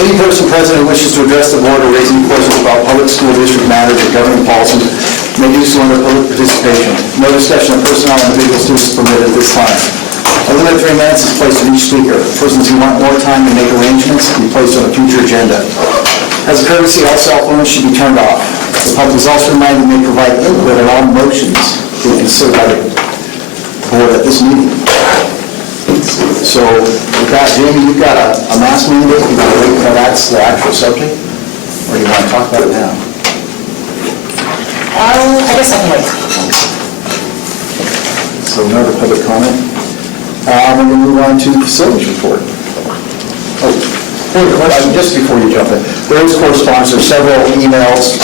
Any person present who wishes to address the board or raise any questions about public school district matters or governing policy may do so under public participation. No discussion of personnel and individual students is permitted at this time. A limit of 3 minutes is placed on each speaker. Persons who want more time to make arrangements can be placed on a future agenda. As a courtesy, all cell phones should be turned off. The public is also reminded they may provide input on all motions being considered by the board at this meeting. So, with that, Jamie, you've got a mass mandate. You want to wait until that's the actual subject? Or do you want to talk about it now? I guess I can wait. So, no other public comment. We're going to move on to the facilities report. Oh, just before you jump in, there is correspondence. There's several emails.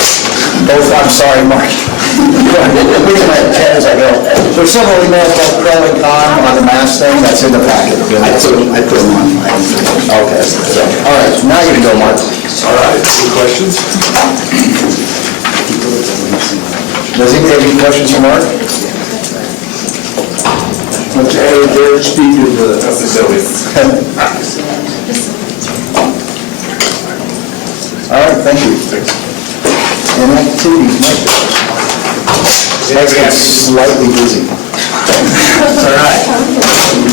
Both, I'm sorry, Mark. Looking at 10 as I go. There's several emails about pro and con on the mask thing. That's in the packet. I put them on. Okay. So, all right. Now you're going to go, Mark. All right. Any questions? Does anybody have any questions for Mark? Let's add their speed to the facility. All right. Thank you. And activities, Mike. Mike's been slightly busy. All right.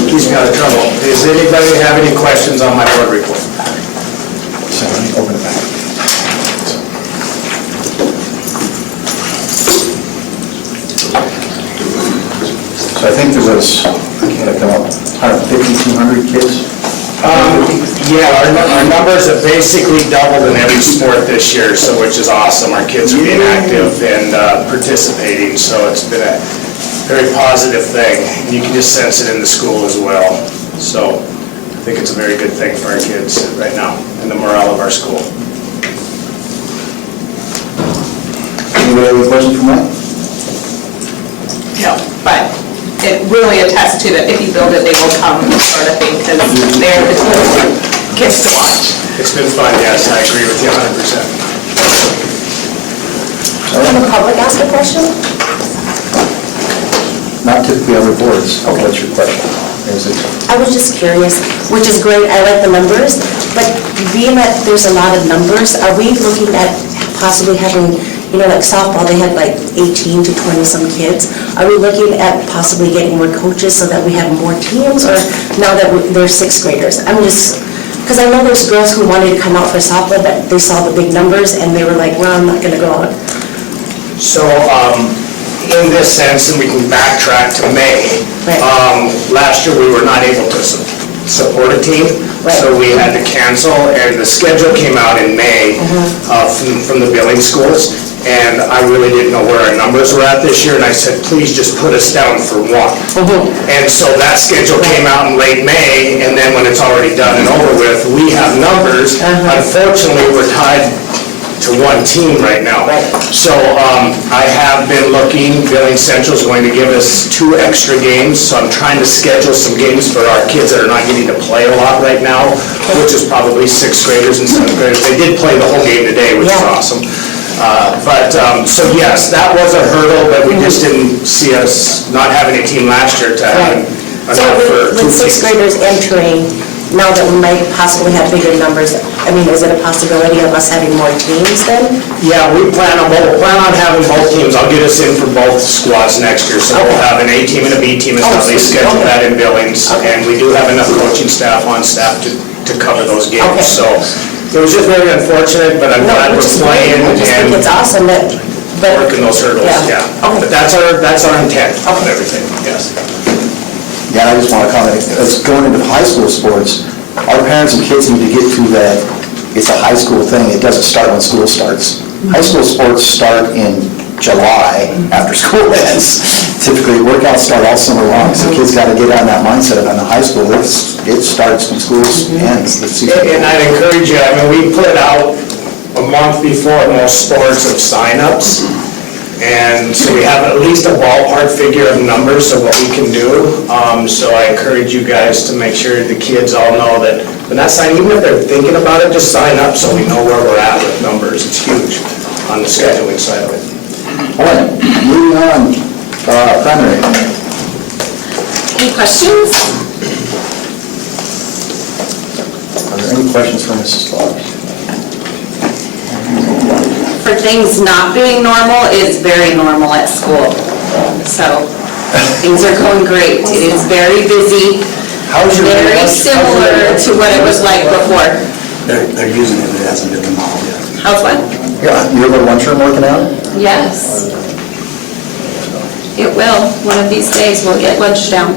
Keeps me out of trouble. Does anybody have any questions on my board report? So let me open it back. So I think there was, can I come up, 150, 200 kids? Yeah, our numbers have basically doubled in every sport this year, so which is awesome. Our kids are being active and participating, so it's been a very positive thing. You can just sense it in the school as well. So I think it's a very good thing for our kids right now and the morale of our school. Anybody have a question for Mike? No, but it really attests to that if you build it, they will come sort of thing, because they're the cool kids to watch. It's been fun, yes, I agree with you 100%. Can the public ask a question? Not typically on boards. Okay. What's your question? I was just curious, which is great, I like the numbers, but being that there's a lot of numbers, are we looking at possibly having, you know, like softball, they had like 18 to 20 some kids. Are we looking at possibly getting more coaches so that we have more teams, or now that they're sixth graders? I'm just, because I know there's girls who wanted to come out for softball, but they saw the big numbers and they were like, well, I'm not going to go out. So, in this sense, and we can backtrack to May, Right. Last year we were not able to support a team, Right. so we had to cancel, and the schedule came out in May from the billing schools, and I really didn't know where our numbers were at this year, and I said, please just put us down for one. And so that schedule came out in late May, and then when it's already done and over with, we have numbers. Unfortunately, we're tied to one team right now. So I have been looking, Billing Central is going to give us 2 extra games, so I'm trying to schedule some games for our kids that are not getting to play a lot right now, which is probably 6th graders and 7th graders. They did play the whole game today, which is awesome. So yes, that was a hurdle, but we just didn't see us not having a team last year to have So enough for 2 with 6th teams. graders entering, now that we might possibly have bigger numbers, I mean, is it a possibility of us having more teams then? Yeah, we'll plan on having both teams. I'll get us in for both squads next year. So we'll have an A team and a B team, and how they schedule that in Billings. And we do have enough coaching staff on staff to cover those games. So it was just very unfortunate, but I'm glad we're playing I just think and it's awesome that, but, working those hurdles, Yeah. yeah. Okay. But that's our intent of everything, yes. Yeah, I just want to comment, as going into high school sports, our parents and kids need to get to that, it's a high school thing, it doesn't start when school starts. High school sports start in July, after school ends. Typically, workouts start all summer long, so kids got to get on that mindset of in the high school, it starts when school ends. the season. And I'd encourage you, I mean, we put out a month before most sports of signups. And so we have at least a ballpark figure of numbers of what we can do. So I encourage you guys to make sure the kids all know that when that sign, even if they're thinking about it, just sign up so we know where we're at with numbers. It's huge on the scheduling side of it. All right, moving on, primary. Any questions? Are there any questions for Mrs. Fox? For things not being normal, it's very normal at school. So things are going great. It is very busy, very similar to what it was like before. They're using it, it hasn't been demolished yet. How's what? Yeah, your little lunchroom working out? Yes. It will. One of these days, we'll get lunch down.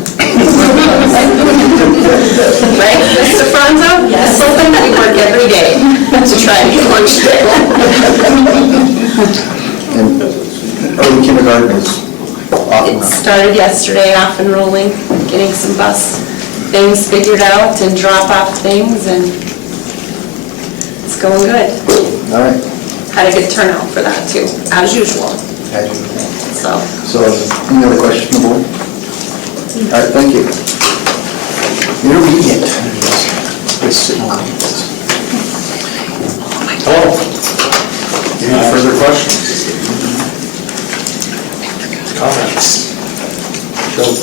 Right, Mr. Franzo? Yes. Something that we work every day to try and get lunch down. And early kindergarten is off and It running. started yesterday, off and rolling, getting some bus things figured out and drop-off things, and it's going good. All right. Had a good turnout for that, too, as usual, so. So, any other questions from the board? All right, thank you. Intermediate. Hello. Any further questions? Comments? Jokes?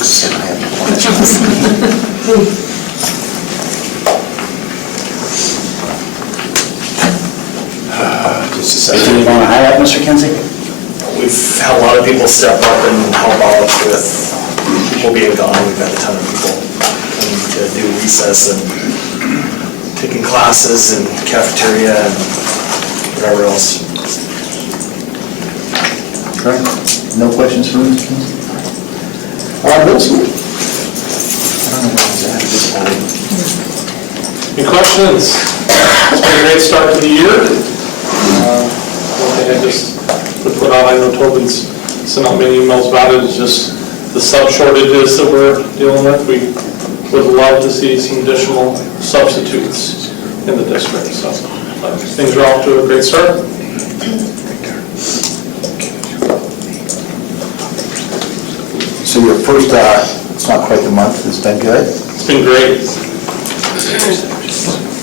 Just a second. Anything you want to highlight, Mr. Kinsey? We've had a lot of people step up and help out with people being gone. We've had a ton of people coming to do recess and taking classes and cafeteria and whatever else. All right, no questions for Mr. Kinsey? Middle school? I don't know where he's at this point. Any questions? It's been a great start to the year. One thing I just would put out, I know Tobin's sent out many emails about it, is just the sub shortages that we're dealing with. We would love to see some additional substitutes in the district, so things are off to a great start. So your first, it's not quite a month, has been good. It's been great.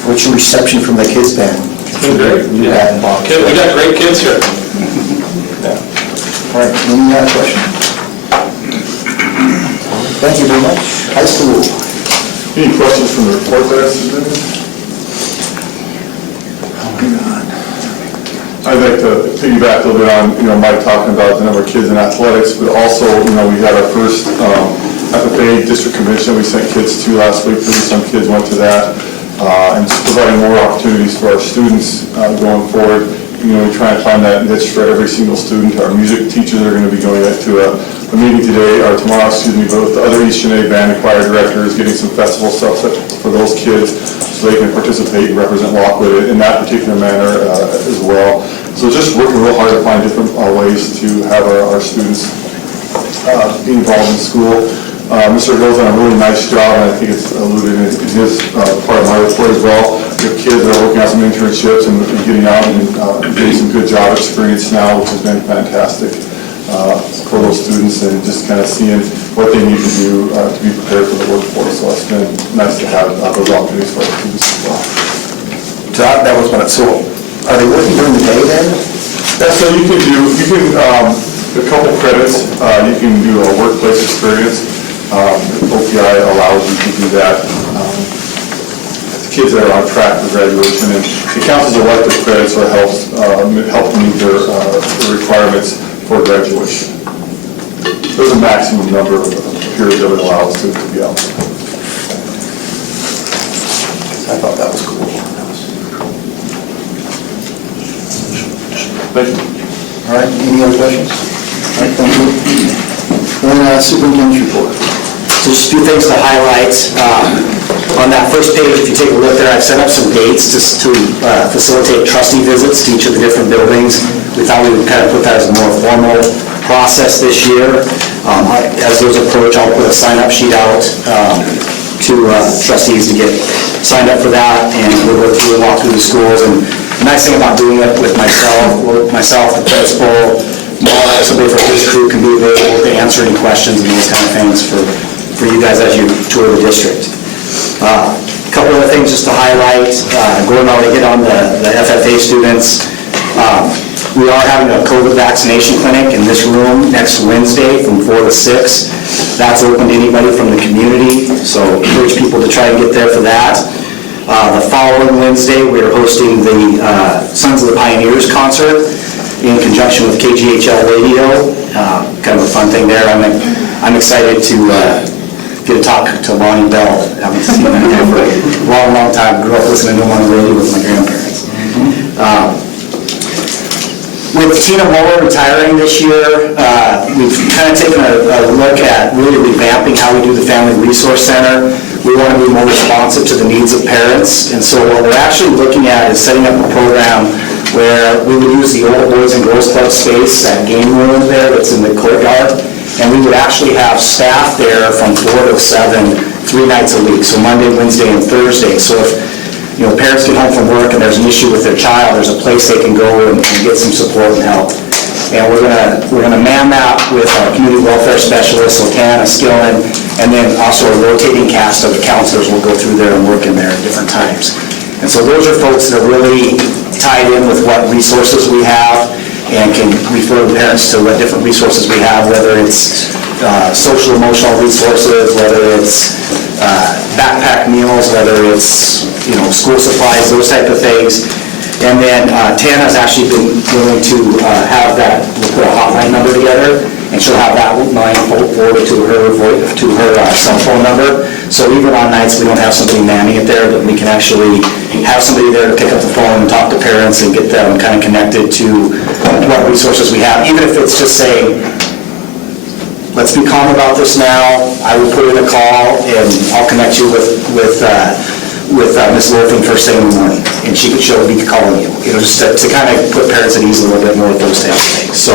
What's your reception from the kids been? It's been great. You had involved. Okay, we got great kids here. Yeah. All right, any other question? Thank you very much. High school. Any questions from the report that I submitted? I'd like to piggyback a little bit on, Mike talking about the number of kids in athletics, but also, we had our first FFA district convention we sent kids to last week. Some kids went to that, and just providing more opportunities for our students going forward. We try and find that niche for every single student. Our music teachers are going to be going to a meeting today, or tomorrow, both the other Eastern A band and choir directors, getting some festival stuff for those kids so they can participate and represent Lockwood in that particular manner as well. So just working real hard to find different ways to have our students be involved in school. Mr. Hill's done a really nice job, and I think it's alluded in his part of my report as well. We have kids that are working on some internships and getting out and getting some good job experience now, which has been fantastic for those students, and just kind of seeing what they need to do to be prepared for the workforce. So it's been nice to have those opportunities for our students as well. So that was when so are they working during the day then? Yeah, so you can a couple credits, you can do a workplace experience. OPI allows you to do that. Kids that are on track for graduation, and it counts as elective credit, so it helps meet their requirements for graduation. There's a maximum number of periods that it allows to be out. I thought that was cool. Thank you. All right, any other questions? All right, thank you. Then superintendent's report. So just a few things to highlight. On that first page, if you take a look there, I've set up some dates just to facilitate trustee visits to each of the different buildings. We thought we would kind of put that as a more formal process this year. As those approach, I'll put a sign-up sheet out to trustees to get signed up for that, and we'll go through and walk through the schools. And the nice thing about doing it with myself, the principal, Mark, somebody from his crew can be available to answer any questions and those kind of things for you guys as you tour the district. A couple other things just to highlight. Gordon already hit on the FFA students. We are having a COVID vaccination clinic in this room next Wednesday from 4 to 6. That's open to anybody from the community, so encourage people to try and get there for that. The following Wednesday, we are hosting the Sons of the Pioneers concert in conjunction with KGHL Radio. Kind of a fun thing there. I'm excited to get to talk to Lonnie Bell. I haven't seen him for a long, long time. Grew up listening to him on the radio with my grandparents. With Tina Moore retiring this year, we've kind of taken a look at really revamping how we do the Family Resource Center. We want to be more responsive to the needs of parents, and so what we're actually looking at is setting up a program where we would use the old Boys and Girls Club space, that game room there that's in the courtyard, and we would actually have staff there from 4 to 7, 3 nights a week, so Monday, Wednesday, and Thursday. So if parents get home from work and there's an issue with their child, there's a place they can go and get some support and help. And we're gonna man that with our community welfare specialists, so Tana Skillen, and then also a rotating cast of the counselors will go through there and work in there at different times. And so those are folks that are really tied in with what resources we have and can refer the parents to what different resources we have, whether it's social emotional resources, whether it's backpack meals, whether it's school supplies, those type of things. And then Tana's actually been willing to have that, we'll put a hotline number together, and she'll have that line forwarded to her cell phone number. So even on nights we don't have somebody manning it there, but we can actually have somebody there to pick up the phone and talk to parents and get them kind of connected to what resources we have. Even if it's just saying, let's be calm about this now, I will put in a call and I'll connect you with Ms. Lorphin first thing in the morning, and she'll be calling you, just to kind of put parents at ease a little bit more with those types of things. So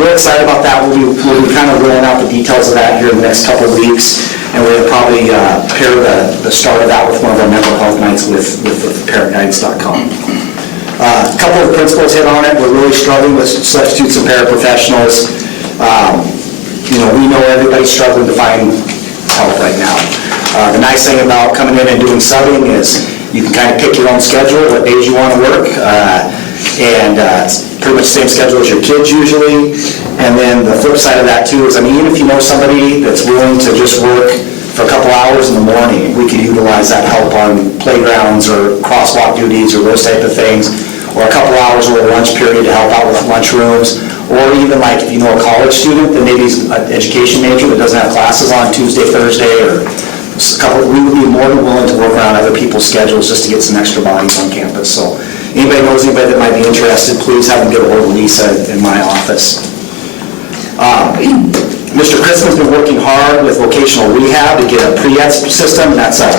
we're excited about that. We'll be kind of rolling out the details of that here in the next couple of weeks, and we're going to probably pair the start of that with one of our mental health nights with parentguidance.com. A couple of principals hit on it. We're really struggling with substitutes and paraprofessionals. We know everybody's struggling to find help right now. The nice thing about coming in and doing subbing is you can kind of pick your own schedule, what days you want to work, and it's pretty much the same schedule as your kids usually. And then the flip side of that too is, even if you know somebody that's willing to just work for a couple hours in the morning, we can utilize that help on playgrounds or crosswalk duties or those type of things, or a couple hours over the lunch period to help out with lunch rooms. Or even like if you know a college student that maybe is an education major that doesn't have classes on Tuesday, Thursday, or we would be more than willing to work around other people's schedules just to get some extra bodies on campus. So anybody knows anybody that might be interested, please have them get a hold of Lisa in my office. Mr. Crispin's been working hard with vocational rehab to get a pre-ed system. That's a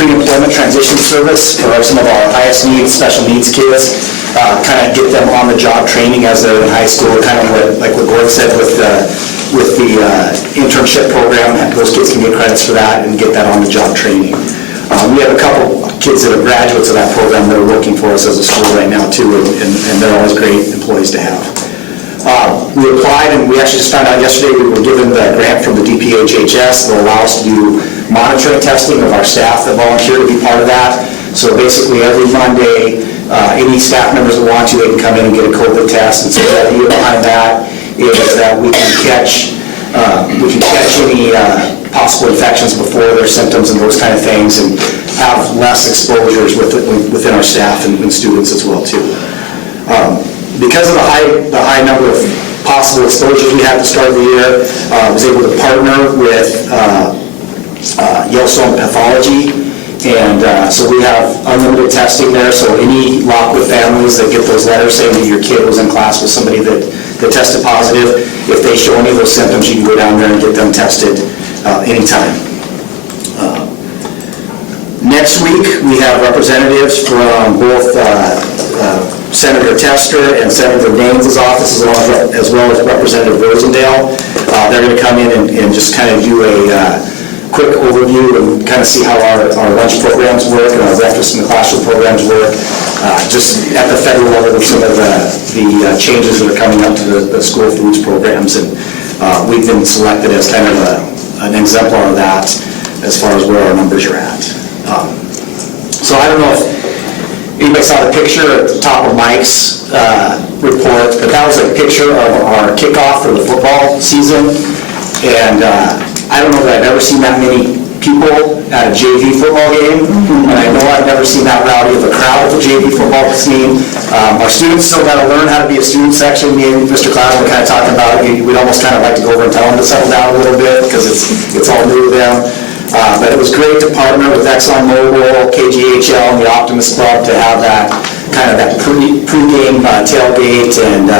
pre-employment transition service for some of our highest needs, special needs kids. kind of get them on-the-job training as they're in high school, kind of like what Gordon said with the internship program. Those kids can get credits for that and get that on-the-job training. We have a couple kids that are graduates of that program that are working for us as a school right now too, and they're always great employees to have. We applied, and we actually just found out yesterday we were given the grant from the DPHHS that will allow us to do monitoring testing of our staff that volunteer to be part of that. So basically every Monday, any staff members that want to, they can come in and get a COVID test. And so the idea behind that is that we can catch any possible infections before their symptoms and those kind of things, and have less exposures within our staff and students as well too. Because of the high number of possible exposures we had at the start of the year, I was able to partner with Yellowstone Pathology, and so we have unlimited testing there. So any Lockwood families that get those letters saying that your kid was in class with somebody that tested positive, if they show any of those symptoms, you can go down there and get them tested anytime. Next week, we have representatives from both Senator Tester and Senator Daines' office, as well as Representative Rosendale. They're going to come in and just kind of do a quick overview and kind of see how our lunch programs work and our breakfast in the classroom programs work, just at the federal level with some of the changes that are coming up to the school foods programs. And we've been selected as kind of an exemplar of that as far as where our numbers are at. So I don't know if anybody saw the picture at the top of Mike's report, but that was a picture of our kickoff for the football season. And I don't know that I've ever seen that many people at a JV football game, and I know I've never seen that rowdy of a crowd at the JV football team. Our students still got to learn how to be a student section. Me and Mr. Cloud were kind of talking about it. We'd almost kind of like to go over and tell them to settle down a little bit because it's all new to them. But it was great to partner with ExxonMobil, KGHL, and the Optimist Club to have that kind of that pre-game tailgate, and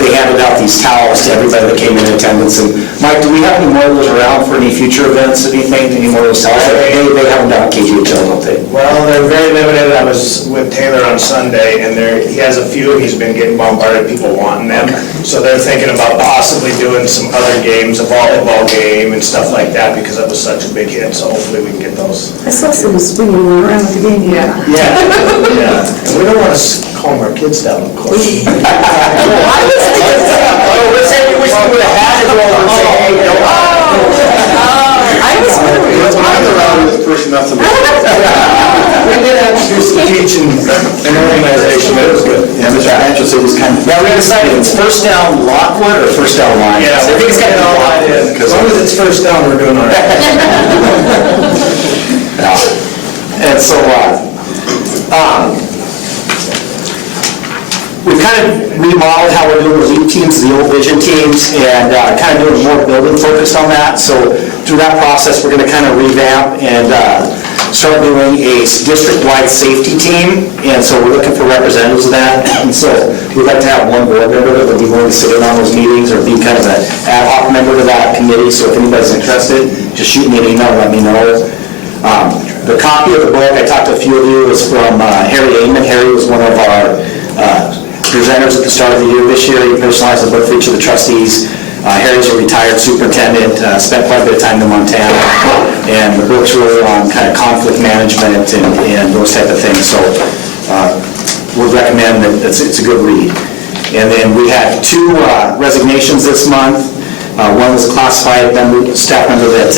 they handed out these towels to everybody that came in attendance. And Mike, do we have any more of those around for any future events, anything, any more of those towels? They haven't done KGHL, don't they? Well, they're very limited. I was with Taylor on Sunday, and he has a few. He's been getting bombarded, people wanting them. So they're thinking about possibly doing some other games, a volleyball game and stuff like that, because that was such a big hit. So hopefully we can get those. I saw some swinging around the game. Yeah. Yeah. And we don't want to calm our kids down, of course. We're saying we wish we would have had to go over and say, hey, no. I was wondering. We did have to do some teaching and organization, but it was good. Yeah, Mr. Hanchel said he's kind of... Now, we decided it's first down Lockwood or first down line? Yeah, I think it's kind of Lockwood. As long as it's first down, we're doing all right. And so, we've kind of remodeled how we're doing the league teams, the old vision teams, and kind of doing more building focused on that. So through that process, we're going to kind of revamp and start doing a district-wide safety team. And so we're looking for representatives of that. And so we'd like to have one board member that would be willing to sit in on those meetings or be kind of an ad hoc member to that committee. So if anybody's interested, just shoot me an email and let me know. The copy of the book, I talked to a few of you, is from Harry Amon. Harry was one of our presenters at the start of the year this year. He personalized the book for each of the trustees. Harry's a retired superintendent, spent quite a bit of time in Montana, and the book's really on kind of conflict management and those type of things. So would recommend that it's a good read. And then we had two resignations this month. One was a classified staff member that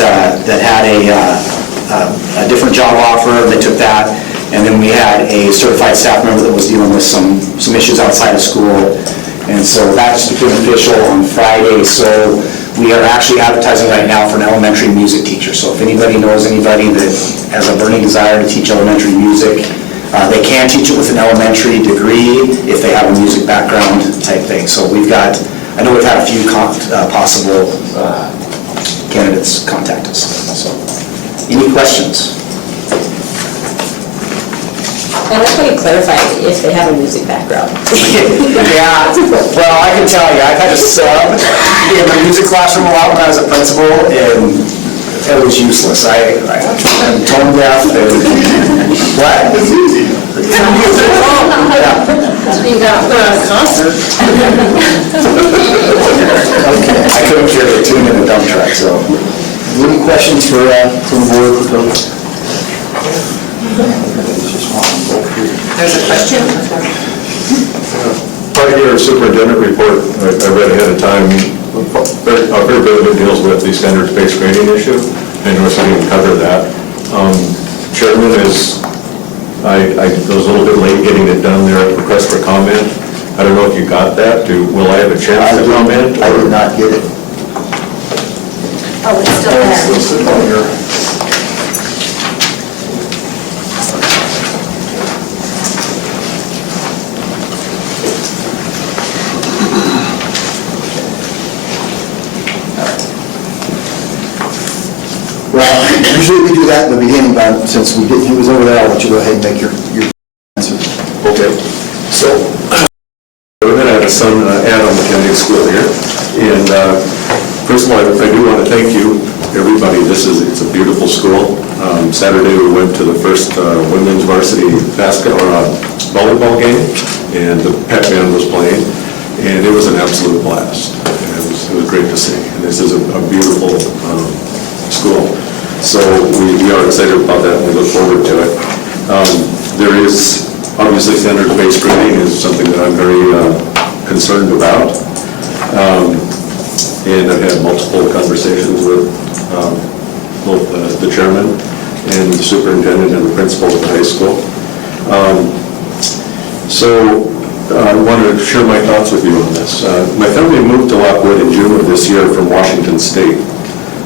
had a different job offer. They took that. And then we had a certified staff member that was dealing with some issues outside of school. And so that just became official on Friday. So we are actually advertising right now for an elementary music teacher. So if anybody knows anybody that has a burning desire to teach elementary music, they can teach it with an elementary degree if they have a music background type thing. So I know we've had a few possible candidates contact us. So any questions? I like how you clarified if they have a music background. Yeah, well, I can tell you, I've had to sub in the music classroom a lot when I was a principal, and it was useless. I'm tone deaf and, what? It's easy. Yeah. concert. Okay, I couldn't carry a tune-in dump truck, so. Any questions from the board for Coach? There's a question? Part of your superintendent report, I read ahead of time, a very bit of it deals with the standards-based grading issue. I know we didn't cover that. Chairman I was a little bit late getting it done there at request for comment. I don't know if you got that. Will I have a chance to comment? I did not get it. Oh, it's still there. Still sitting on here. Well, usually we do that in the beginning, but since he was over there, I'll let you go ahead and make your answer. Okay. So, we're going to have a son, Adam, attending school here. And first of all, I do want to thank you, everybody. It's a beautiful school. Saturday, we went to the first women's varsity volleyball game, and the pep band was playing, and it was an absolute blast. And it was great to see. And this is a beautiful school. So we are excited about that, and we look forward to it. There is, obviously, standards-based grading is something that I'm very concerned about. And I've had multiple conversations with both the chairman and the superintendent and the principal of the high school. So I wanted to share my thoughts with you on this. My family moved to Lockwood in June of this year from Washington State.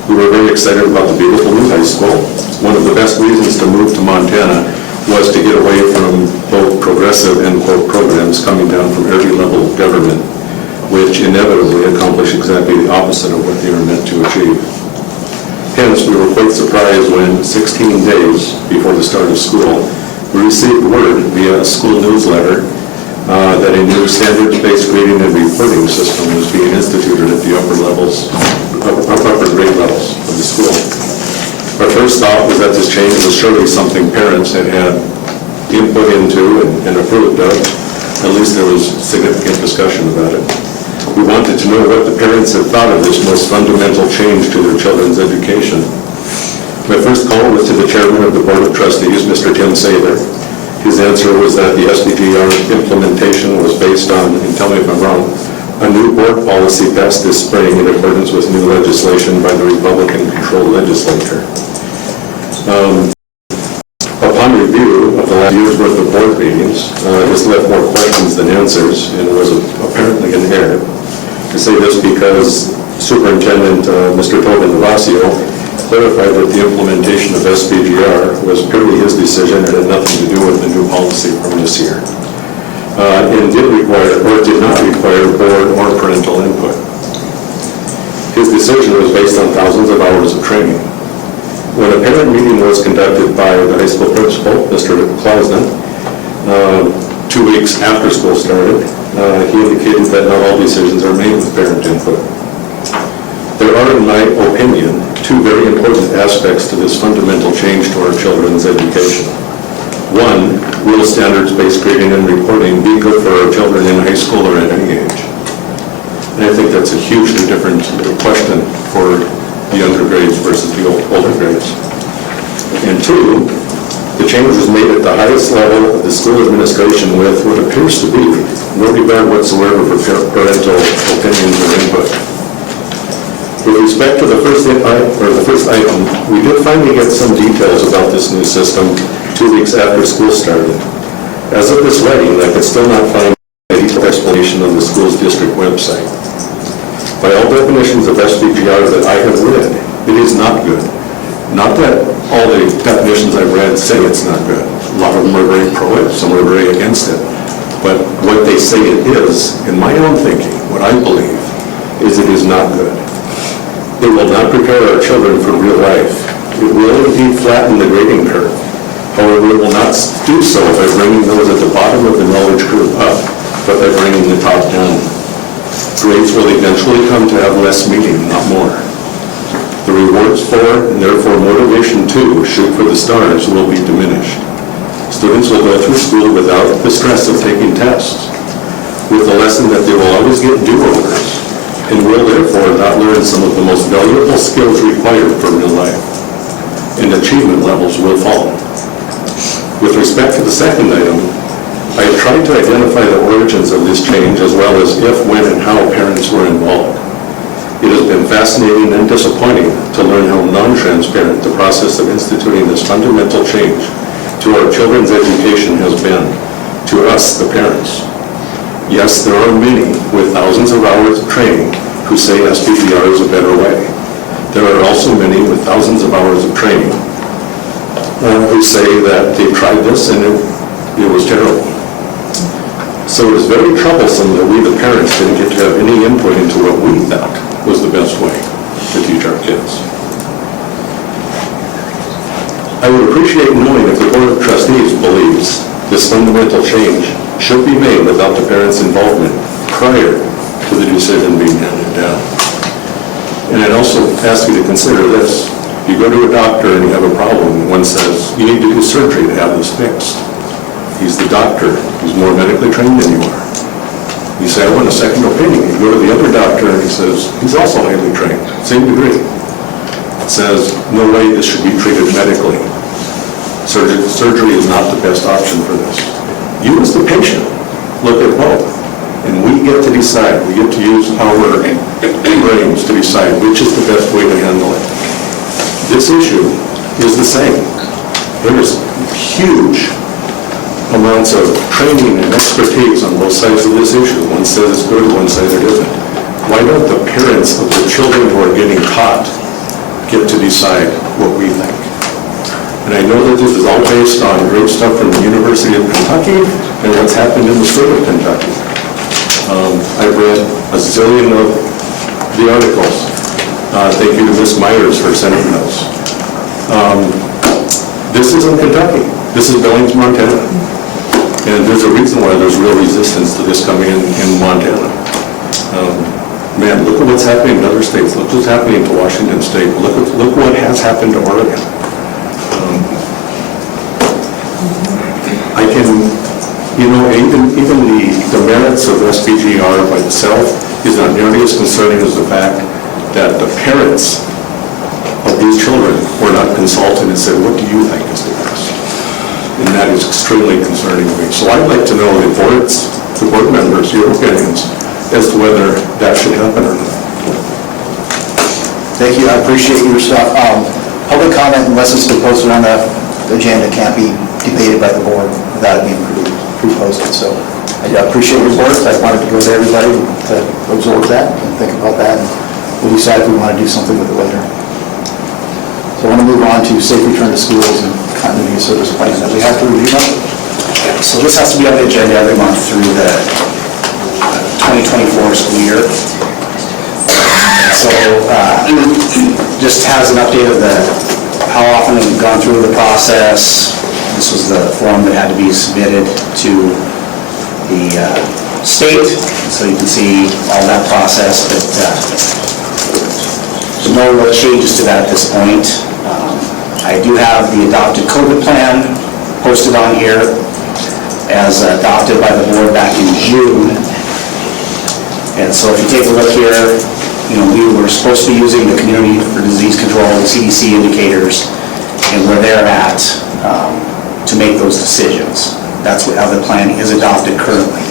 We were very excited about the beautiful new high school. One of the best reasons to move to Montana was to get away from both progressive end quote programs coming down from every level of government, which inevitably accomplish exactly the opposite of what they were meant to achieve. Hence, we were quite surprised when 16 days before the start of school, we received word via a school newsletter that a new standards-based grading and reporting system was being instituted at the upper grade levels of the school. Our first thought was that this change was surely something parents had input into and approved of. At least there was significant discussion about it. We wanted to know what the parents had thought of this most fundamental change to their children's education. My first call was to the chairman of the Board of Trustees, Mr. Tim Sather. His answer was that the SDGR implementation was based on, and tell me if I'm wrong, a new board policy passed this spring in accordance with new legislation by the Republican-controlled legislature. Upon review of the last year's worth of board meetings, this left more questions than answers, and was apparently an error. I say this because Superintendent Mr. Tobin Lavasio clarified that the implementation of SBGR was purely his decision and had nothing to do with the new policy from this year. And did not require board or parental input. His decision was based on thousands of hours of training. When a parent meeting was conducted by the high school principal, Mr. Klausner, 2 weeks after school started, he indicated that not all decisions are made with parent input. There are, in my opinion, two very important aspects to this fundamental change to our children's education. One, will standards-based grading and reporting be good for our children in high school or at any age? And I think that's a hugely different question for the younger grades versus the older grades. And two, the change was made at the highest level of the school administration with what appears to be no regard whatsoever for parental opinions or input. With respect to the first item, we did finally get some details about this new system 2 weeks after school started. As of this writing, I could still not find a detailed explanation on the school's district website. By all definitions of SBGR that I have read, it is not good. Not that all the definitions I've read say it's not good. A lot of them are very pro it, some are very against it. But what they say it is, in my own thinking, what I believe, is it is not good. It will not prepare our children for real life. It will indeed flatten the grading curve. However, it will not do so by bringing those at the bottom of the knowledge curve up, but by bringing the top down. Grades will eventually come to have less meaning, not more. The rewards for, and therefore motivation to, shoot for the stars will be diminished. Students will go through school without the stress of taking tests. with the lesson that they will always get do-overs and will therefore not learn some of the most valuable skills required for real life, and achievement levels will fall. With respect to the second item, I have tried to identify the origins of this change as well as if, when, and how parents were involved. It has been fascinating and disappointing to learn how non-transparent the process of instituting this fundamental change to our children's education has been, to us, the parents. Yes, there are many with thousands of hours of training who say SPGR is a better way. There are also many with thousands of hours of training who say that they tried this and it was terrible. So it is very troublesome that we, the parents, didn't get to have any input into what we thought was the best way to teach our kids. I would appreciate knowing if the Board of Trustees believes this fundamental change should be made without the parents' involvement prior to the decision being handed down. And I'd also ask you to consider this. You go to a doctor and you have a problem, one says, you need to do surgery to have this fixed. He's the doctor, he's more medically trained than you are. You say, I want a second opinion. You go to the other doctor and he says, he's also highly trained, same degree. Says, no way this should be treated medically. Surgery is not the best option for this. You as the patient, look at both. And we get to decide, we get to use our brains to decide which is the best way to handle it. This issue is the same. There's huge amounts of training and expertise on both sides of this issue. One says it's good, one says it isn't. Why don't the parents of the children who are getting taught get to decide what we think? And I know that this is all based on great stuff from the University of Kentucky and what's happened in the state of Kentucky. I've read a zillion of the articles. Thank you to Ms. Myers for sending those. This isn't Kentucky. This is Billings, Montana. And there's a reason why there's real resistance to this coming in Montana. Man, look at what's happening in other states. Look what's happening to Washington State. Look what has happened to Oregon. I can, even the merits of SPGR by itself is not nearly as concerning as the fact that the parents of these children were not consulted and said, what do you think is the best? And that is extremely concerning to me. So I'd like to know the board members, your opinions as to whether that should happen or not. Thank you, I appreciate your stuff. Public comment, unless it's been posted on the agenda, can't be debated by the board without it being pre-posted. So I appreciate your words. I wanted to go to everybody to absorb that and think about that. And we'll decide if we want to do something with it later. So I want to move on to safe return to schools and continuity of service plan that we have to review now. So this has to be on the agenda every month through the 2024 school year. So just has an update of how often we've gone through the process. This was the form that had to be submitted to the state, so you can see all that process, but no real changes to that at this point. I do have the adopted COVID plan posted on here as adopted by the board back in June. And so if you take a look here, we were supposed to be using the Community for Disease Control, the Cdc Indicators, and where they're at to make those decisions. That's how the plan is adopted currently.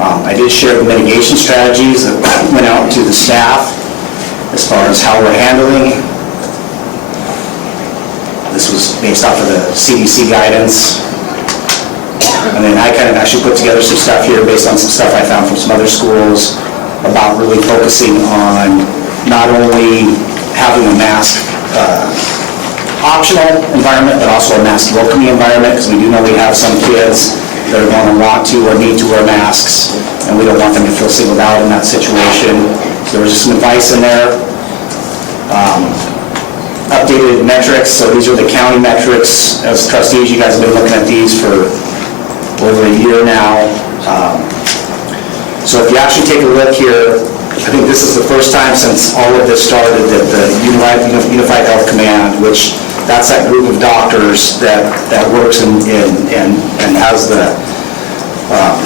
I did share the mitigation strategies that went out to the staff as far as how we're handling. This was based off of the Cdc Guidance. And then I kind of actually put together some stuff here based on some stuff I found from some other schools about really focusing on not only having a mask optional environment, but also a mask welcoming environment, because we do know we have some kids that are going to want to or need to wear masks, and we don't want them to feel singled out in that situation. So there was just some advice in there. Updated metrics, so these are the county metrics. As trustees, you guys have been looking at these for over a year now. So if you actually take a look here, I think this is the first time since all of this started that the Unified Health Command, which that's that group of doctors that works and has the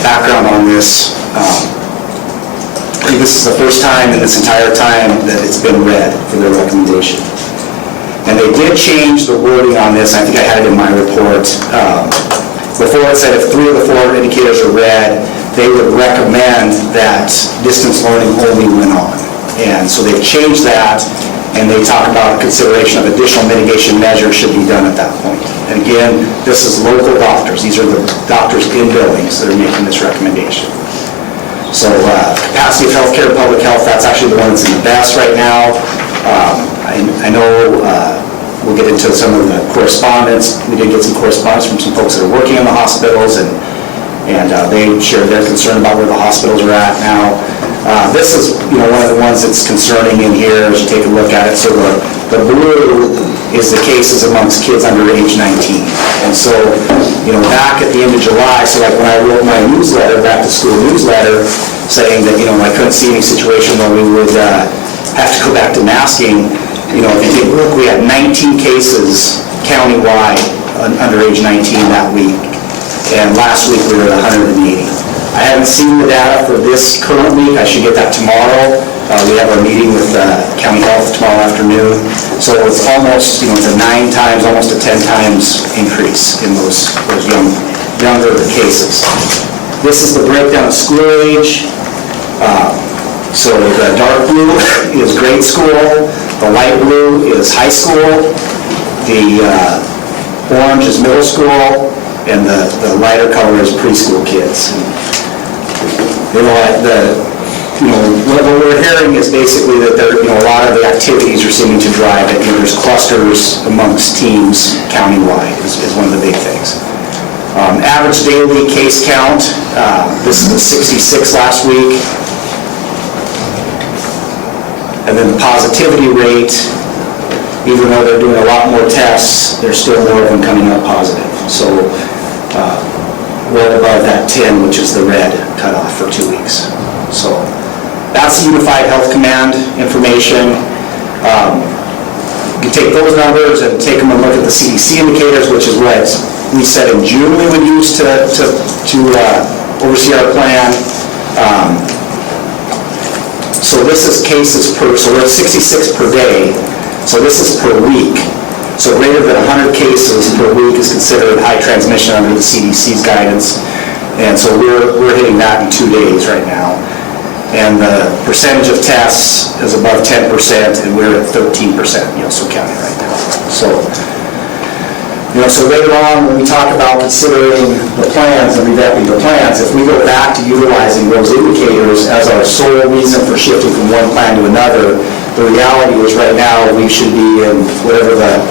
background on this, I think this is the first time in this entire time that it's been read for their recommendation. And they did change the wording on this, I think I had it in my report. Before it said if 3 of the 4 indicators are red, they would recommend that distance learning only went on. And so they've changed that, and they talk about consideration of additional mitigation measures should be done at that point. And again, this is local doctors. These are the doctors in buildings that are making this recommendation. So capacity of healthcare and public health, that's actually the one that's in the best right now. I know we'll get into some of the correspondence. We did get some correspondence from some folks that are working in the hospitals, and they shared their concern about where the hospitals are at now. This is, one of the ones that's concerning in here as you take a look at it. So the blue is the cases amongst kids under age 19. And so, back at the end of July, so like when I wrote my newsletter, back to school newsletter, saying that, I couldn't see any situation where we would have to go back to masking. If you take a look, we had 19 cases countywide under age 19 that week. And last week we were at 180. I haven't seen the data for this current week. I should get that tomorrow. We have our meeting with County Health tomorrow afternoon. So it's almost, it's a 9 times, almost a 10 times increase in those younger cases. This is the breakdown of school age. So the dark blue is grade school, the light blue is high school, the orange is middle school, and the lighter color is preschool kids. What we're hearing is basically that a lot of the activities are seeming to drive it. There's clusters amongst teams countywide is one of the big things. Average daily case count, this is the 66 last week. And then the positivity rate, even though they're doing a lot more tests, there's still more of them coming up positive. So well above that 10, which is the red cutoff for 2 weeks. So that's the Unified Health Command information. You can take those numbers and take them and look at the CDC indicators, which is what we said in June we would use to oversee our plan. So this is cases per, so we're at 66 per day. So this is per week. So greater than 100 cases per week is considered high transmission under the CDC's guidance. And so we're hitting that in 2 days right now. And the percentage of tests is above 10%, and we're at 13%, so County right now. So later on, when we talk about considering the plans and revamping the plans, if we go back to utilizing those indicators as our sole reason for shifting from one plan to another, the reality is right now we should be in whatever the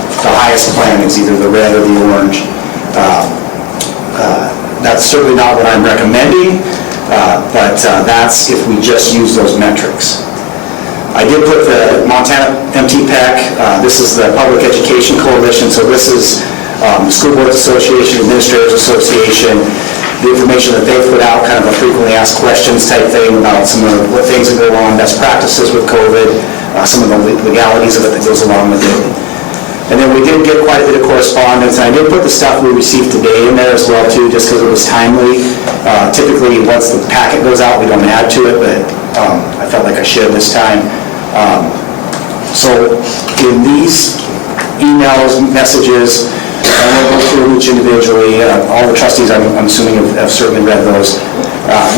highest plan is, either the red or the orange. That's certainly not what I'm recommending, but that's if we just use those metrics. I did put the Montana MTPEC, this is the Public Education Coalition, so this is the School Boards Association, Administrators Association, the information that they've put out, kind of a frequently asked questions type thing about some of what things that go on, best practices with COVID, some of the legalities of it that goes along with it. And then we did get quite a bit of correspondence, and I did put the stuff we received today in there as well too, just because it was timely. Typically, once the packet goes out, we don't add to it, but I felt like I should this time. So in these emails, messages, I won't go through each individually. All the trustees, I'm assuming, have certainly read those.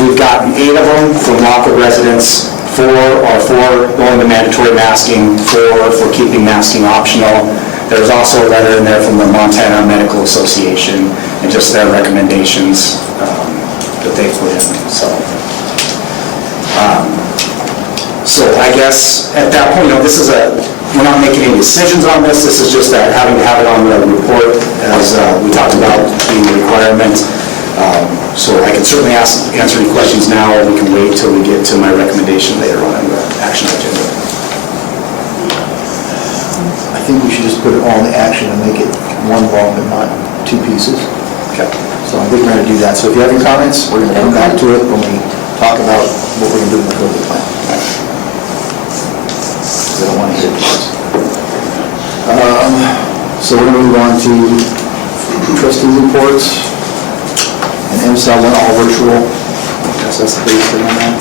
We've gotten 8 of them from local residents. 4 are for going to mandatory masking, 4 for keeping masking optional. There's also a letter in there from the Montana Medical Association and just their recommendations that they put in. So I guess at that point, this is we're not making any decisions on this. This is just that having to have it on the report as we talked about being a requirement. So I can certainly answer any questions now, or we can wait till we get to my recommendation later on in the action agenda. I think we should just put it all in the action and make it one block and not 2 pieces. Okay. So I think we're going to do that. So if you have any comments, we're going to come back to it when we talk about what we're going to do in the COVID plan. I don't want to hear this. So we're going to move on to trustee reports. And MSAL went all virtual. So that's the big thing on that.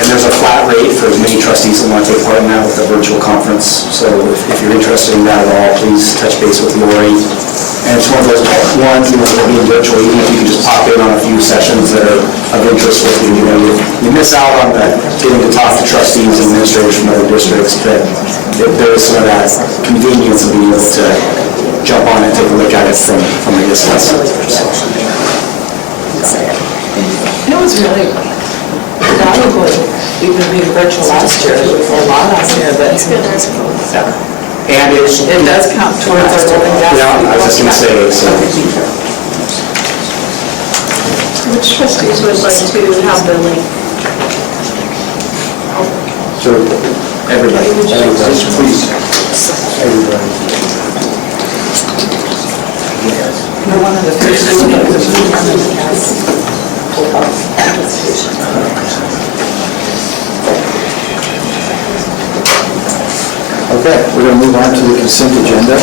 And there's a flat rate for as many trustees that want to take part in that with the virtual conference. So if you're interested in that at all, please touch base with Lori. And it's one of those ones, it'll be virtual, even if you can just pop in on a few sessions that are of interest with you. You miss out on getting to talk to trustees and administrators from other districts, but there is some of that convenience of being able to jump on and take a look at it from a distance. It was really valuable, even being virtual last year, it was a lot last year, but And it does count towards our building. Yeah, I was just going to say, so. Which trustees would like to have the link? Sure. Everybody, please. Everybody. One of the first Okay, we're going to move on to the consent agenda.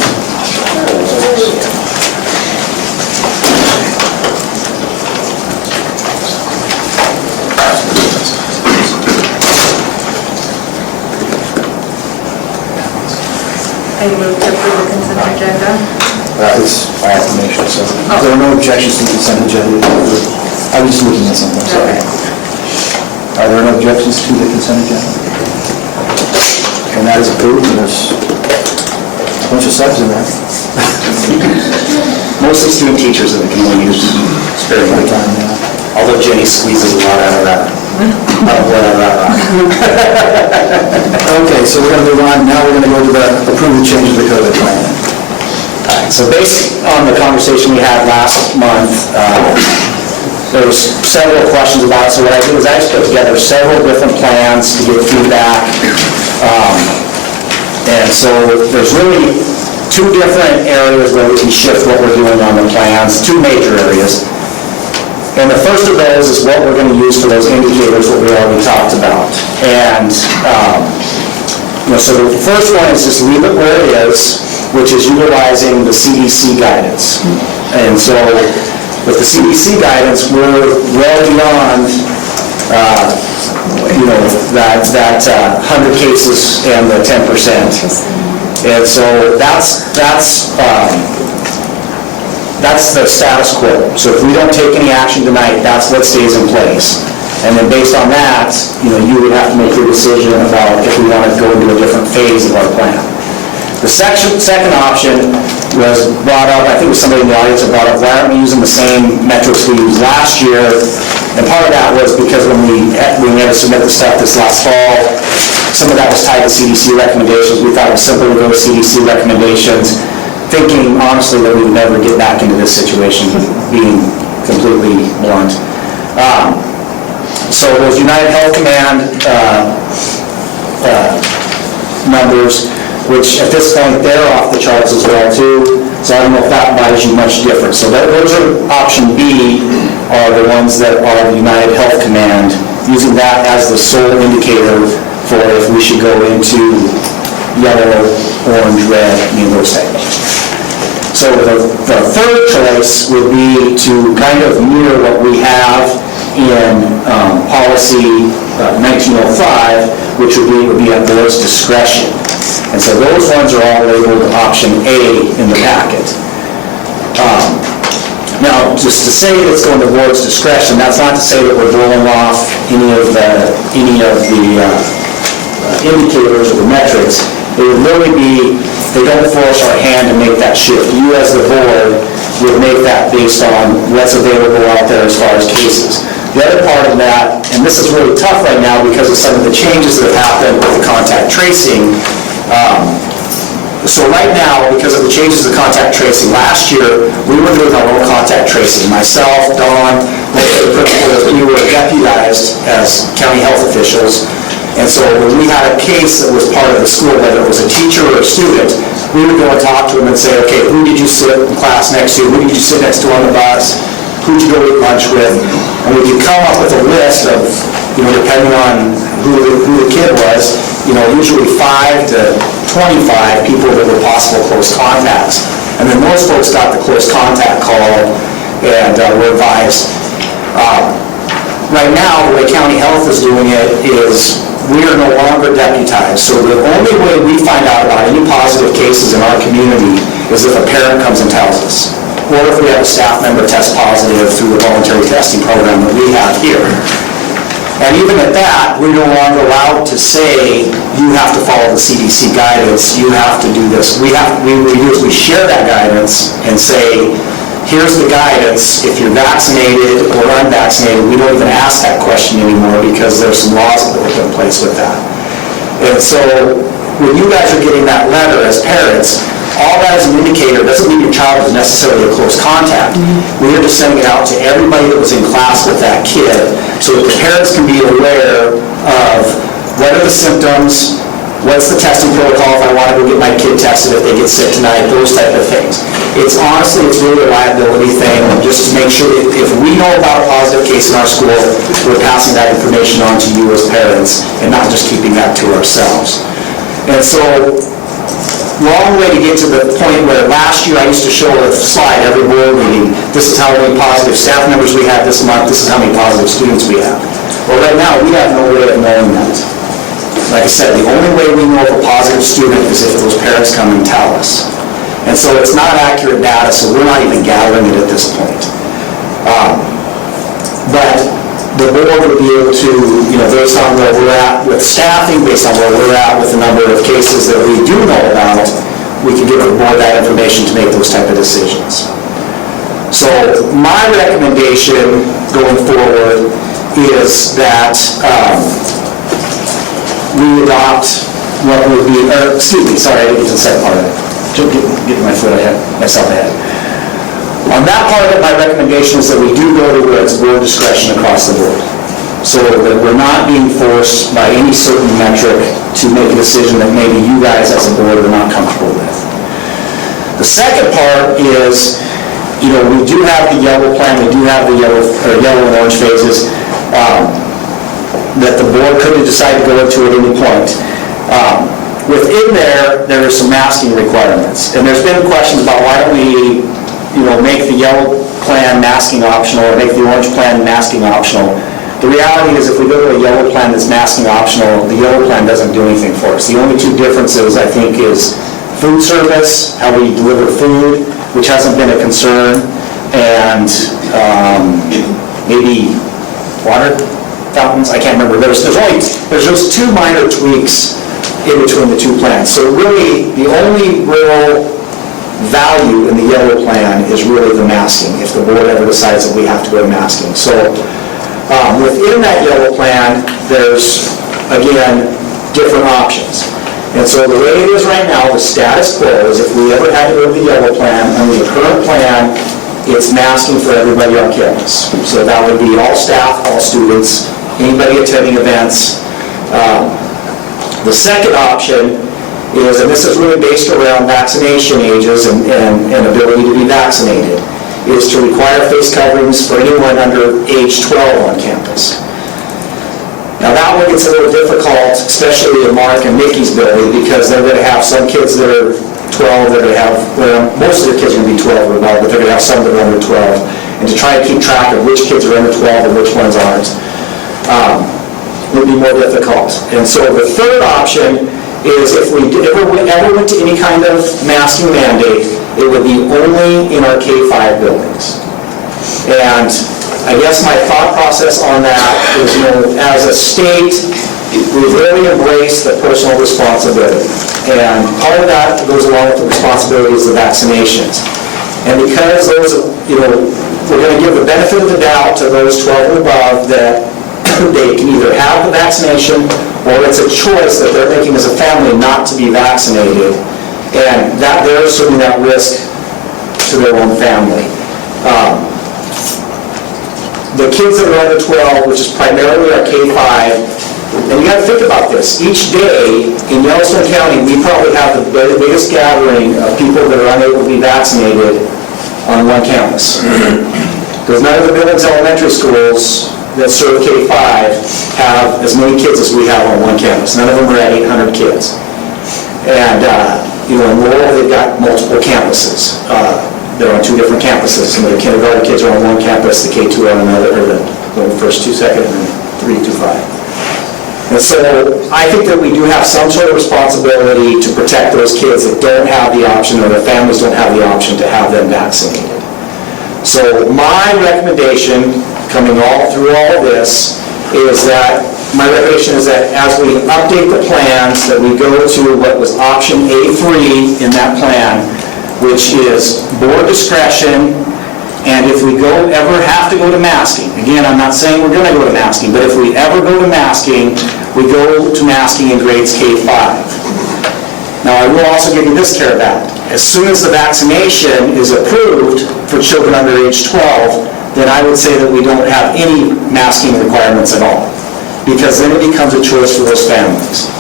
I move to approve the consent agenda. It's by affirmation, so there are no objections to the consent agenda. I was just looking at something, sorry. Are there no objections to the consent agenda? And that is approved, and there's a bunch of subs in there. Mostly student teachers that can only use spare money. Although Jenny squeezes a lot out of that. Okay, so we're going to move on. Now we're going to go to the approve the change of the COVID plan. So based on the conversation we had last month, there was several questions about it. So what I did was I just put together several different plans to get feedback. And so there's really two different areas where we can shift what we're doing on the plans, two major areas. And the first of those is what we're going to use for those indicators that we already talked about. And so the first one is just leave it where it is, which is utilizing the Cdc Guidance. And so with the Cdc Guidance, we're well beyond that 100 cases and the 10%. And so that's the status quo. So if we don't take any action tonight, that's what stays in place. And then based on that, you would have to make your decision about if we want to go into a different phase of our plan. The second option was brought up, I think it was somebody in the audience that brought up, why aren't we using the same metrics we used last year? And part of that was because when we had to submit the stuff this last fall, some of that was tied to CDC recommendations. We thought it was simple to go with CDC recommendations, thinking honestly that we would never get back into this situation, being completely blunt. So those United Health Command numbers, which at this point they're off the charts as well too, so I don't know if that buys you much different. So those are option B, are the ones that are the United Health Command, using that as the sole indicator for if we should go into yellow, orange, red, those type of things. So the third choice would be to kind of mirror what we have in policy 1905, which would be at board's discretion. And so those ones are all labeled option A in the packet. Now, just to say that it's going to board's discretion, that's not to say that we're blowing off any of the indicators or the metrics. It would really be, they don't force our hand to make that shift. You as the board would make that based on what's available out there as far as cases. The other part of that, and this is really tough right now because of some of the changes that have happened with the contact tracing. So right now, because of the changes to contact tracing, last year, we were doing our own contact tracing. Myself, Dawn, most of the principals, we were deputized as county health officials. And so when we had a case that was part of the school, whether it was a teacher or a student, we would go and talk to them and say, okay, who did you sit in class next to? Who did you sit next to on the bus? Who'd you go eat lunch with? And we could come up with a list of, depending on who the kid was, usually 5 to 25 people that were possible close contacts. And then most folks got the close contact call and were advised. Right now, the way county health is doing it is we are no longer deputized. So the only way we find out about any positive cases in our community is if a parent comes and tells us, or if we have a staff member test positive through the voluntary testing program that we have here. And even at that, we're no longer allowed to say, you have to follow the CDC guidance, you have to do this. We share that guidance and say, here's the guidance, if you're vaccinated or unvaccinated, we don't even ask that question anymore because there's some laws that were put in place with that. And so when you guys are getting that letter as parents, all that is an indicator. Doesn't mean your child is necessarily a close contact. We are just sending it out to everybody that was in class with that kid so that the parents can be aware of what are the symptoms, what's the testing protocol if I want to go get my kid tested if they get sick tonight, those type of things. It's honestly, it's really a liability thing, just to make sure that if we know about a positive case in our school, we're passing that information on to you as parents and not just keeping that to ourselves. And so, long way to get to the point where last year I used to show a slide every board meeting. This is how many positive staff members we had this month. This is how many positive students we have. Well, right now, we have no way of knowing that. Like I said, the only way we know of a positive student is if those parents come and tell us. And so it's not accurate data, so we're not even gathering it at this point. But the board would be able to, based on where we're at with staffing, based on where we're at with the number of cases that we do know about, we can give the board that information to make those type of decisions. So my recommendation going forward is that we adopt what would be, I didn't get to the second part of it. Getting myself ahead. On that part of it, my recommendation is that we do go to where it's board discretion across the board. So that we're not being forced by any certain metric to make a decision that maybe you guys as a board are not comfortable with. The second part is, we do have the yellow plan, we do have the yellow and orange phases that the board could have decided to go into at any point. Within there are some masking requirements. And there's been questions about why don't we make the yellow plan masking optional or make the orange plan masking optional. The reality is if we go to a yellow plan that's masking optional, the yellow plan doesn't do anything for us. The only two differences, I think, is food service, how we deliver food, which hasn't been a concern, and maybe water fountains, I can't remember. There's those two minor tweaks in between the two plans. So really, the only real value in the yellow plan is really the masking, if the board ever decides that we have to go to masking. So within that yellow plan, there's, again, different options. And so the way it is right now, the status quo is if we ever had to go to the yellow plan, under the current plan, it's masking for everybody on campus. So that would be all staff, all students, anybody attending events. The second option is, and this is really based around vaccination ages and ability to be vaccinated, is to require face coverings for anyone under age 12 on campus. Now that one gets a little difficult, especially in Mark and Nikki's building, because they're going to have some kids that are 12, they're going to have, well, most of the kids are going to be 12 or above, but they're going to have some that are under 12. And to try to keep track of which kids are under 12 and which ones aren't would be more difficult. And so the third option is if we ever went to any kind of masking mandate, it would be only in our K-5 buildings. And I guess my thought process on that is, as a state, we've really embraced the personal responsibility. And part of that goes along with the responsibilities of vaccinations. And because those, we're going to give the benefit of the doubt to those 12 and above that they can either have the vaccination or it's a choice that they're making as a family not to be vaccinated, and that they're assuming that risk to their own family. The kids that are under 12, which is primarily our K-5, and you got to think about this. Each day in Yellowstone County, we probably have the biggest gathering of people that are unable to be vaccinated on one campus. Because none of the Billings elementary schools that serve K-5 have as many kids as we have on one campus. None of them are at 800 kids. And, in Laurel, they've got multiple campuses. They're on two different campuses. Some of the kindergarten kids are on one campus, the K-2 are on another, or the going first 2 second, and then 3, 2, 5. And so I think that we do have some sort of responsibility to protect those kids that don't have the option, or their families don't have the option to have them vaccinated. So my recommendation, coming all through all of this, is that, my recommendation is that as we update the plans, that we go to what was option A3 in that plan, which is board discretion. And if we ever have to go to masking, again, I'm not saying we're going to go to masking, but if we ever go to masking, we go to masking in grades K-5. Now, I will also give you this caveat. As soon as the vaccination is approved for children under age 12, then I would say that we don't have any masking requirements at all, because then it becomes a choice for those families.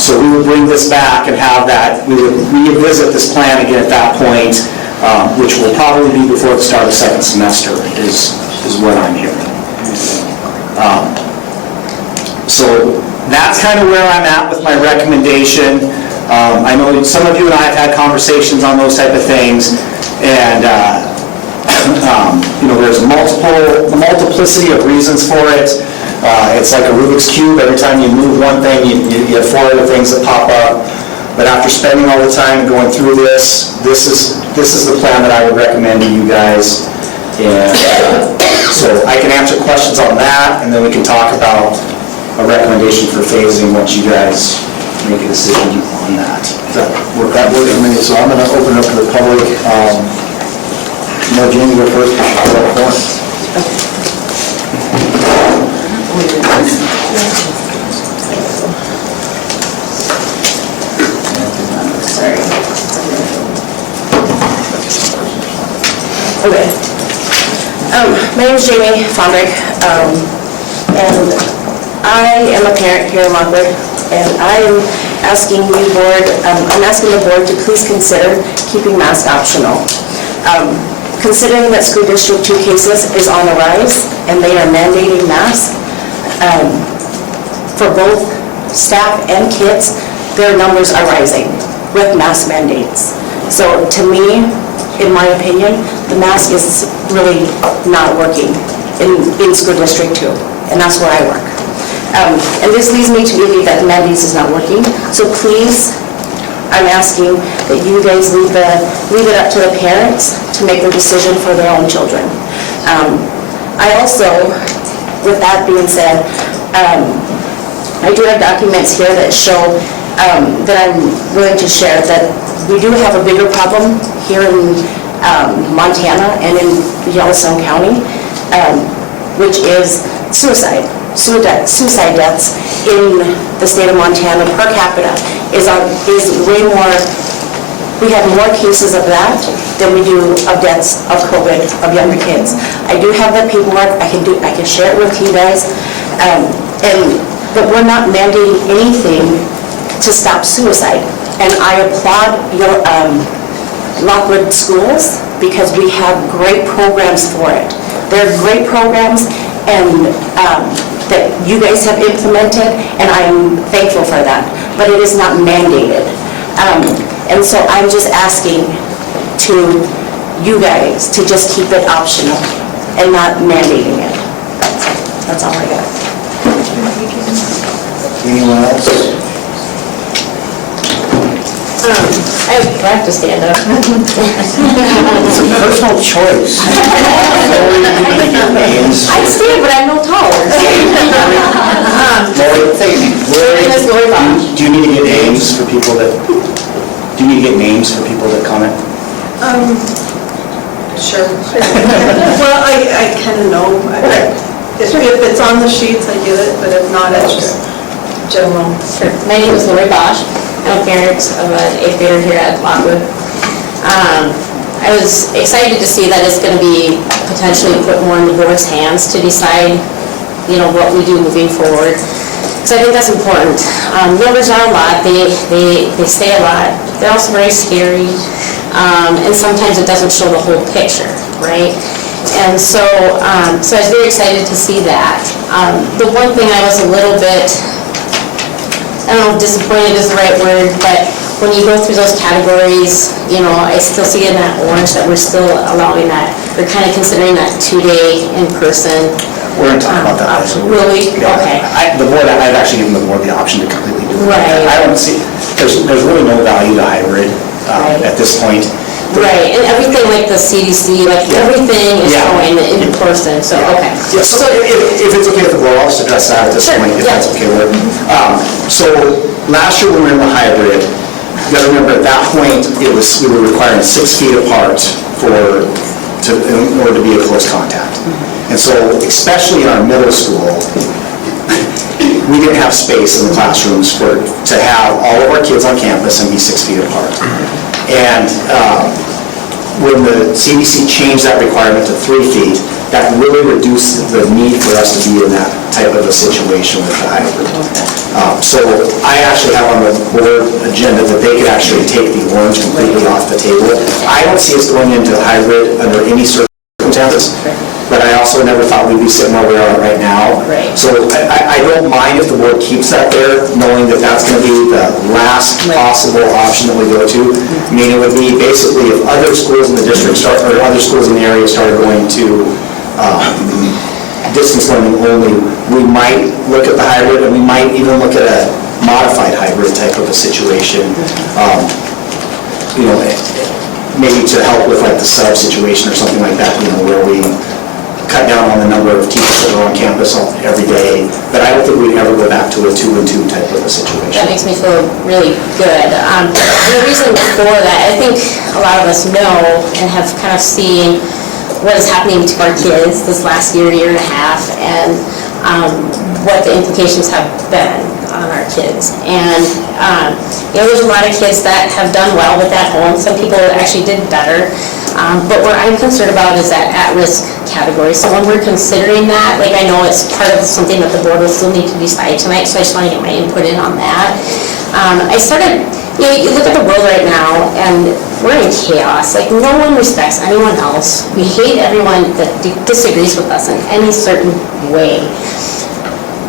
So we would bring this back and have that, we would revisit this plan again at that point, which will probably be before the start of second semester, is what I'm hearing. So that's kind of where I'm at with my recommendation. I know some of you and I have had conversations on those type of things, and there's a multiplicity of reasons for it. It's like a Rubik's Cube. Every time you move one thing, you have 4 other things that pop up. But after spending all the time going through this is the plan that I would recommend to you guys. And so I can answer questions on that, and then we can talk about a recommendation for phasing once you guys make a decision on that. Does that work out for me? So I'm going to open it up to the public. Jamie, go first. Okay. My name is Jamie Fondrick, and I am a parent here in Lockwood, and I am asking the board, to please consider keeping mask optional. Considering that school district 2 cases is on the rise, and they are mandating masks for both staff and kids, their numbers are rising with mask mandates. So to me, in my opinion, the mask is really not working in school district 2, and that's where I work. And this leads me to believe that the mandates is not working. So please, I'm asking that you guys leave it up to the parents to make the decision for their own children. I also, with that being said, I do have documents here that show that I'm willing to share that we do have a bigger problem here in Montana and in Yellowstone County, which is suicide deaths in the state of Montana per capita is way more. We have more cases of that than we do of deaths of COVID of younger kids. I do have the paperwork. I can share it with you guys, but we're not mandating anything to stop suicide. And I applaud your Lockwood schools because we have great programs for it. They're great programs and that you guys have implemented, and I am thankful for that. But it is not mandated. And so I'm just asking you guys to just keep it optional and not mandating it. That's all I got. Anyone else? I have to stand up. It's a personal choice. I stand, but I'm no taller. Do you need to get names for people that? Do you need to get names for people that comment? Sure. Well, I kind of know. If it's on the sheets, I get it, but if not, it's just general. Sure. My name is Lori Bosch. I'm a parent of an 8th grader here at Lockwood. I was excited to see that it's going to be potentially put more in the board's hands to decide, what we do moving forward. Because I think that's important. Numbers are a lot. They say a lot. They're also very scary. And sometimes it doesn't show the whole picture, right? And so I was very excited to see that. The one thing I was a little bit, I don't know if disappointed is the right word, but when you go through those categories, I still see in that orange that we're still allowing that, we're kind of considering that 2-day in-person. We're going to talk about that later. Really? Yeah. Okay. The board, I've actually given the board the option to completely do it. Right. I don't see, there's really no value to hybrid at this point. Right, and everything like the CDC, like everything is going in person, so, okay. Yeah, so if it's okay with the board, I'll just address that at this point, if that's okay with it. So last year when we were in the hybrid, you got to remember at that point, we were requiring 6 feet apart in order to be a close contact. And so especially in our middle school, we didn't have space in the classrooms to have all of our kids on campus and be 6 feet apart. And when the CDC changed that requirement to 3 feet, that really reduced the need for us to be in that type of a situation with the hybrid. So I actually have on the board agenda that they could actually take the orange completely off the table. I don't see us going into hybrid under any circumstances, but I also never thought we'd be sitting where we are right now. Right. So I don't mind if the board keeps that there, knowing that that's going to be the last possible option that we go to. I mean, it would be basically if other schools in the district or other schools in the area started going to distance learning only, we might look at the hybrid, and we might even look at a modified hybrid type of a situation. Maybe to help with like the sub situation or something like that, where we cut down on the number of teachers that are on campus every day, but I don't think we'd ever go back to a 2-and-2 type of a situation. That makes me feel really good. And the reason for that, I think a lot of us know and have kind of seen what is happening to our kids this last year and a half, and what the implications have been on our kids. And there's a lot of kids that have done well with that home. Some people actually did better. But what I'm concerned about is that at-risk category. So when we're considering that, I know it's part of something that the board will still need to decide tonight, so I just want to get my input in on that. I started, you look at the world right now, and we're in chaos. No one respects anyone else. We hate everyone that disagrees with us in any certain way.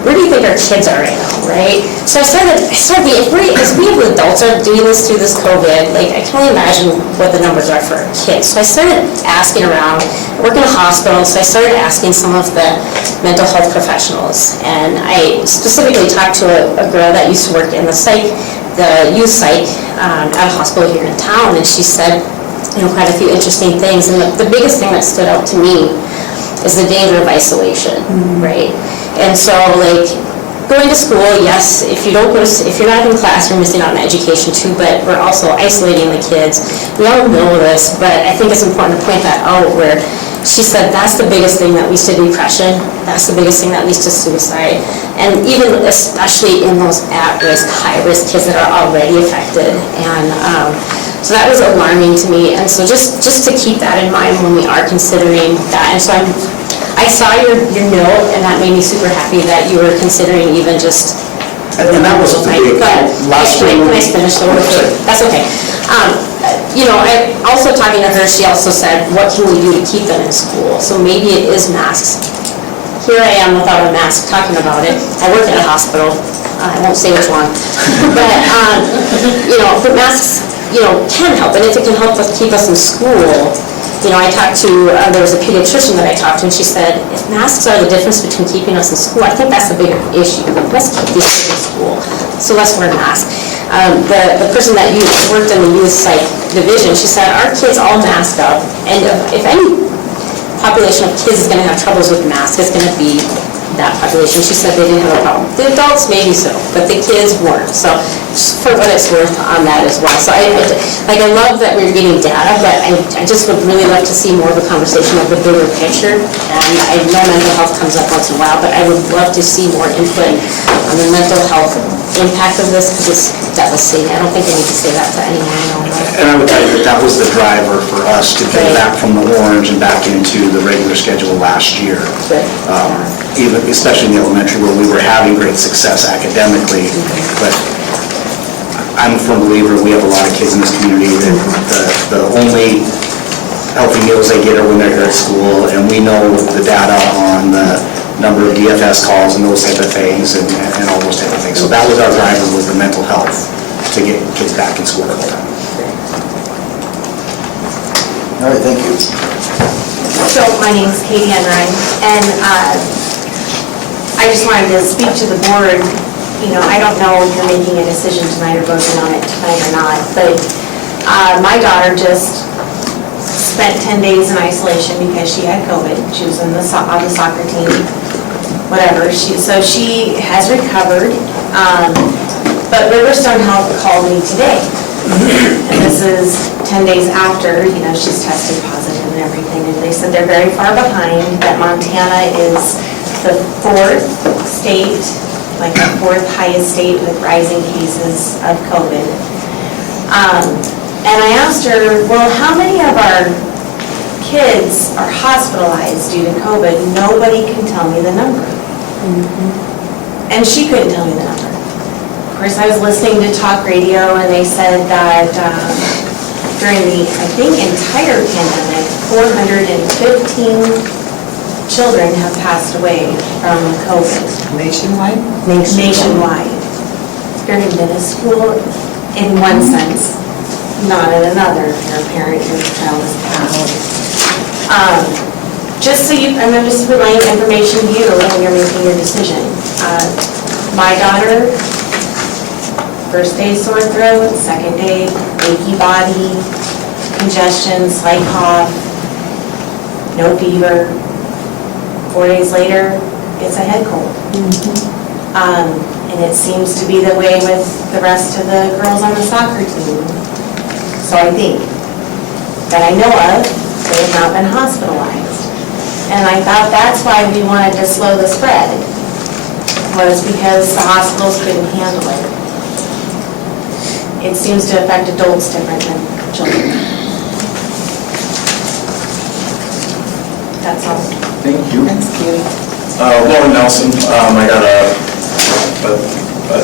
Where do you think our kids are right now, right? So I started thinking, if we adults are doing this through this COVID, I can only imagine what the numbers are for our kids. So I started asking around. I work in a hospital, so I started asking some of the mental health professionals. And I specifically talked to a girl that used to work in the youth psych at a hospital here in town, and she said, quite a few interesting things. And the biggest thing that stood out to me is the danger of isolation, right? And so, going to school, yes, if you're not in class, you're missing out on education too, but we're also isolating the kids. We all know this, but I think it's important to point that out, where she said that's the biggest thing that leads to depression, that's the biggest thing that leads to suicide, and even especially in those at-risk, high-risk kids that are already affected. And so that was alarming to me, and so just to keep that in mind when we are considering that. And so I saw your note, and that made me super happy that you were considering even just. And that was the big last Can I finish the word? That's okay. I also talking to her, she also said, what can we do to keep them in school? So maybe it is masks. Here I am without a mask talking about it. I work at a hospital. I won't say which one. But masks, can help. And if it can help us keep us in school, I talked to, there was a pediatrician that I talked to, and she said, if masks are the difference between keeping us in school, I think that's the bigger issue. Let's keep these kids in school, so let's wear masks. The person that worked in the youth psych division, she said, our kids all mask up, and if any population of kids is going to have troubles with masks, it's going to be that population. She said they didn't have a problem. The adults maybe so, but the kids weren't. So just for what it's worth on that as well. So I love that we're getting data, but I just would really like to see more of a conversation of the bigger picture. And I know mental health comes up once in a while, but I would love to see more input on the mental health impact of this, because it's devastating. I don't think I need to say that to anyone I know. And I would tell you that was the driver for us to get back from the orange and back into the regular schedule last year. Even, especially in the elementary, where we were having great success academically, but I'm a firm believer we have a lot of kids in this community that the only healthy meals they get are when they're here at school, and we know the data on the number of DFS calls and those type of things, and all those type of things. So that was our driver, was the mental health to get kids back in school full time. All right, thank you. So my name's Katie Enright, and I just wanted to speak to the board. You know, I don't know if you're making a decision tonight or voting on it tonight or not, but my daughter just spent 10 days in isolation because she had COVID. She was on the soccer team, whatever. So she has recovered, but Riverstone Health called me today. And this is 10 days after, you know, she's tested positive and everything. And they said they're very far behind, that Montana is the 4th state, like the 4th highest state with rising cases of COVID. And I asked her, well, how many of our kids are hospitalized due to COVID? Nobody can tell me the number. And she couldn't tell me the number. Of course, I was listening to talk radio, and they said that during the, I think, entire pandemic, 415 children have passed away from COVID. Nationwide? Nationwide. Very minuscule in one sense, not in another. If you're a parent, your child is passed. Just so you, and I'm just relaying information to you when you're making your decision. My daughter, first day sore throat, second day achy body, congestion, slight cough, no fever. 4 days later, it's a head cold. And it seems to be the way with the rest of the girls on the soccer team. So I think, that I know of, they have not been hospitalized. And I thought that's why we wanted to slow the spread, was because the hospitals couldn't handle it. It seems to affect adults different than children. That's all. Thank you. Lauren Nelson, I got a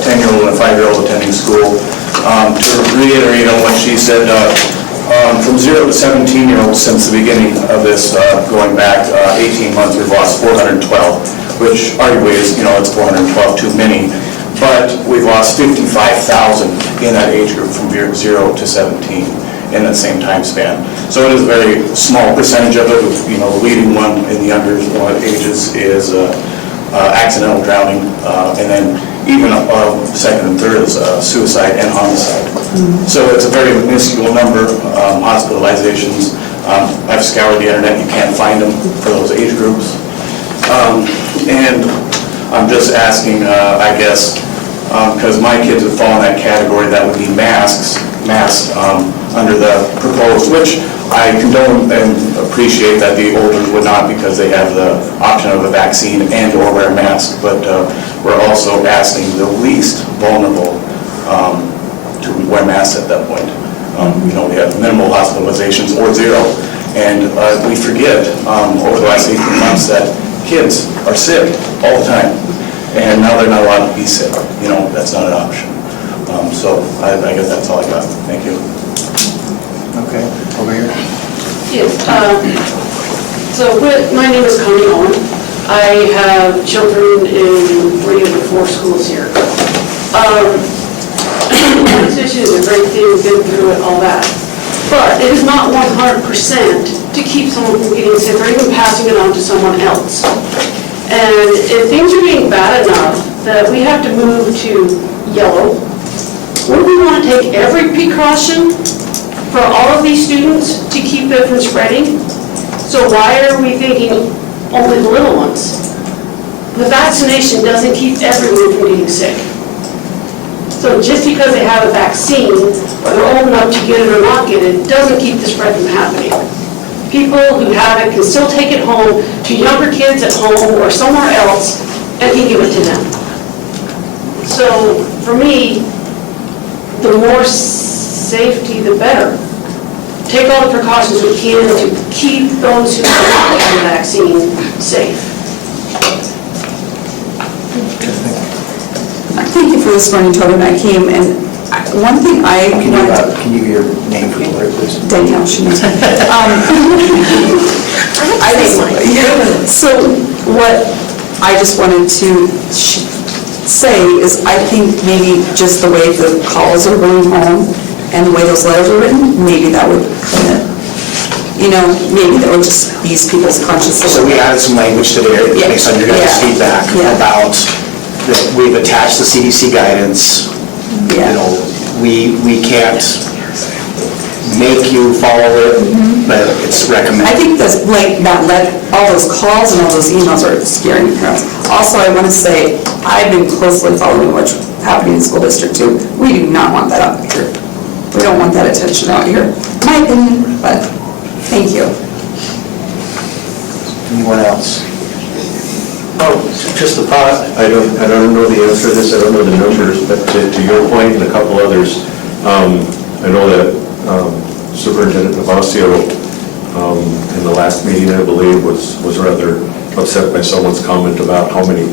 10-year-old and a 5-year-old attending school. To reiterate on what she said, from 0 to 17-year-olds since the beginning of this, going back 18 months, we've lost 412, which arguably is, it's 412 too many, but we've lost 55,000 in that age group from 0 to 17 in that same time span. So it is a very small percentage of it. The leading one in the younger ages is accidental drowning, and then even second and third is suicide and homicide. So it's a very minuscule number. Hospitalizations, I've scoured the internet, you can't find them for those age groups. And I'm just asking, I guess, because my kids would fall in that category, that would be masks under the proposed, which I condone and appreciate that the older would not, because they have the option of a vaccine and or wear a mask, but we're also asking the least vulnerable to wear masks at that point. We have minimal hospitalizations or zero, and we forget over the last 18 months that kids are sick all the time, and now they're not allowed to be sick. That's not an option. So I guess that's all I got. Thank you. Okay, over here. Yes, my name is Connie Owen. I have children in 3 of the 4 schools here. Vaccination is a great thing, we've been through it, all that. But it is not 100% to keep someone from getting sick or even passing it on to someone else. And if things are getting bad enough that we have to move to yellow, wouldn't we want to take every precaution for all of these students to keep it from spreading? So why are we thinking only the little ones? The vaccination doesn't keep everyone from getting sick. So just because they have a vaccine, or they're old enough to get it or not get it, doesn't keep the spread from happening. People who have it can still take it home to younger kids at home or somewhere else and can give it to them. So for me, the more safety, the better. Take all the precautions we can to keep those who do not have the vaccine safe. Thank you for this morning, Tobin. I came, and one thing I wanted... Can you give your name for the record, please? Danielle, she knows. So what I just wanted to say is I think maybe just the way the calls are going home and the way those letters are written, maybe that would kind of, maybe that would just ease people's consciences. So we added some language today, based on your guys' Yeah. feedback, Yeah. about that we've attached the CDC guidance. We can't make you follow it, but it's recommended. I think that's all those calls and all those emails are scaring parents. Also, I want to say, I've been closely following what's happening in the school district too. We do not want that out here. We don't want that attention out here, my opinion, but thank you. Anyone else? Oh, just a thought, I don't know the answer to this, I don't know the numbers, but to your point and a couple others, I know that Superintendent Navasio, in the last meeting, I believe, was rather upset by someone's comment about how many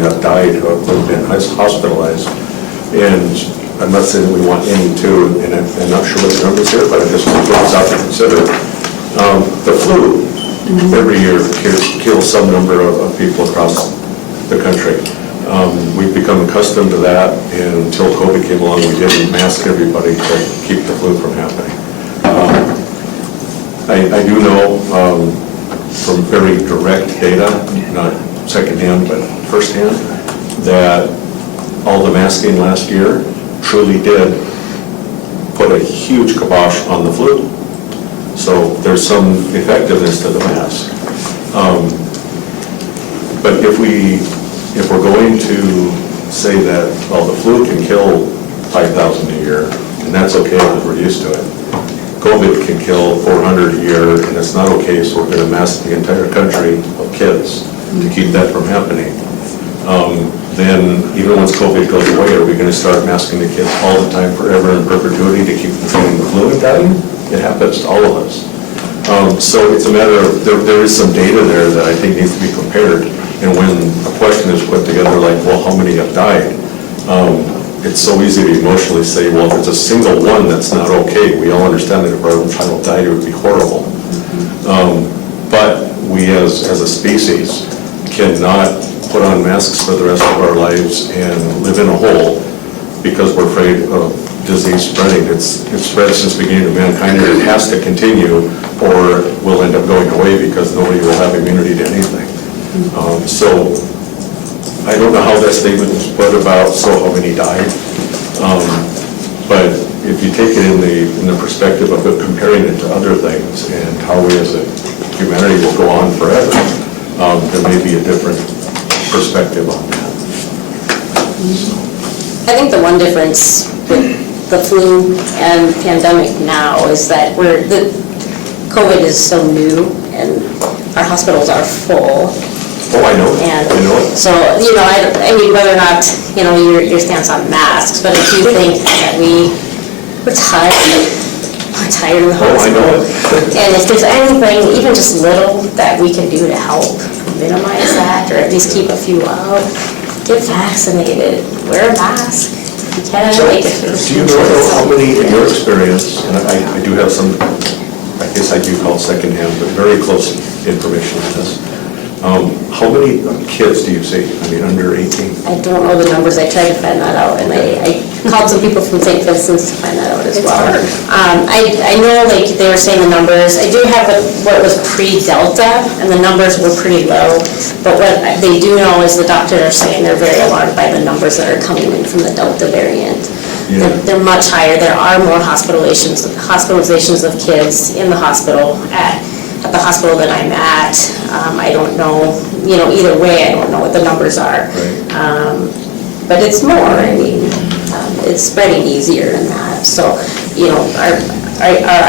have died who have been hospitalized. And I'm not saying that we want any to, and I'm not sure what the numbers here, but I just want to throw this out to consider. The flu, every year kills some number of people across the country. We've become accustomed to that, and until COVID came along, we didn't mask everybody to keep the flu from happening. I do know from very direct data, not secondhand, but firsthand, that all the masking last year truly did put a huge kibosh on the flu. So there's some effectiveness to the mask. But if we're going to say that, well, the flu can kill 5,000 a year, and that's okay because we're used to it. COVID can kill 400 a year, and it's not okay, so we're going to mask the entire country of kids to keep that from happening. Then even once COVID goes away, are we going to start masking the kids all the time, forever in perpetuity, to keep them from the flu and dying? It happens to all of us. So it's a matter of, there is some data there that I think needs to be compared. And when a question is put together like, well, how many have died? It's so easy to emotionally say, well, if it's a single one, that's not okay. We all understand that if our own child died, it would be horrible. But we as a species cannot put on masks for the rest of our lives and live in a hole because we're afraid of disease spreading. It's spread since the beginning of mankind, and it has to continue, or we'll end up going away because nobody will have immunity to anything. So I don't know how that statement was put about how many died, but if you take it in the perspective of comparing it to other things and how we as a humanity will go on forever, there may be a different perspective on that. I think the one difference with the flu and pandemic now is that COVID is so new and our hospitals are full. Oh, I know. And I know it. so, I mean, whether or not, your stance on masks, but I do think that we're tired. We're tired of the hospital. Oh, I know it. And if there's anything, even just little, that we can do to help minimize that, or at least keep a few out, get vaccinated, wear a mask. You can make it. Do you know how many, in your experience, and I do have some, I guess I do call it secondhand, but very close information on this. How many kids do you see? I mean, under 18? I don't know the numbers. I tried to find that out, and I called some people from St. Vincent's to find that out as well. I know, they were saying the numbers. I do have what was pre-Delta, and the numbers were pretty low. But what they do know is the doctors are saying they're very alarmed by the numbers that are coming in from the Delta variant. Yeah. They're much higher. There are more hospitalizations of kids in the hospital at the hospital that I'm at. I don't know, either way, I don't know what the numbers are. Right. But it's more, it's spreading easier than that. So, our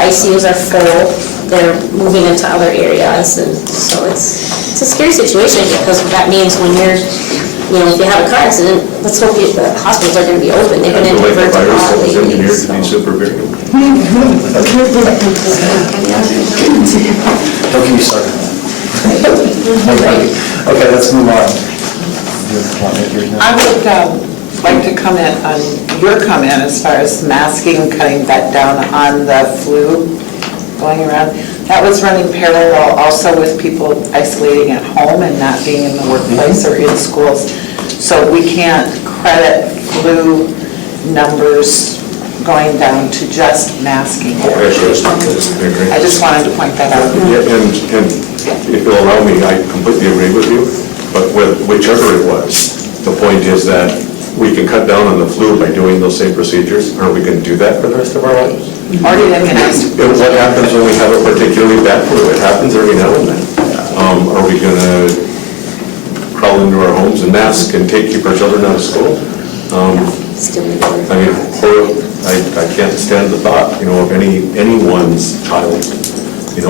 ICUs are full, they're moving into other areas, and so it's a scary situation, because that means when if you have a car accident, let's hope the hospitals are going to be open. They've been in Like the virus that was lately, engineered to so. be super virulent. Okay, you started. Okay, let's move on. I would like to comment on your comment as far as masking, cutting that down on the flu going around. That was running parallel also with people isolating at home and not being in the workplace or in schools. So we can't credit flu numbers going down to just masking. I just wanted to point that out. Yeah, and if you'll allow me, I completely agree with you, but whichever it was, the point is that we can cut down on the flu by doing those same procedures. Are we going to do that for the rest of our lives? Already immunized. And what happens when we have a particularly bad flu? It happens every now and then. Are we going to crawl into our homes and mask and keep our children out of school? I mean, I can't stand the thought, of anyone's child,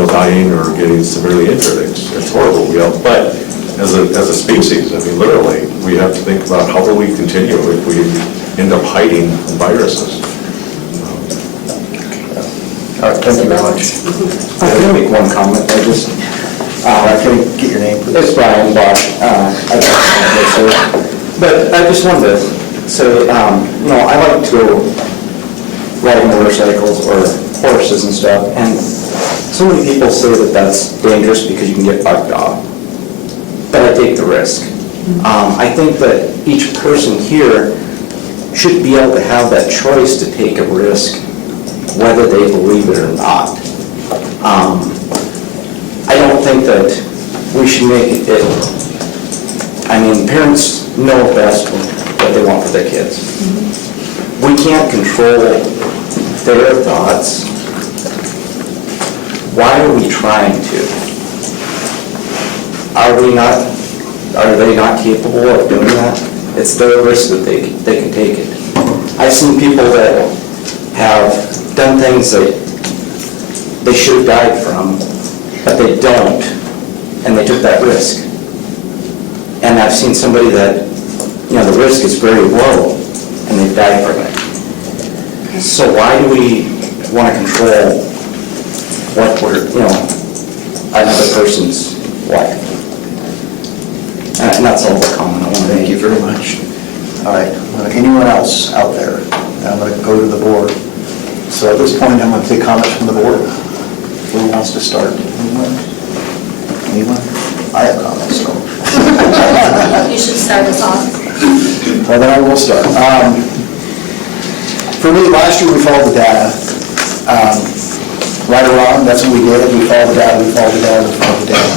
dying or getting severely injured. It's horrible. But as a species, I mean, literally, we have to think about how do we continue if we end up hiding viruses. All right, thank you very much. I'm going to make one comment. I can get your name, please. It's Brian Bosch. But I just wanted to say, I like to go ride motorcycles or horses and stuff, and so many people say that that's dangerous because you can get bucked off. But I take the risk. I think that each person here should be able to have that choice to take a risk, whether they believe it or not. I don't think that we should make it, parents know best what they want for their kids. We can't control their thoughts. Why are we trying to? Are they not capable of doing that? It's their risk that they can take it. I've seen people that have done things that they should have died from, but they don't, and they took that risk. And I've seen somebody that, the risk is very low, and they died from it. So why do we want to control what another person's life? And that's all the comment I want to make. Thank you very much. All right, anyone else out there? I'm going to go to the board. So at this point, I'm going to take comments from the board. Who wants to start? Anyone? I have comments, so. You should start us off. Well, then I will start. For me, last year we followed the data. Right or wrong, that's what we did. We followed the data, we followed the data, we followed the data.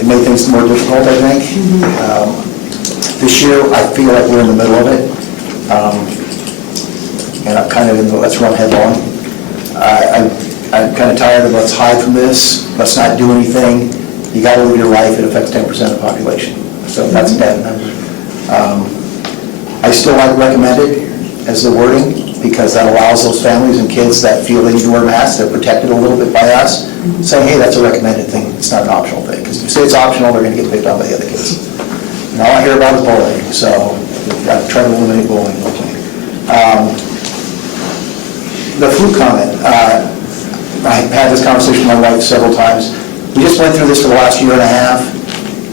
It made things more difficult, I think. This year, I feel like we're in the middle of it. And I'm kind of in the let's run headlong. I'm kind of tired of let's hide from this, let's not do anything. You got to live your life, it affects 10% of the population. So that's a bad number. I still like recommended as the wording, because that allows those families and kids that feel they need to wear masks, they're protected a little bit by us, saying, hey, that's a recommended thing, it's not an optional thing. Because if you say it's optional, they're going to get picked on by the other kids. And all I hear about is bullying, so I've tried to eliminate bullying. The flu comment, I've had this conversation with my wife several times. We just went through this for the last year and a half.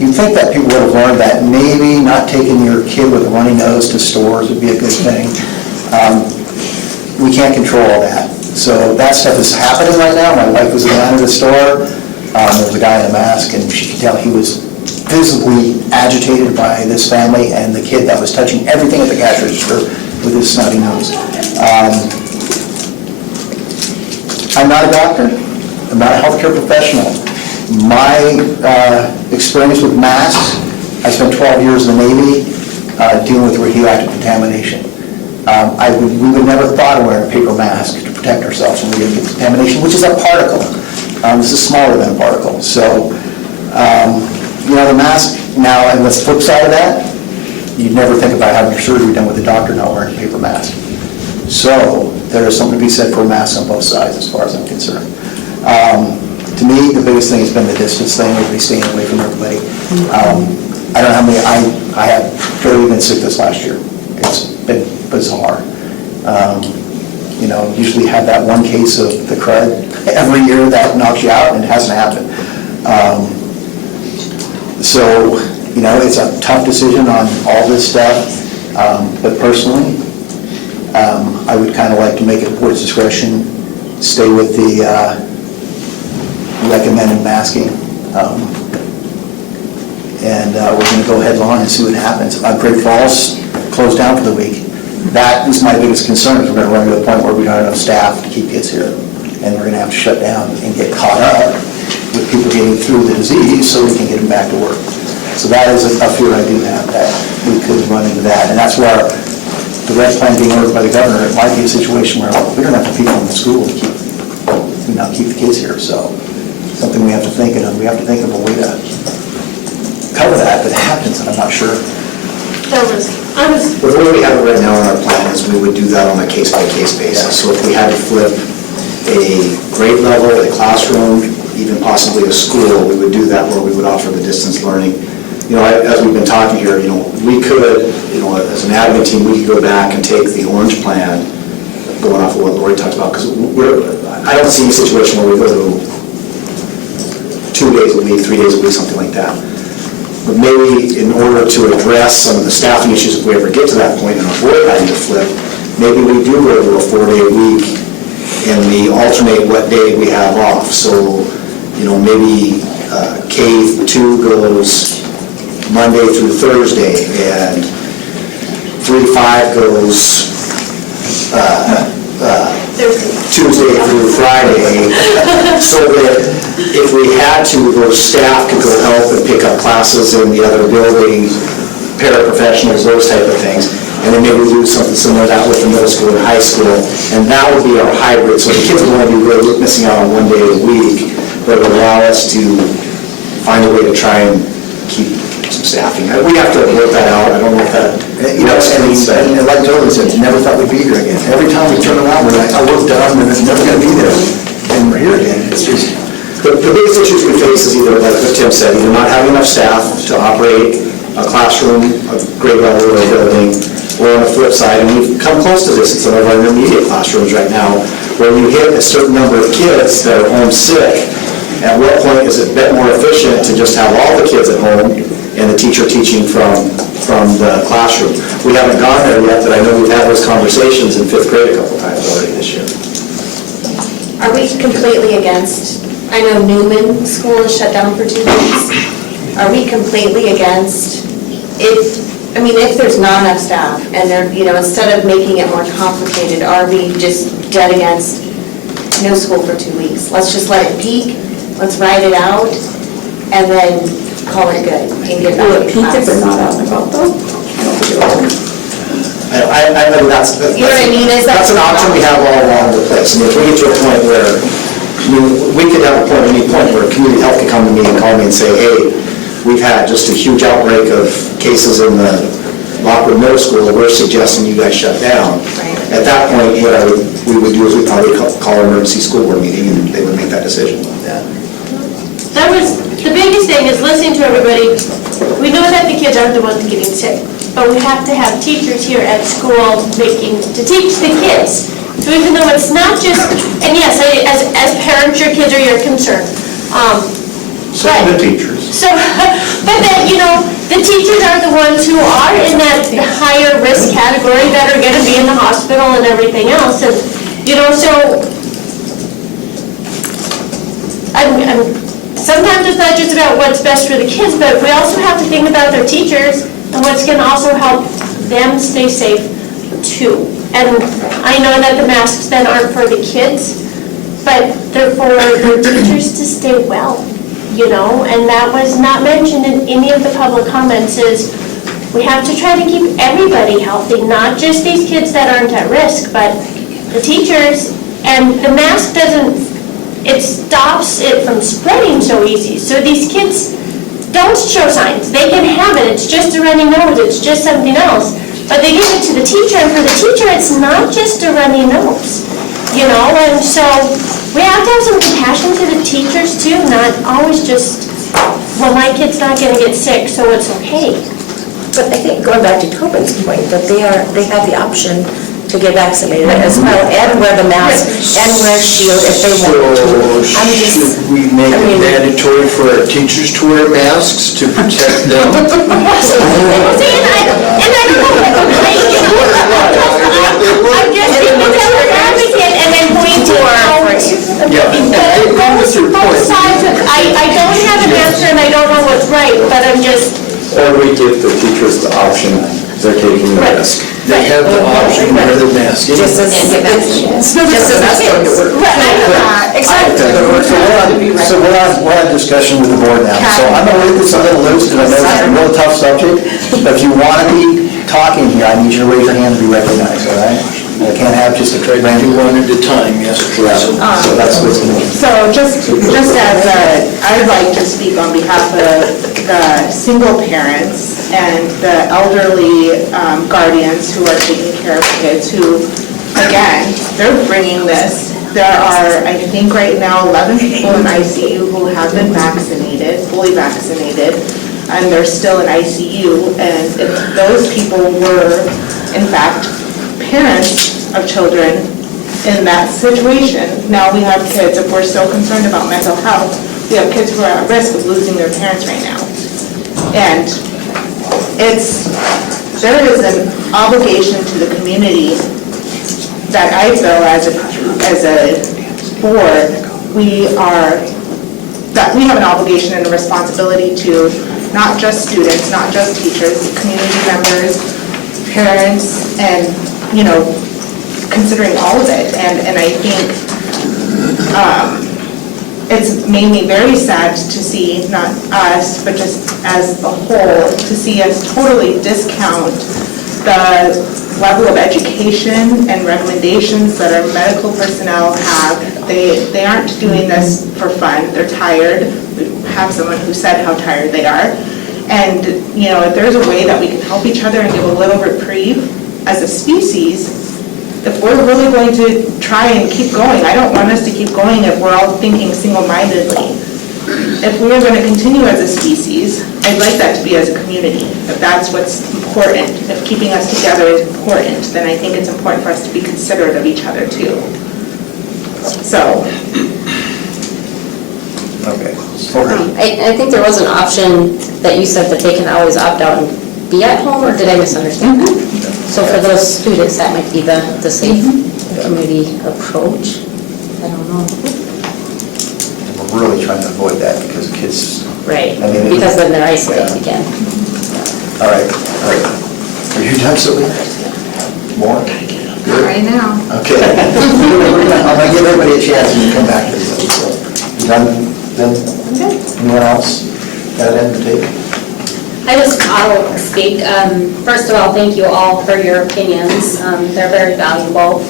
You'd think that people would have learned that maybe not taking your kid with a runny nose to stores would be a good thing. We can't control all that. So that stuff is happening right now. My wife was in line at the store. There was a guy in a mask, and she could tell he was visibly agitated by this family and the kid that was touching everything at the cash register with his snotty nose. I'm not a doctor. I'm not a healthcare professional. My experience with masks, I spent 12 years in the Navy dealing with radioactive contamination. We would never thought of wearing a paper mask to protect ourselves from radioactive contamination, which is a particle. This is smaller than a particle. So, the mask now, and the flip side of that, you'd never think about having your surgery done with a doctor not wearing a paper mask. So, there is something to be said for masks on both sides as far as I'm concerned. To me, the biggest thing has been the distance thing, everybody staying away from everybody. I don't know how many, I have barely been sick this last year. It's been bizarre. Usually have that one case of the crud every year that knocks you out, and it hasn't happened. So, it's a tough decision on all this stuff, but personally, I would kind of like to make it a board's discretion, stay with the recommended masking, and we're going to go headlong and see what happens. Great Falls closed down for the week. That is my biggest concern, is we're going to run to the point where we don't have enough staff to keep kids here, and we're going to have to shut down and get caught up with people getting through the disease so we can get them back to work. So that is a fear I do have, that we could run into that, and that's where the rest plan being ordered by the governor, it might be a situation where we don't have the people in the school to keep the kids here, so something we have to think of. We have to think of a way to cover that if it happens, and I'm not sure. The way we have it right now in our plan is we would do that on a case-by-case basis. So if we had to flip a grade level, a classroom, even possibly a school, we would do that where we would offer the distance learning. As we've been talking here, we could, as an admin team, we could go back and take the orange plan, going off of what Lori talked about, because I don't see a situation where we go to 2 days a week, 3 days a week, something like that. But maybe in order to address some of the staffing issues, if we ever get to that point and avoid having to flip, maybe we do go to a 4-day week and we alternate what day we have off. So, maybe K-2 goes Monday through Thursday, and 3-5 goes Tuesday through Friday, so that if we had to, those staff could go help and pick up classes in the other building, paraprofessionals, those type of things. And then maybe we do something similar to that with the middle school and high school, and that would be our hybrid. So the kids would only be really missing out on 1 day a week, but it would allow us to find a way to try and keep some staffing. We have to work that out. I don't know if that, and like Jordan said, never thought we'd be here again. Every time we turn around, we're like, oh, we're done, and it's never going to be there. And we're here again. It's just... The biggest issues we face is either, like Tim said, either not having enough staff to operate a classroom, a grade level or a building, or on the flip side, and we've come close to this in some of our intermediate classrooms right now, where you hit a certain number of kids that are home sick. At what point is it a bit more efficient to just have all the kids at home and the teacher teaching from the classroom? We haven't gone there yet, but I know we've had those conversations in 5th grade a couple times already this year. Are we completely against, I know Newman School is shut down for 2 weeks. Are we completely against, if there's not enough staff and they're, instead of making it more complicated, are we just dead against no school for 2 weeks? Let's just let it peak, let's ride it out, and then call it good and get back to class. If they're not out and about though? I know that's You know what I mean? That's an option we have all along the place. If we get to a point where, we could have a point at any point where community health could come to me and call me and say, hey, we've had just a huge outbreak of cases in the Lockwood Middle School, we're suggesting you guys shut down. At that point, what we would do is we'd probably call an emergency school board meeting and they would make that decision. That was, the biggest thing is listening to everybody. We know that the kids aren't the ones getting sick, but we have to have teachers here at school to teach the kids. So even though it's not just, and yes, as parents, your kids are your concern. So the teachers. So, but then, the teachers are the ones who are in that higher risk category that are gonna be in the hospital and everything else. And, so, sometimes it's not just about what's best for the kids, but we also have to think about their teachers and what's gonna also help them stay safe too. And I know that the masks then aren't for the kids, but they're for the teachers to stay well. And that was not mentioned in any of the public comments, is we have to try to keep everybody healthy, not just these kids that aren't at risk, but the teachers. And the mask it stops it from spreading so easy. So these kids don't show signs. They can have it. It's just a runny nose. It's just something else. But they give it to the teacher, and for the teacher, it's not just a runny nose. And so we have to have some compassion to the teachers too, not always just, well, my kid's not going to get sick, so it's okay. But I think going back to Tobin's point, that they have the option to get vaccinated as well, and wear the mask, and wear a shield if they want to. Should we make it mandatory for our teachers to wear masks to protect them? And I don't know, I'm just being a devil's advocate and then pointing out. Yeah, I agree with your point. both sides of, I don't have an answer and I don't know what's right, but I'm just, Or we give the teachers the option, they're taking the risk. They have the option to wear their mask. Just as, just as that's going to work. Exactly. So we're on discussion with the board now. So I'm going to leave this a little loose because I know it's a real tough subject. But if you want to be talking here, I need you to raise your hand to be recognized, all right? I can't have just a trade random One at a time, yes. So that's what's going to be. So just as I'd like to speak on behalf of the single parents and the elderly guardians who are taking care of kids who, again, they're bringing this. There are, I think right now, 11 people in ICU who have been vaccinated, fully vaccinated, and they're still in ICU. And if those people were, in fact, parents of children in that situation, now we have kids, if we're so concerned about mental health, we have kids who are at risk of losing their parents right now. And there is an obligation to the community that I feel as a board, we have an obligation and a responsibility to not just students, not just teachers, community members, parents, and, considering all of it. And I think it's made me very sad to see, not us, but just as a whole, to see us totally discount the level of education and recommendations that our medical personnel have. They aren't doing this for fun. They're tired. We have someone who said how tired they are. And, if there's a way that we can help each other and give a little reprieve as a species, if we're really going to try and keep going, I don't want us to keep going if we're all thinking single-mindedly. If we're going to continue as a species, I'd like that to be as a community. If that's what's important, if keeping us together is important, then I think it's important for us to be considerate of each other too. So. Okay. I think there was an option that you said that they can always opt out and be at home, or did I misunderstand that? So for those students, that might be the safe community approach. I don't know. And we're really trying to avoid that because kids. Right, because then they're isolated again. All right. Are you done, Sylvia? More? Not right now. Okay. I'm going to give everybody a chance and come back to this. So, you done? Anyone else got it to take? I'll speak. First of all, thank you all for your opinions. They're very valuable.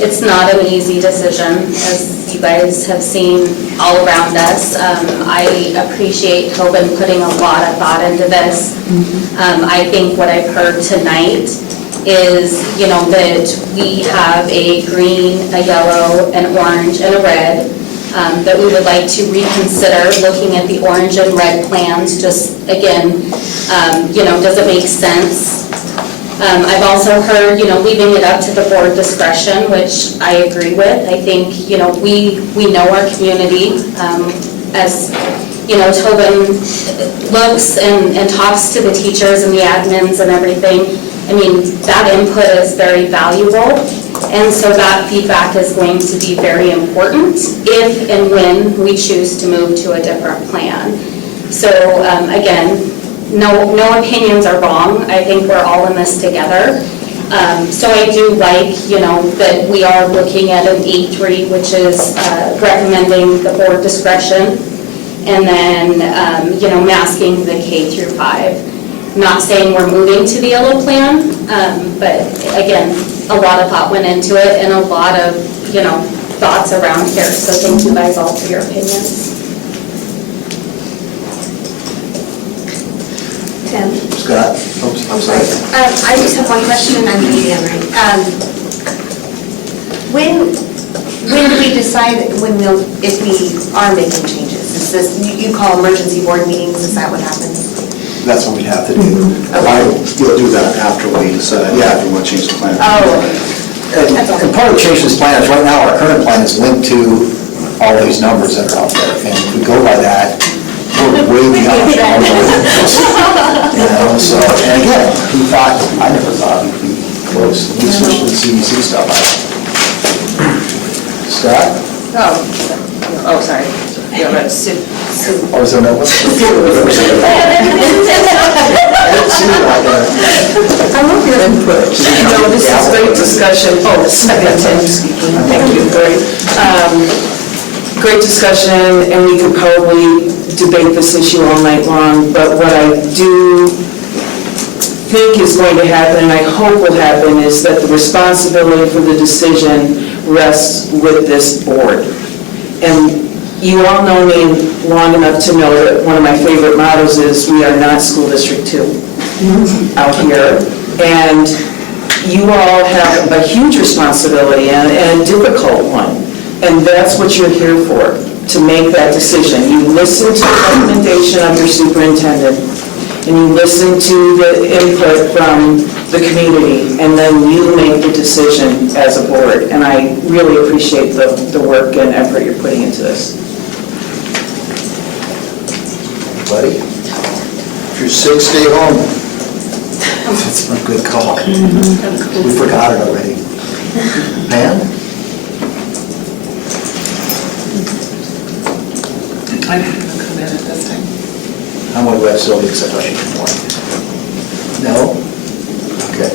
It's not an easy decision, as you guys have seen all around us. I appreciate Tobin putting a lot of thought into this. I think what I've heard tonight is, that we have a green, a yellow, an orange, and a red, that we would like to reconsider looking at the orange and red plans, just again, does it make sense? I've also heard, leaving it up to the board discretion, which I agree with. I think, we know our community, as, Tobin looks and talks to the teachers and the admins and everything. I mean, that input is very valuable, and so that feedback is going to be very important if and when we choose to move to a different plan. So again, no opinions are wrong. I think we're all in this together. So I do like, that we are looking at an E3, which is recommending the board discretion, and then, masking the K through 5. Not saying we're moving to the yellow plan, but again, a lot of thought went into it and a lot of, thoughts around here. So thank you guys all for your opinions. Tim? Scott? I'm sorry. I just have one question, and I'm maybe I'm right. When do we decide if we are making changes? Is this, you call emergency board meetings, is that what happens? That's what we have to do. You'll do that after we decide if we want to change the plan. And part of the change this plan is right now our current plan is linked to all these numbers that are out there. And if we go by that, we're way beyond all those. So, and again, I never thought we'd be close. We switched to the CDC stuff. Scott? Oh, sorry. Yeah, but I was on that one. I love your input. No, this is great discussion. Oh, second speaking. Thank you, great. Great discussion, and we could probably debate this issue all night long, but what I do think is going to happen, and I hope will happen, is that the responsibility for the decision rests with this board. And you all know me long enough to know that one of my favorite mottos is, we are not School District 2 out here. And you all have a huge responsibility and a difficult one. And that's what you're here for, to make that decision. You listen to the recommendation of your superintendent, and you listen to the input from the community, and then you make the decision as a board. And I really appreciate the work and effort you're putting into this. Buddy, if you're sick, stay home. That's a good call. We forgot it already. Pam? I don't have a comment at this time. I'm going to let Sylvia, because I thought she didn't want to. No? Okay.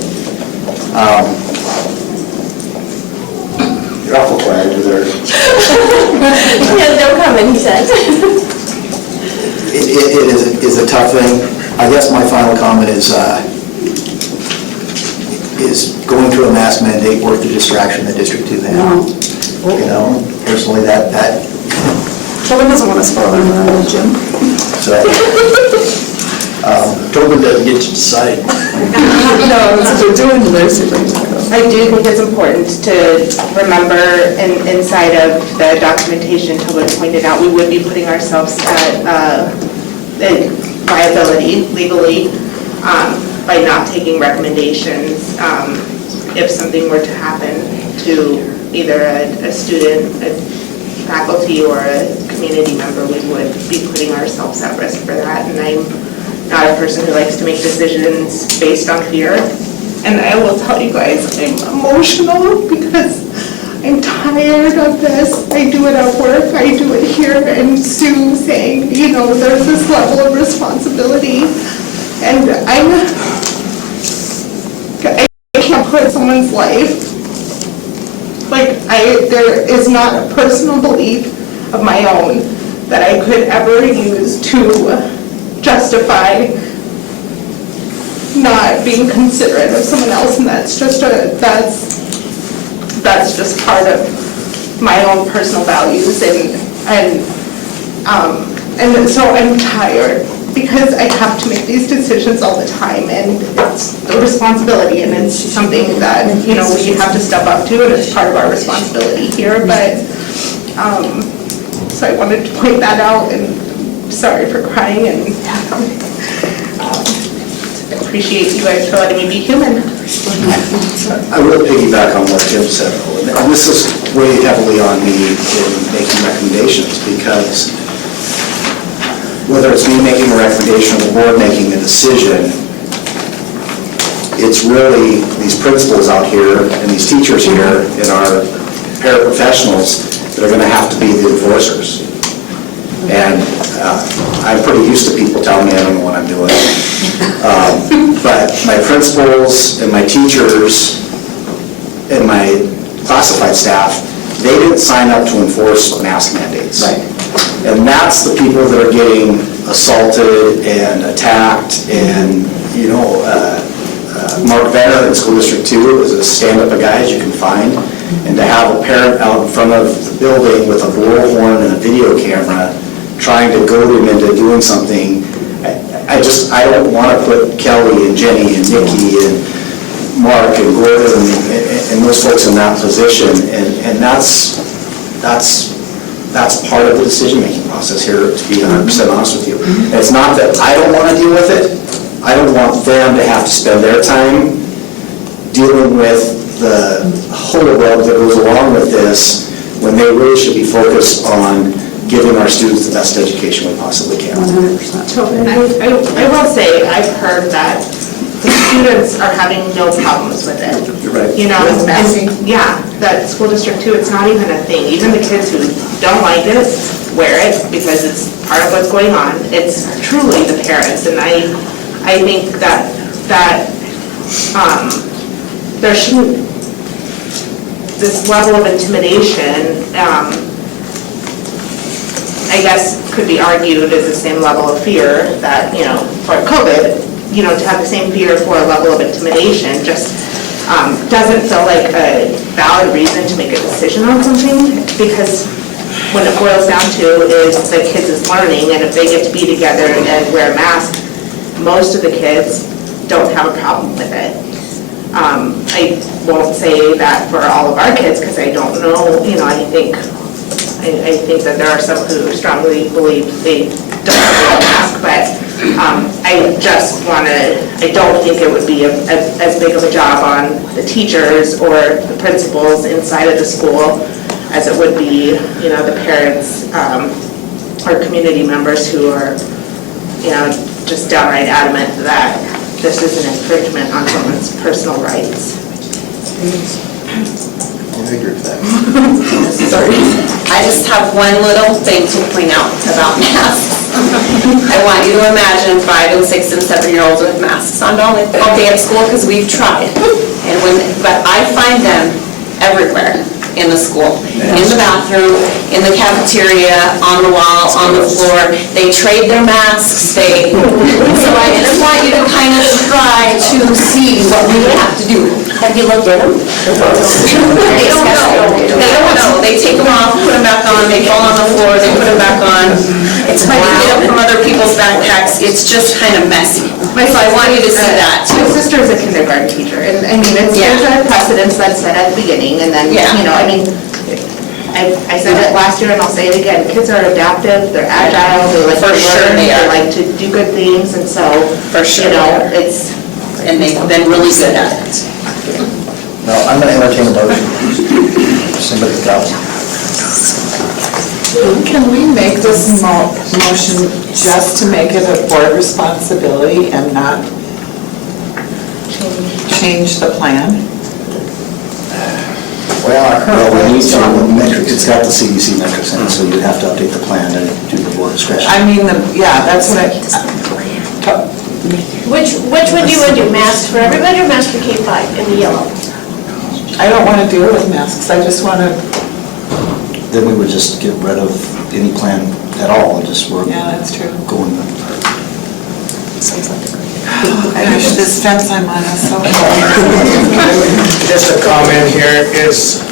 You're awful quiet over there. He has no comment, he said. It is a tough thing. I guess my final comment is going to a mask mandate worth the distraction that District 2 had? No. You know, personally, that Tobin doesn't want us following around the gym. so. Tobin doesn't get to decide. No, that's what they're doing today, so things like that. I do think it's important to remember inside of the documentation, Tobin pointed out, we would be putting ourselves at liability legally by not taking recommendations. If something were to happen to either a student, a faculty, or a community member, we would be putting ourselves at risk for that. And I'm not a person who likes to make decisions based on fear. And I will tell you guys, I'm emotional because I'm tired of this. I do it at work, I do it here, and Sue saying, you know, there's this level of responsibility. And I can't put someone's life, there is not a personal belief of my own that I could ever use to justify not being considerate of someone else, and that's just part of my own personal values, and so I'm tired because I have to make these decisions all the time, and it's a responsibility, and it's something that, you know, we have to step up to, and it's part of our responsibility here, but, so I wanted to point that out, and sorry for crying, and I appreciate you guys for letting me be human. I will piggyback on what Jim said, and this is weighed heavily on me in making recommendations, because whether it's me making a recommendation or the board making a decision, it's really these principals out here and these teachers here and our paraprofessionals that are going to have to be the enforcers. And I'm pretty used to people telling me I don't know what I'm doing. But my principals and my teachers and my classified staff, they didn't sign up to enforce mask mandates. Right. And that's the people that are getting assaulted and attacked. And, you know, Mark Venner in School District 2 is as stand-up a guy as you can find. And to have a parent out in front of the building with a blowhorn and a video camera trying to goad him into doing something, I don't want to put Kelly and Jenny and Nikki and Mark and Gordon and those folks in that position. And that's part of the decision-making process here, to be 100% honest with you. And it's not that I don't want to deal with it. I don't want them to have to spend their time dealing with the hullabaloo that goes along with this when they really should be focused on giving our students the best education we possibly can. 100%. And I will say, I've heard that the students are having no problems with it. You're right. You know, and, yeah, that school district too, it's not even a thing. Even the kids who don't like it, wear it because it's part of what's going on. It's truly the parents, and I think that there shouldn't, this level of intimidation, I guess, could be argued as the same level of fear that, you know, for COVID, you know, to have the same fear for a level of intimidation just doesn't feel like a valid reason to make a decision on something, because when it boils down to is the kids is learning, and if they get to be together and wear a mask, most of the kids don't have a problem with it. I won't say that for all of our kids, because I don't know, you know, I think that there are some who strongly believe they don't wear a mask, but I just want to, I don't think it would be as big of a job on the teachers or the principals inside of the school as it would be, you know, the parents or community members who are, you know, just downright adamant that this is an infringement on someone's personal rights. I agree with that. Sorry. I just have one little thing to point out about masks. I want you to imagine 5 and 6 and 7-year-olds with masks on all day at school, because we've tried. But I find them everywhere in the school, in the bathroom, in the cafeteria, on the wall, on the floor. They trade their masks. So I just want you to kind of try to see what we have to do. Have you looked at them? They don't know. They don't know. They take them off, put them back on, they fall on the floor, they put them back on. It's hard to get them from other people's backpacks. It's just kind of messy. So I want you to see that too. My sister is a kindergarten teacher, and I mean, there's a precedence that's set at the beginning, and then, you know, I mean, I said it last year and I'll say it again, kids are adaptive, they're agile, they like to learn, they like to do good things, and so, you know, it's... And they've been really good at it. No, I'm going to entertain a motion. Somebody got it. Can we make this motion just to make it a board responsibility and not change the plan? Well, we need some metrics, it's got the CDC metrics in it, so you have to update the plan and do the board discretion. I mean, yeah, that's what Which one do you want to do, masks for everybody or masks for K-5 in the yellow? I don't want to deal with masks, I just want to... Then we would just get rid of any plan at all and just work. Yeah, that's true. Going. I wish this fence I'm on is so Just a comment here is,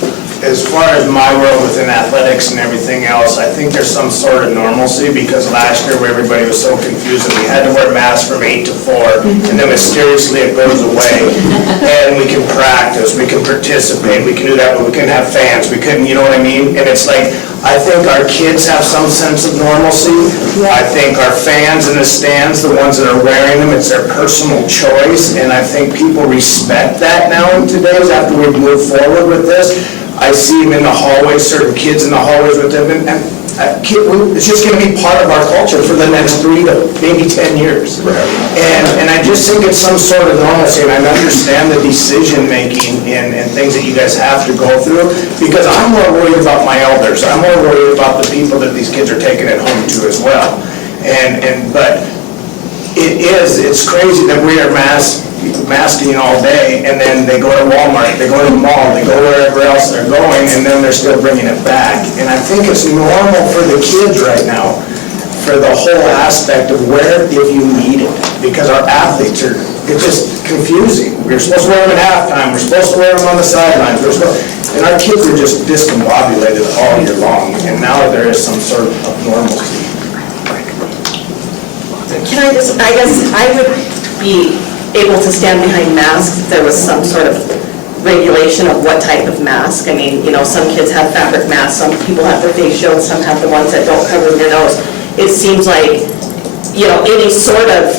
as far as my world within athletics and everything else, I think there's some sort of normalcy, because last year where everybody was so confused and we had to wear masks from 8 to 4, and then mysteriously it goes away, and we can practice, we can participate, we can do that, but we couldn't have fans, we couldn't, you know what I mean? And it's like, I think our kids have some sense of normalcy. I think our fans in the stands, the ones that are wearing them, it's their personal choice, and I think people respect that now in today's, after we've moved forward with this. I see them in the hallways, certain kids in the hallways with them, and it's just going to be part of our culture for the next 3 to maybe 10 years. And I just think it's some sort of normalcy, and I understand the decision-making and things that you guys have to go through, because I'm more worried about my elders. I'm more worried about the people that these kids are taking it home to as well. But it's crazy that we are masking all day, and then they go to Walmart, they go to the mall, they go wherever else they're going, and then they're still bringing it back. And I think it's normal for the kids right now, for the whole aspect of wear it if you need it, because our athletes are, it's just confusing. We're supposed to wear them at halftime, we're supposed to wear them on the sidelines, and our kids are just discombobulated all year long, and now there is some sort of normalcy. I guess I would be able to stand behind masks if there was some sort of regulation of what type of mask. I mean, you know, some kids have fabric masks, some people have their face shields, some have the ones that don't cover their nose. It seems like, you know, any sort of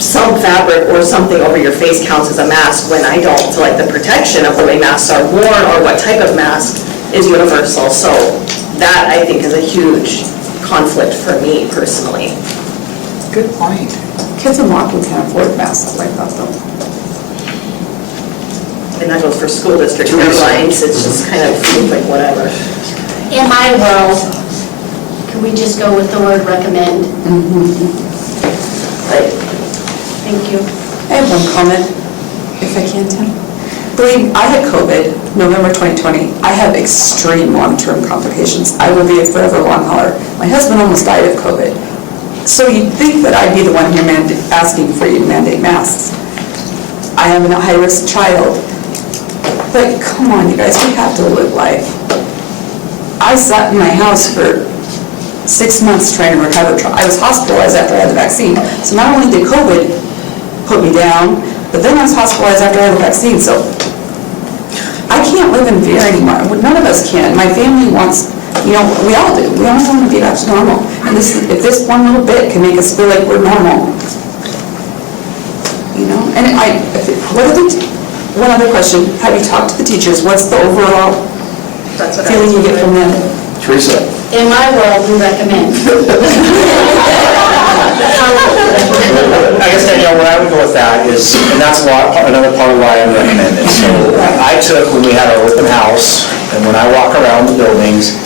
some fabric or something over your face counts as a mask, when I don't feel like the protection of the way masks are worn or what type of mask is universal. So that, I think, is a huge conflict for me personally. Good point. Kids in walking can't afford masks like that though. and that goes for school district guidelines, it's just kind of like whatever. In my world, can we just go with the word recommend? Thank you. I have one comment, if I can, Tim. Believe, I had COVID, November 2020. I have extreme long-term complications. I will be a forever long hauler. My husband almost died of COVID. So you'd think that I'd be the one here asking for you to mandate masks. I am a high-risk child. But come on, you guys, we have to live life. I sat in my house for 6 months trying to recover. I was hospitalized after I had the vaccine. So not only did COVID put me down, but then I was hospitalized after I had the vaccine. So I can't live in fear anymore. None of us can. My family wants, we all do. We all want to be back to normal. And if this one little bit can make us feel like we're normal, And one other question. Have you talked to the teachers? What's the overall feeling you get from them? Teresa? In my world, we recommend. I guess, Danielle, where I would go with that is, and that's another part of why I recommend it. So I took, when we had our open house, and when I walk around the buildings,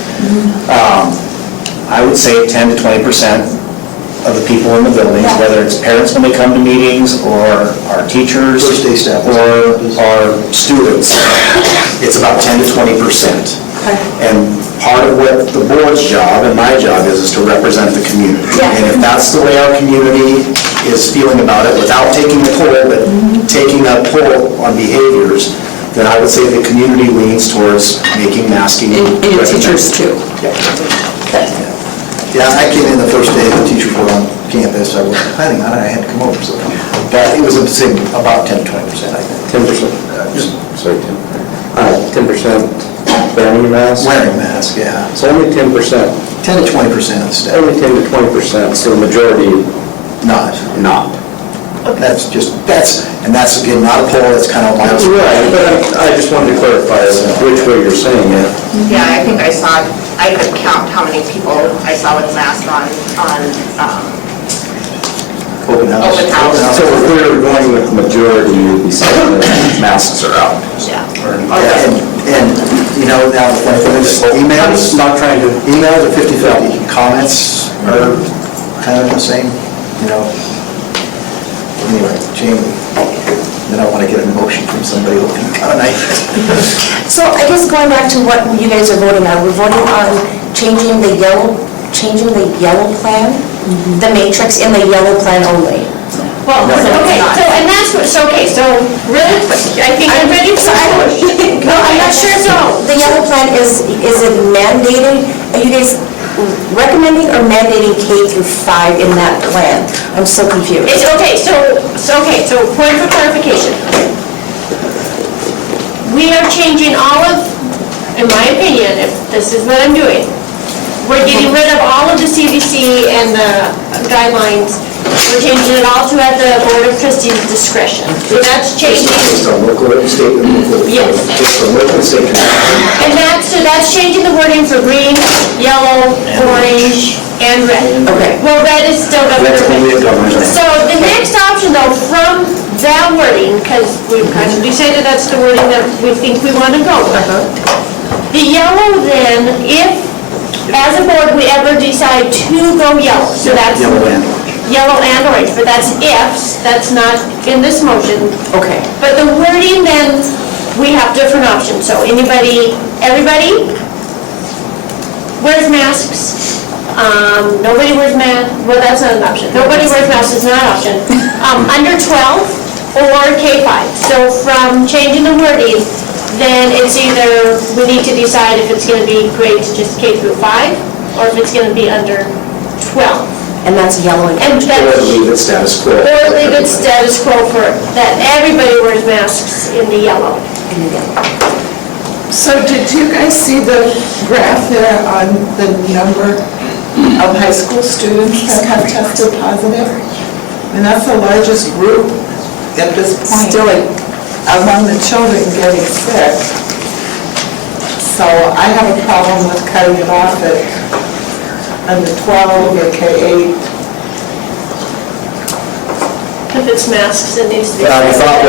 I would say 10 to 20% of the people in the buildings, whether it's parents when they come to meetings, or our teachers, or our students, it's about 10 to 20%. And part of what the board's job and my job is to represent the community. And if that's the way our community is feeling about it, without taking a poll, but taking a poll on behaviors, then I would say the community leans towards making masking. And your teachers too. Yeah, I came in the first day the teachers were on campus. I was planning on it, I had to come over. So, but it was the same, about 10 to 20%, I think. 10%. Sorry, Tim. 10% wearing a mask? Wearing a mask, yeah. It's only 10%. 10 to 20% of the staff. Only 10 to 20%, so the majority not. That's that's again, not a poll, it's kind of my... Right, but I just wanted to clarify which way you're saying it. Yeah, I think I could count how many people I saw with masks on open house. So if we were going with the majority, you'd be saying that masks are out. Yeah. And now the funny thing is, emails are 50-50. Comments are kind of the same, Anyway, Jamie, then I want to get a motion from somebody looking kind of nice. So I guess going back to what you guys are voting on, we're voting on changing the yellow plan, the matrix in the yellow plan only. Well, okay, so really quick, I think I'm ready for... No, I'm not sure, so the yellow plan is it mandated? Are you guys recommending or mandating K through 5 in that plan? I'm so confused. It's okay, so point for clarification. We are changing all of, in my opinion, if this is what I'm doing, we're getting rid of all of the CDC and the guidelines. We're changing it all to at the Board of Trustees' discretion. So that's changing. Just on local and state and local. Yes. Just on local and state. And that's changing the wording for green, yellow, orange, and red. Okay. Well, red is still governor. That's only a governor. So the next option though, from that wording, because we decided that's the wording that we think we want to go with. The yellow then, if as a board we ever decide to go yellow, so that's yellow and orange, but that's ifs, that's not in this motion. Okay. But the wording then, we have different options. So everybody wears masks. Nobody wears masks. Well, that's not an option. Nobody wears masks is not an option. Under 12 or K5. So from changing the wording, then it's either we need to decide if it's going to be grades just K through 5 or if it's going to be under 12. And that's yellow and orange. Or leave it status quo. Or leave it status quo for that everybody wears masks in the yellow. So did you guys see the graph there on the number of high school students that have tested positive? And that's the largest group at this point. Still among the children getting sick. So I have a problem with cutting it off at under 12 or K8. If it's masks, it needs to be. The thought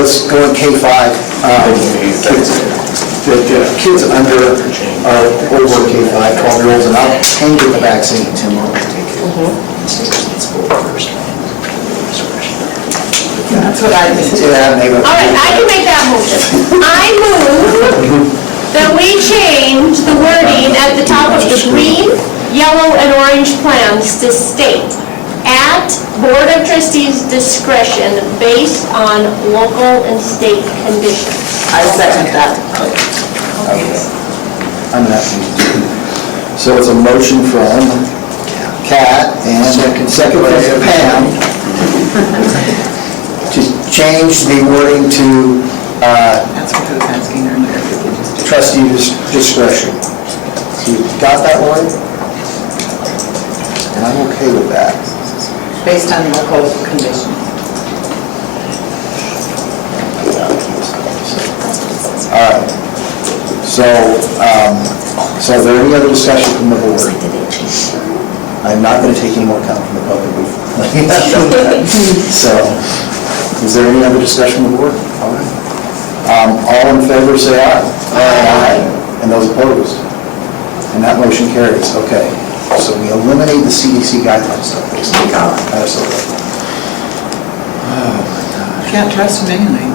was going K5 the kids under, over K-5, 12-year-olds and up, can get the vaccine. That's what I think. Yeah, maybe. All right, I can make that motion. I move that we change the wording at the top of the green, yellow, and orange plans to state, at Board of Trustees' discretion based on local and state conditions. I second that. I'm asking. So it's a motion from Kat and second from Pam to change the wording to That's what I was asking earlier. trustee's discretion. So you got that one? And I'm okay with that. Based on local conditions. All right. So is there any other discussion from the board? I'm not going to take any more comment from the public. So, is there any other discussion from the board? All right. All in favor, say aye. Aye. And those opposed? And that motion carries. Okay. So we eliminate the CDC guidelines stuff. Absolutely. Can't trust them anyway.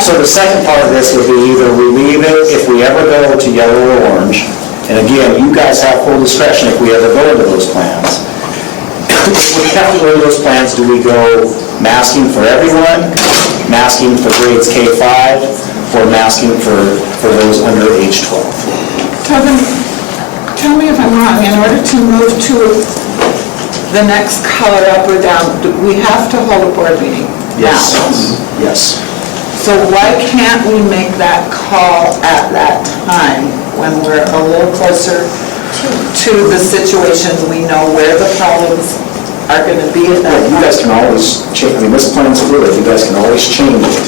So the second part of this would be either we leave it if we ever go to yellow or orange, and again, you guys have full discretion if we ever go into those plans. If we have to go to those plans, do we go masking for everyone, masking for grades K-5, or masking for those under age 12? Tell me if I'm wrong, in order to move to the next color up or down, we have to hold a board meeting now. Yes. So why can't we make that call at that time when we're a little closer to the situation, we know where the problems are going to be at that You time? guys can always change, I mean, this plan's fluid, you guys can always change it.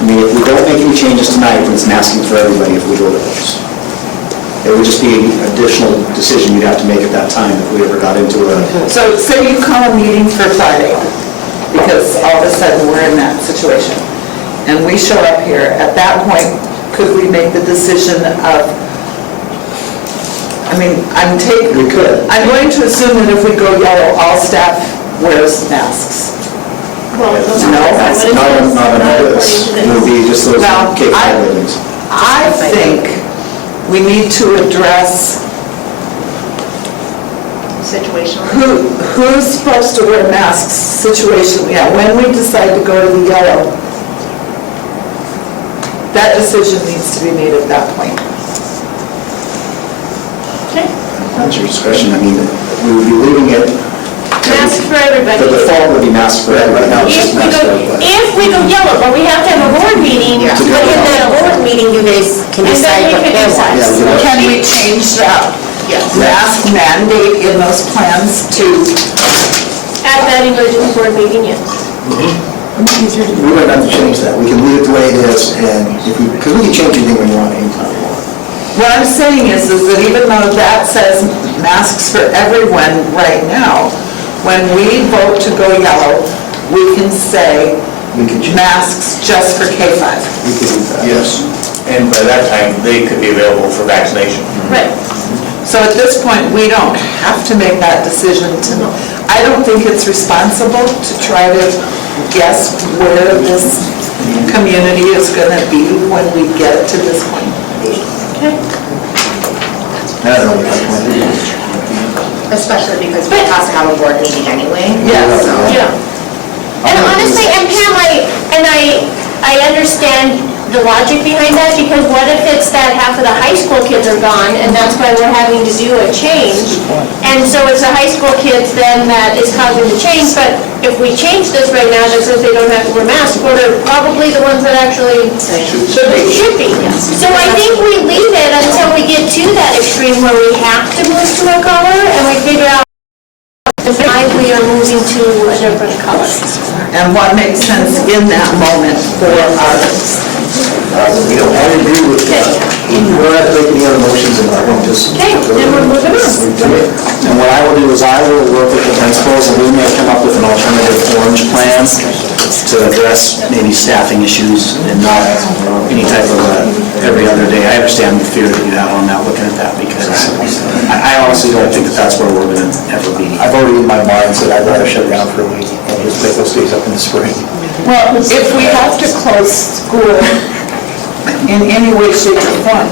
I mean, if we don't make any changes tonight, then it's masking for everybody if we go to those. It would just be an additional decision you'd have to make at that time if we ever got into a... So say you call a meeting for Friday, because all of a sudden we're in that situation, and we show up here, at that point, could we make the decision of, We could. I'm going to assume that if we go yellow, all staff wears masks. Well, Not on this. It would be just those Well, K-5 buildings. I think we need to address Situational. who's supposed to wear masks situationally. Yeah, when we decide to go to the yellow, that decision needs to be made at that point. Okay. That's your discretion. I mean, we would be leaving it... Masks for everybody. The default would be masks for everybody. Now it's just masks for everybody. If we go yellow, but we have to have a board meeting. But in that board meeting, you guys can And then decide we what can they decide. want. Can we change that mask mandate in those plans to? At that emergency board meeting, yes. We don't have to change that. We can leave it the way it is, and because we can change anything we want anytime we want. What I'm saying is that even though that says masks for everyone right now, when we vote to go yellow, we can say masks just for K-5. We can do that. Yes, and by that time, they could be available for vaccination. Right. So at this point, we don't have to make that decision. I don't think it's responsible to try to guess where this community is going to be when we get to this point. Okay. I don't know what that point is. Especially because we have to have a board meeting anyway. Yes. So. Yeah. And honestly, and Pam, I understand the logic behind that, because what if it's that half of the high school kids are gone, and that's why we're having to do a change? And so it's the high school kids then that is causing the change, but if we change this right now, that says they don't have to wear masks, well, they're probably the ones that actually should be. So I think we leave it until we get to that extreme where we have to move to a color, and we figure out why we are moving to a different color. And what makes sense in that moment for us. I agree with that. We're not making any other motions, and I won't just... Okay, then we're moving on. And what I will do is I will work with the disposal, we may come up with an alternative orange plan to address maybe staffing issues and not any type of every other day. I understand the fear that you have on that, looking at that, because I honestly don't think that that's where we're going to ever be. I've already in my mind said I'd rather shut it down for a week and just make those days up in the spring. Well, if we have to close school in any way, shape, or form,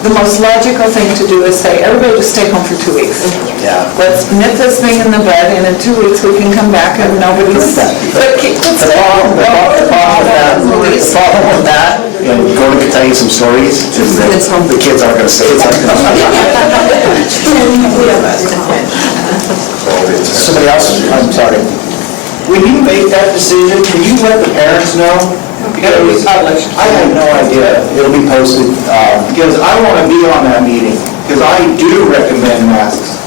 the most logical thing to do is say, everybody just stay home for 2 weeks. Yeah. Let's nip this thing in the bud, and in 2 weeks we can come back and nobody's... But keep the problem with that, and going to tell you some stories, is that the kids aren't going to stay. Somebody else, I'm sorry. When you make that decision, can you let the parents know? Because I have no idea. It'll be posted. Because I want to be on that meeting, because I do recommend masks.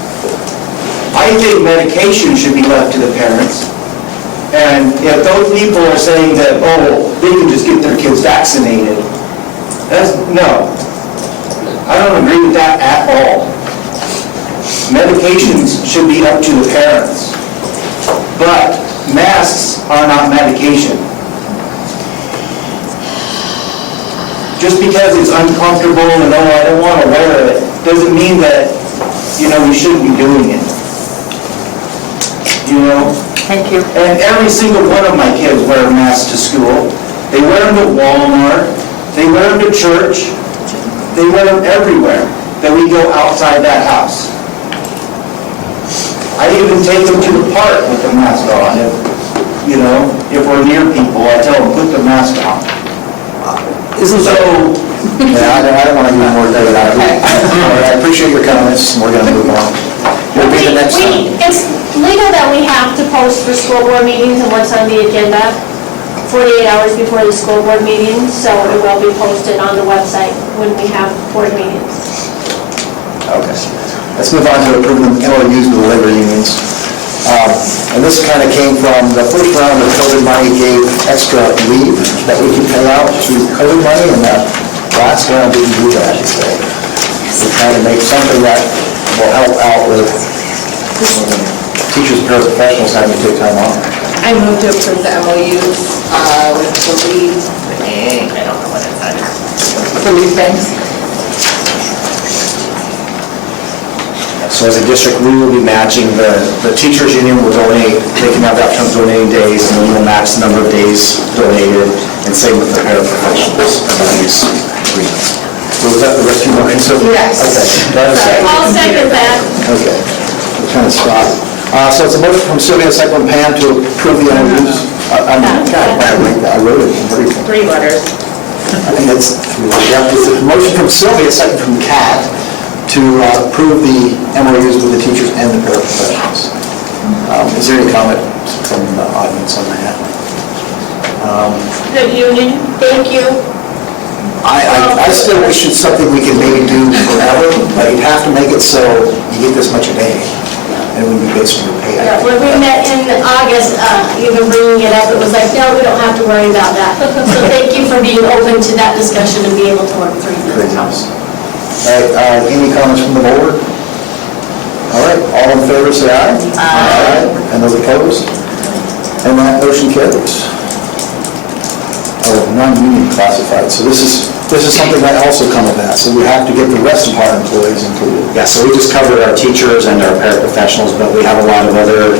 I think medication should be left to the parents. And if those people are saying that, oh, they can just get their kids vaccinated, no. I don't agree with that at all. Medications should be up to the parents. But masks are not medication. Just because it's uncomfortable and, oh, I don't want to wear it, doesn't mean that, we shouldn't be doing it. Thank you. And every single one of my kids wear masks to school. They wear them to Walmart. They wear them to church. They wear them everywhere that we go outside that house. I even take them to the park with the mask on. If we're near people, I tell them, put the mask on. Yeah, I don't want to be more than that. I appreciate your comments, we're going to move on. We'll be the next time. It's legal that we have to post for school board meetings and what's on the agenda 48 hours before the school board meeting, so it will be posted on the website when we have board meetings. Okay. Let's move on to approving the MOUs with the labor unions. And this kind of came from the first round of COVID money gave extra leave that we can pay out through COVID money, and the last round didn't do that. We're trying to make something that will help out with teachers and paraprofessionals having to take time off. I move to approve the MOUs with the leave, I don't know what it said. The leave banks. So as a district, we will be matching, the teachers union will donate, they can have that term donating days, and then we'll match the number of days donated, and same with the paraprofessionals under these agreements. So is that the rest of your motion? Yes. Okay. Do I have a second? I'll second that. Okay. We're trying to stop. So it's a motion from Sylvia, second from Pam to approve the MOUs. I wrote it in 3 letters. I think it's a motion from Sylvia, second from Kat, to approve the MOUs with the teachers and the paraprofessionals. Is there any comment from the audience on that? The union, thank you. I still wish it's something we could maybe do forever, but you'd have to make it so you get this much a day, and it would be based on your pay. When we met in August, even bringing it up, it was like, no, we don't have to worry about that. So thank you for being open to that discussion and be able to work through it. Any comments from the board? All right, all in favor, say aye. Aye. And those opposed? And that motion carries. Oh, non-union classified, so this is something that also come with that, so we have to get the rest of our employees included. Yeah, so we just covered our teachers and our paraprofessionals, but we have a lot of other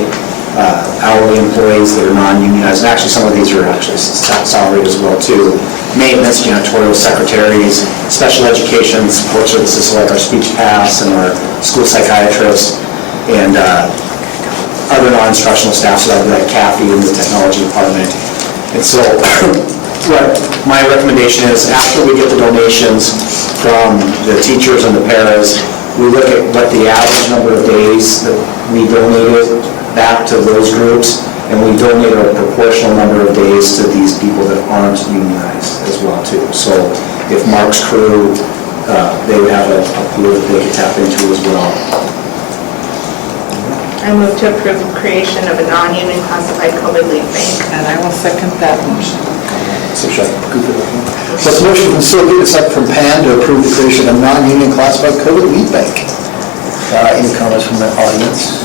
hourly employees that are non-unionized, and actually some of these are actually salaried as well too. Maintenance, janitorial, secretaries, special education support services like our speech paths and our school psychiatrists, and other non-instructional staff, so that would be like Kathy in the technology department. And so what my recommendation is, after we get the donations from the teachers and the paras, we look at what the average number of days that we donated back to those groups, and we donate a proportional number of days to these people that aren't unionized as well too. So if Mark's crew, they would have a pool that they could tap into as well. I move to approve the creation of a non-union classified COVID leave bank. And I will second that motion. So should I go through that? So it's a motion from Sylvia, a second from Pam to approve the creation of a non-union classified COVID leave bank. Any comments from the audience?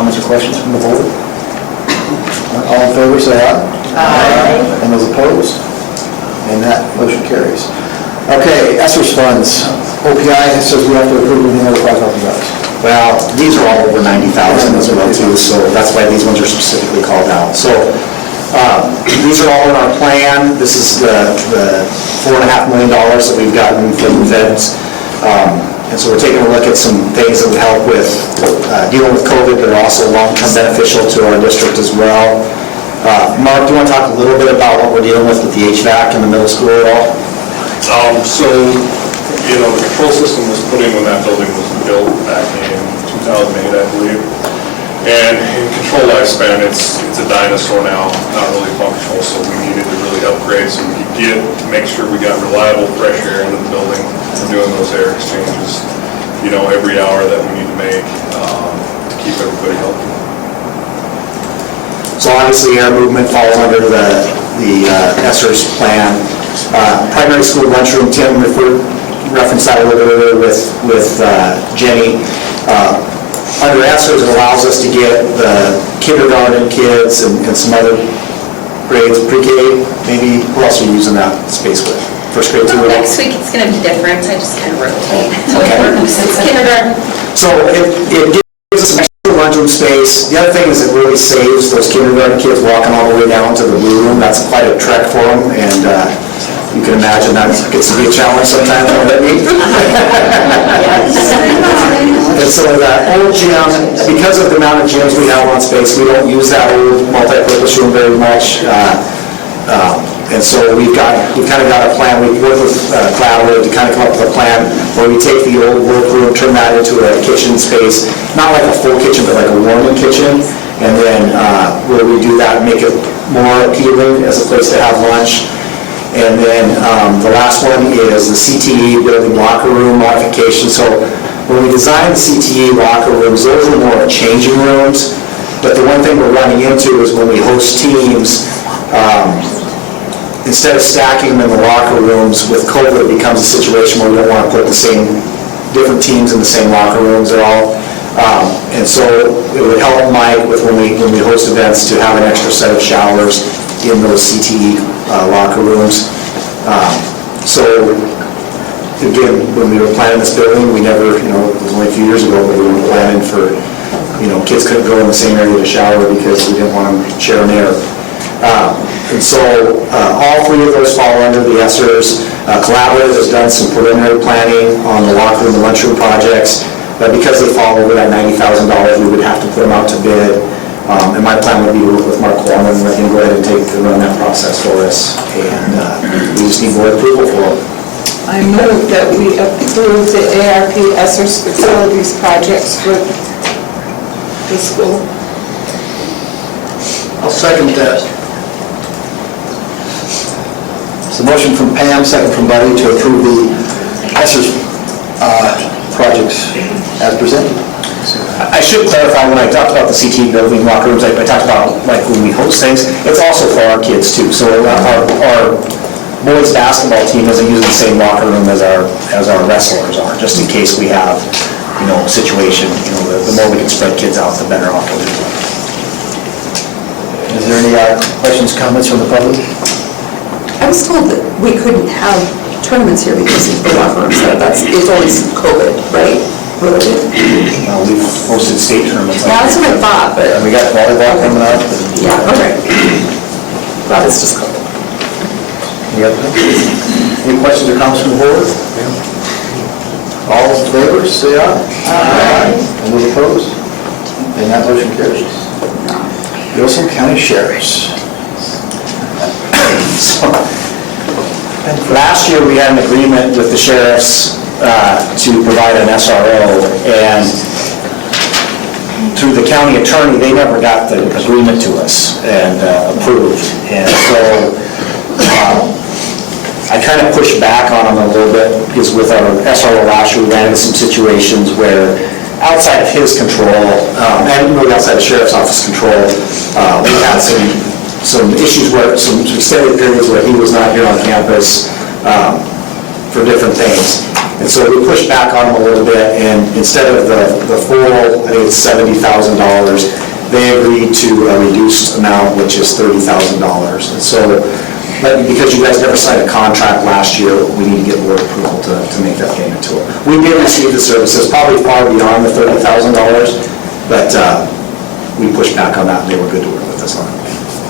comments or questions from the board? All in favor, say aye. Aye. And those opposed? And that motion carries. Okay, ESSER's funds. OPI says we have to approve another $5,000. Well, these are all over 90,000 as well too, so that's why these ones are specifically called out. So these are all in our plan. This is the $4.5 million that we've gotten from the feds. And so we're taking a look at some things that would help with dealing with COVID, but are also long-term beneficial to our district as well. Mark, do you want to talk a little bit about what we're dealing with the HVAC in the middle school at all? So, you know, the control system was put in when that building was built back in 2008, I believe. And in control lifespan, it's a dinosaur now, not really functional, so we needed to really upgrade so we could make sure we got reliable fresh air into the building and doing those air exchanges, you know, every hour that we need to make to keep everybody healthy. So obviously air movement falls under the ESSER's plan. Primary school lunchroom, Tim referenced that a little bit earlier with Jenny. Under ESSER's, it allows us to get the kindergarten kids and some other grades, pre-K, maybe. Who else are you using that space with? First grade, too? Next week it's going to be different, I just kind of rotate. Okay. Since kindergarten. So it gives us some extra lunchroom space. The other thing is it really saves those kindergarten kids walking all the way down to the blue room. That's quite a trek for them, and you can imagine that gets to be a challenge sometimes, won't it? And so that old gym, because of the amount of gyms we have on space, we don't use that old multi-purpose room very much. And so we've kind of got a plan. We've worked with Collaborative to kind of come up with a plan where we take the old workroom, turn that into a kitchen space, not like a full kitchen, but like a warming kitchen. And then where we do that, make it more appealing as a place to have lunch. And then the last one is the CTE building locker room modification. So when we design the CTE locker rooms, those are more changing rooms. But the one thing we're running into is when we host teams, instead of stacking them in the locker rooms, with COVID, it becomes a situation where we don't want to put different teams in the same locker rooms at all. And so it would help Mike with when we host events to have an extra set of showers in those CTE locker rooms. So again, when we were planning this building, we never, it was only a few years ago, but we were planning for, kids couldn't go in the same area to shower because we didn't want them sharing air. And so all three of those fall under the ESSER's. Collaborative has done some preliminary planning on the locker room and lunchroom projects, but because they fall over that $90,000, we would have to put them out to bid. And my plan would be to work with Mark Coleman and let him go ahead and run that process for us. And we just need board approval for it. I move that we approve the ARP ESSER's facilities projects for the school. I'll second that. It's a motion from Pam, second from Buddy, to approve the ESSER's projects as presented. I should clarify, when I talked about the CT building locker rooms, I talked about like when we host things, it's also for our kids too. So our boys basketball team isn't using the same locker room as our wrestlers are, just in case we have, a situation. The more we can spread kids out, the better off we'll be. Is there any questions, comments from the public? I was told that we couldn't have tournaments here because of the locker room setup. It's always COVID, right? Related? We've hosted state tournaments. Yeah, that's what I thought, but... And we got volleyball coming up. Yeah, okay. Glad it's just COVID. Any questions or comments from the board? All in favor, say aye. Aye. And those opposed? And that motion carries. Wilson County Sheriffs. Last year, we had an agreement with the sheriffs to provide an SRO, and through the county attorney, they never got the agreement to us and approved. And so I kind of pushed back on them a little bit, because with our SRO last year, we ran into some situations where outside of his control, and really outside the sheriff's office control, we had some issues where, some extended periods where he was not here on campus for different things. And so we pushed back on them a little bit, and instead of the full, I think it's $70,000, they agreed to a reduced amount, which is $30,000. And so, but because you guys never signed a contract last year, we need to get board approval to make that payment to them. We did receive the services, probably far beyond the $30,000, but we pushed back on that, and they were good to work with us on it.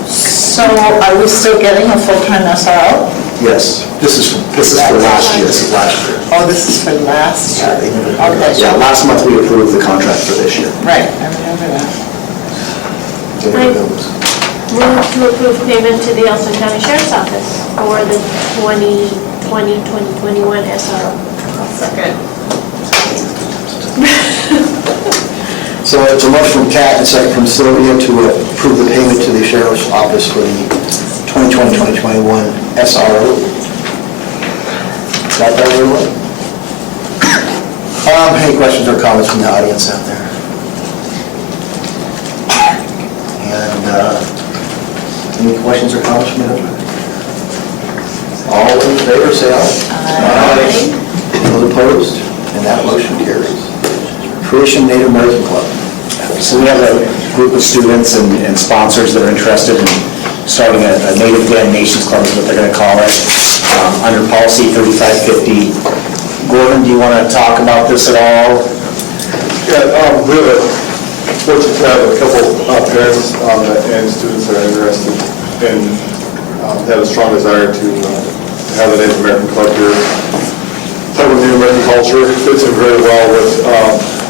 So are we still getting a full-time SRO? Yes, this is for last year, this is last year. Oh, this is for last year? Okay. Yeah, last month we approved the contract for this year. Right, I remember that. Move to approve payment to the Elson County Sheriff's Office for the 2020-2021 SRO. I'll second. So it's a motion from Kat and a second from Sylvia to approve the payment to the Sheriff's Office for the 2020-2021 SRO. Got that, everyone? Any questions or comments from the audience out there? And any questions or comments from the audience? All in favor, say aye. Aye. Those opposed? And that motion carries. Creation Native American Club. So we have a group of students and sponsors that are interested in starting a Native Land Nations Club is what they're going to call it, under policy 3550. Gordon, do you want to talk about this at all? Yeah, we're fortunate to have a couple parents and students that are interested and have a strong desire to have the Native American Club here. Talking about Native American culture fits in very well with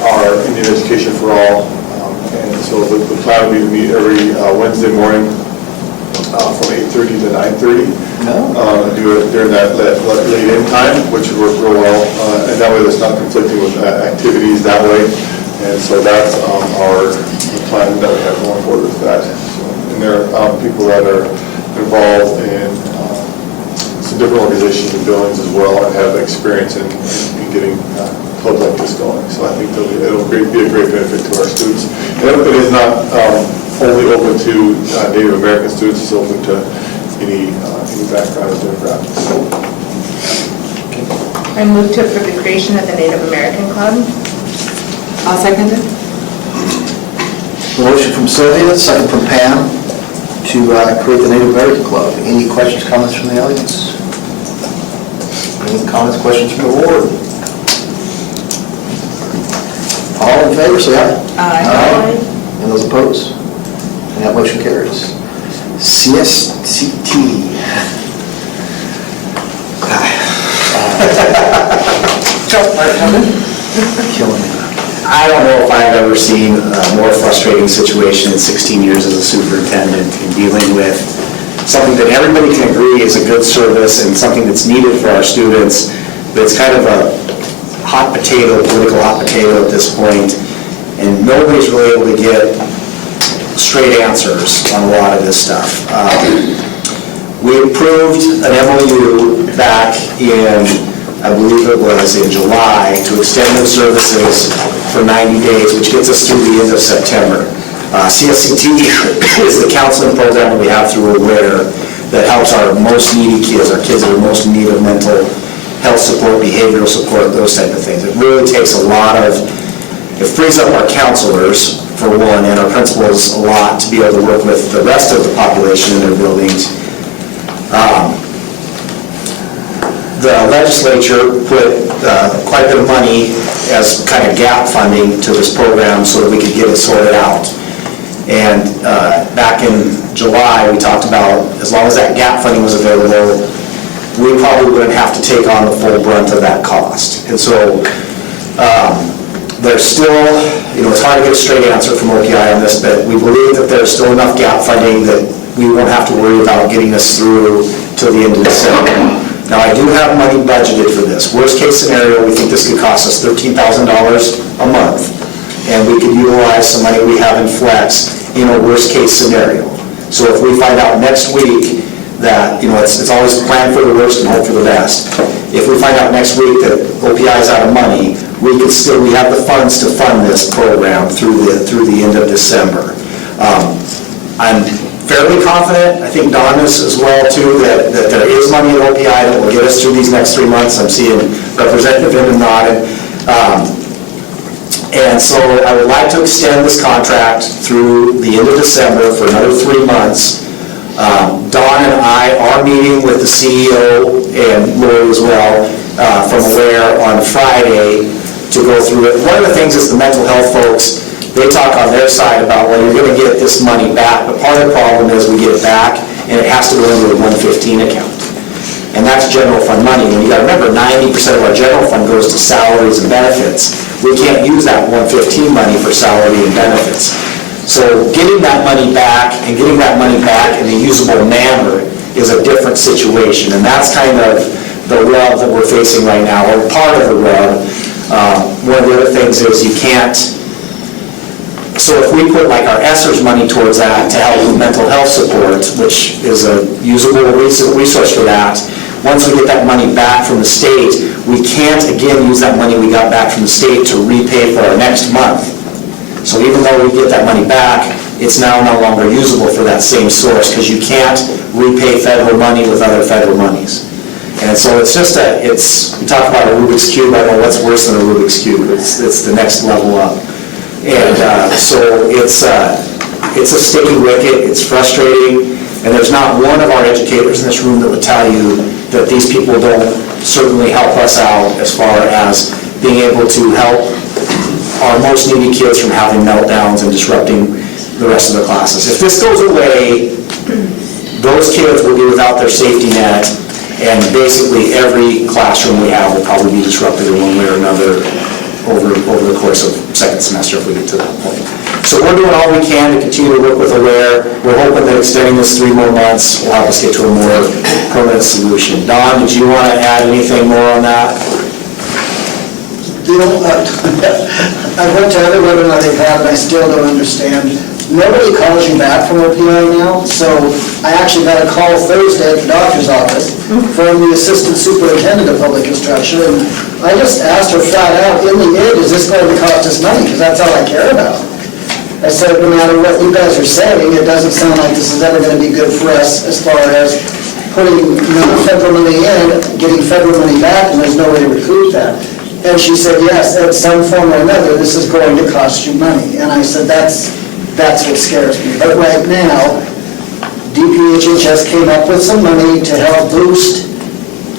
our Indian Education for All. And so the plan would be to meet every Wednesday morning from 8:30 to 9:30. Do it during that late-in time, which would work real well. And that way it's not conflicting with activities that way. And so that's our plan that we have going forward with that. So, and there are people that are involved in some different organizations and buildings as well and have experience in getting clubs like this going. So I think it'll be a great benefit to our students. And it is not only open to Native American students, it's open to any background or demographics. I move to approve the creation of the Native American Club. I'll second it. Motion from Sylvia, second from Pam to create the Native American Club. Any questions, comments from the audience? Any comments, questions from the board? All in favor, say aye. Aye. And those opposed? And that motion carries. CSCT. Killing me. I don't know if I've ever seen a more frustrating situation in 16 years as a superintendent in dealing with something that everybody can agree is a good service and something that's needed for our students, but it's kind of a hot potato, political hot potato at this point, and nobody's really able to get straight answers on a lot of this stuff. We approved an MOU back in, I believe it was in July, to extend those services for 90 days, which gets us through the end of September. CSCT is the counseling program that we have through Aware that helps our most needy kids, our kids that are most in need of mental health support, behavioral support, those type of things. It really takes a lot of, it frees up our counselors, for one, and our principals a lot to be able to work with the rest of the population in their buildings. The legislature put quite a bit of money as kind of gap funding to this program so that we could get it sorted out. And back in July, we talked about as long as that gap funding was available, we probably wouldn't have to take on the full brunt of that cost. And so there's still, it's hard to get a straight answer from OPI on this, but we believe that there's still enough gap funding that we won't have to worry about getting us through till the end of December. Now, I do have money budgeted for this. Worst case scenario, we think this could cost us $13,000 a month, and we could utilize some money we have in flex in a worst case scenario. So if we find out next week that, it's always plan for the worst and hope for the best. If we find out next week that OPI is out of money, we have the funds to fund this program through the end of December. I'm fairly confident, I think Don is as well too, that there is money in OPI that will get us through these next 3 months. I'm seeing Representative Inman nodding. And so I would like to extend this contract through the end of December for another 3 months. Don and I are meeting with the CEO and Lori as well from Aware on Friday to go through it. One of the things is the mental health folks, they talk on their side about, well, you're going to get this money back, but part of the problem is we get it back and it has to go into a 115 account. And that's general fund money. And you got to remember, 90% of our general fund goes to salaries and benefits. We can't use that 115 money for salary and benefits. So getting that money back and getting that money back in a usable manner is a different situation. And that's kind of the rub that we're facing right now, or part of the rub. One of the other things is you can't, so if we put like our ESSER's money towards that to help with mental health support, which is a usable resource for that, once we get that money back from the state, we can't again use that money we got back from the state to repay for our next month. So even though we get that money back, it's now no longer usable for that same source because you can't repay federal money with other federal monies. And so it's just we talk about a Rubik's Cube. I don't know what's worse than a Rubik's Cube. It's the next level up. And so it's a sticky wicket. It's frustrating. And there's not one of our educators in this room that would tell you that these people don't certainly help us out as far as being able to help our most needy kids from having meltdowns and disrupting the rest of the classes. If this goes away, those kids will be without their safety net, and basically every classroom we have will probably be disrupted in one way or another over the course of second semester if we get to that point. So we're doing all we can to continue to work with Aware. We're hoping that extending this 3 more months will help us get to a more permanent solution. Don, did you want to add anything more on that? You know, I went to every webinar they've had and I still don't understand. Nobody calls you back from OPI now, so I actually got a call Thursday at the doctor's office from the assistant superintendent of public instruction, and I just asked her flat out, in the end, is this going to cost us money? Because that's all I care about. I said, no matter what you guys are saying, it doesn't sound like this is ever going to be good for us as far as putting federal money in, getting federal money back, and there's no way to recoup that. And she said, yes, at some form or another, this is going to cost you money. And I said, that's what scares me. But right now, DPHHS came up with some money to help boost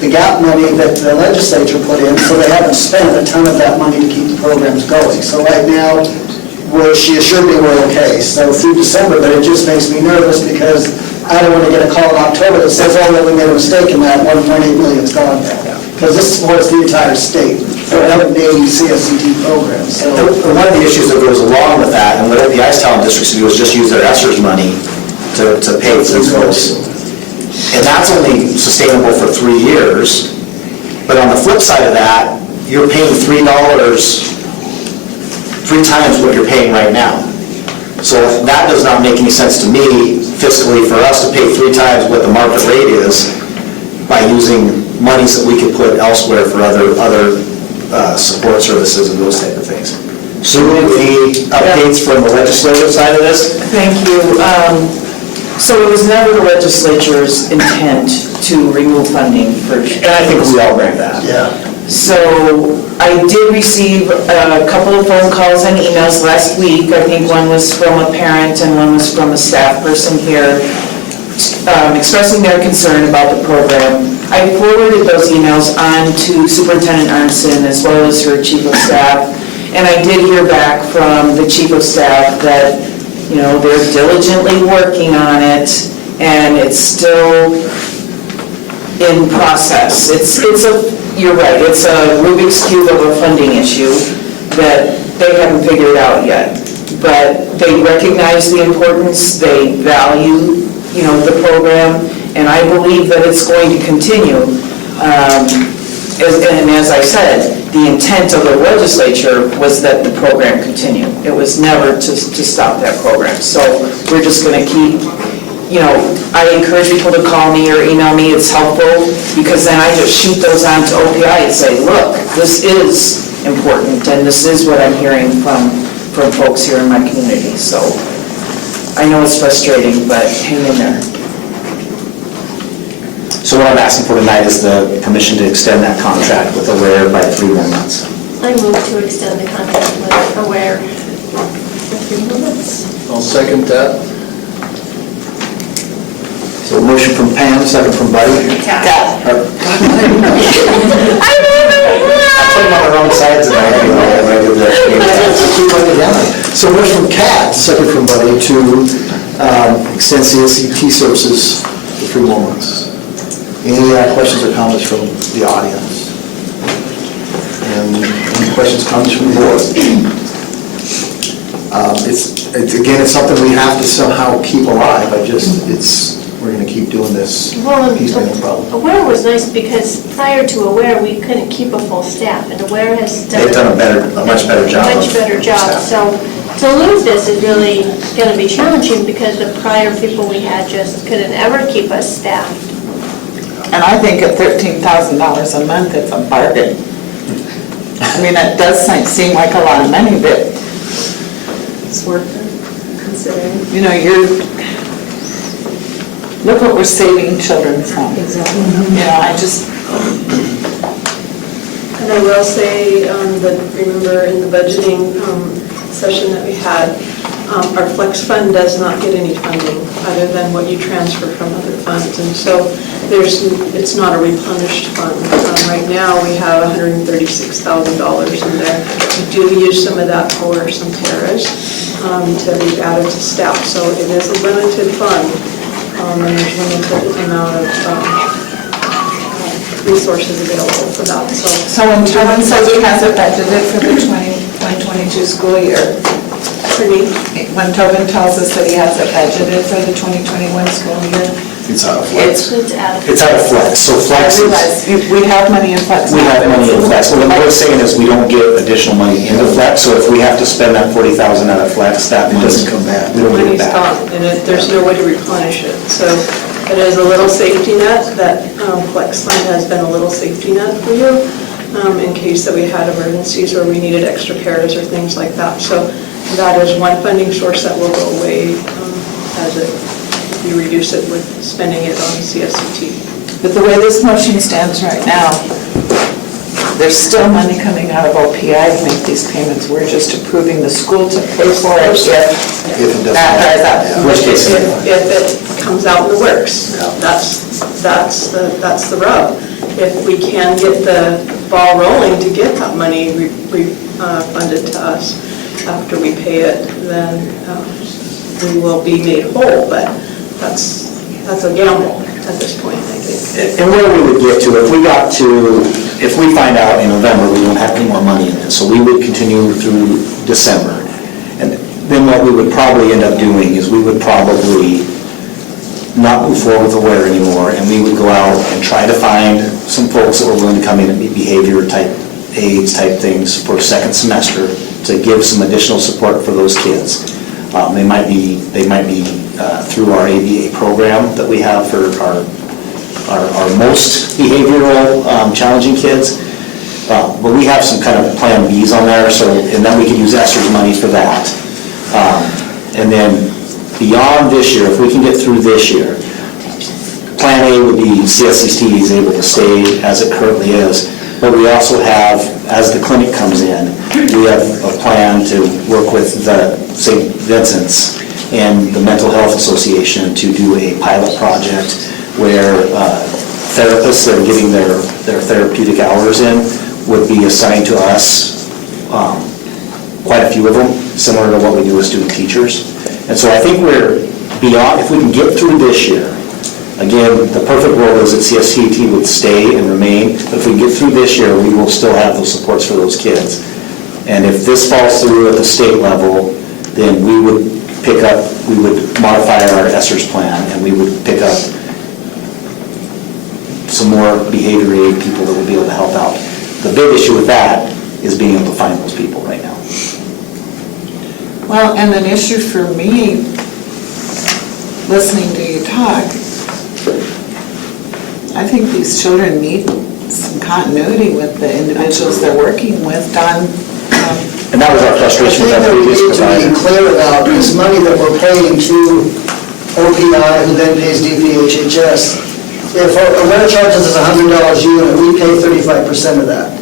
the gap money that the legislature put in, so they haven't spent a ton of that money to keep the programs going. So right now, she assured me we're okay. So through December, but it just makes me nervous because I don't want to get a call in October that says, oh, well, we made a mistake in that, 1.8 million's gone now. Because this supports the entire state for 180 CSCT programs. So one of the issues that goes along with that, and what the Icetown districts do, is just use their ESSER's money to pay for these folks. And that's only sustainable for 3 years. But on the flip side of that, you're paying $3, 3 times what you're paying right now. So that does not make any sense to me fiscally for us to pay 3 times what the market rate is by using monies that we could put elsewhere for other support services and those type of things. Sue, any updates from the legislative side of this? Thank you. So it was never the legislature's intent to remove funding for... And I think we all read that. Yeah. So I did receive a couple of phone calls and emails last week. I think one was from a parent and one was from a staff person here expressing their concern about the program. I forwarded those emails on to Superintendent Arnson as well as her Chief of Staff, and I did hear back from the Chief of Staff that, you know, they're diligently working on it, and it's still in process. You're right, it's a Rubik's Cube of a funding issue that they haven't figured out yet. But they recognize the importance, they value, you know, the program, and I believe that it's going to continue. And as I said, the intent of the legislature was that the program continue. It was never to stop that program. So we're just going to keep, you know, I encourage people to call me or email me. It's helpful because then I just shoot those on to OPI and say, look, this is important and this is what I'm hearing from folks here in my community. So I know it's frustrating, but hang in there. So what I'm asking for tonight is the permission to extend that contract with Aware by 3 more months. I move to extend the contract with Aware for 3 more months. I'll second that. So a motion from Pam, second from Buddy. Got I put them on the wrong sides of that. So a motion from Kat, second from Buddy, to extend CSCT services for 3 more months. Any questions or comments from the audience? And any questions, comments from the board? It's something we have to somehow keep alive. We're going to keep doing this Well, piecemeal problem. Aware was nice because prior to Aware, we couldn't keep a full staff, and Aware has done. They've done a much better job. Much better job, so to lose this is really going to be challenging because the prior people we had just couldn't ever keep us staffed. And I think at $13,000 a month, it's a bargain. I mean, it does seem like a lot of money, but It's worth it, considering. you know, look what we're saving children from. Exactly. You know, And I will say that, remember in the budgeting session that we had, our flex fund does not get any funding other than what you transfer from other funds. And so it's not a replenished fund. Right now, we have $136,000 in there. We do use some of that for some paras to be added to staff. So it is a limited fund, and there's limited amount of resources available for that. So when Tobin says he has it budgeted for the 21-22 school year, when Tobin tells us that he has it budgeted for the 2021 school year, It's out of flex. It's out of. It's out of flex, so flex I is... realize we have money in flex. We have money in flex. What we're saying is we don't get additional money into flex, so if we have to spend that $40,000 out of flex, that money doesn't come back. We don't get it Money's back. gone, and there's no way to replenish it. So it is a little safety net, that flex fund has been a little safety net for you in case that we had emergencies or we needed extra paras or things like that. So that is one funding source that will go away as you reduce it with spending it on CSCT. But the way this motion stands right now, there's still money coming out of OPI to make these payments. We're just approving the school to pay for it if that dries up. Worst case scenario. If it comes out in the works, that's the rub. If we can get the ball rolling to get that money refunded to us after we pay it, then we will be made whole, but that's a gamble at this point, I think. And where we would get to, if we find out in November we don't have any more money in this, so we would continue through December. And then what we would probably end up doing is we would probably not move forward with Aware anymore, and we would go out and try to find some folks that were willing to come in and be behavior type aides type things for second semester to give some additional support for those kids. They might be through our ABA program that we have for our most behavioral challenging kids. But we have some kind of plan Bs on there, and then we can use ESSER's money for that. And then beyond this year, if we can get through this year, plan A would be CSCT is able to stay as it currently is. But we also have, as the clinic comes in, we have a plan to work with the St. Vincent's and the Mental Health Association to do a pilot project where therapists that are getting their therapeutic hours in would be assigned to us, quite a few of them, similar to what we do with student teachers. And so I think we're beyond, if we can get through this year, again, the perfect world is that CSCT would stay and remain, but if we get through this year, we will still have those supports for those kids. And if this falls through at the state level, then we would modify our ESSER's plan, and we would pick up some more behavior aid people that would be able to help out. The big issue with that is being able to find those people right now. well, and an issue for me, listening to you talk, I think these children need some continuity with the individuals they're working with. Don And that was our frustration with our previous I provider. think that we need to be clear about this money that we're paying to OPI, who then pays DPHHS. If Amera charges us $100 a unit, we pay 35% of that.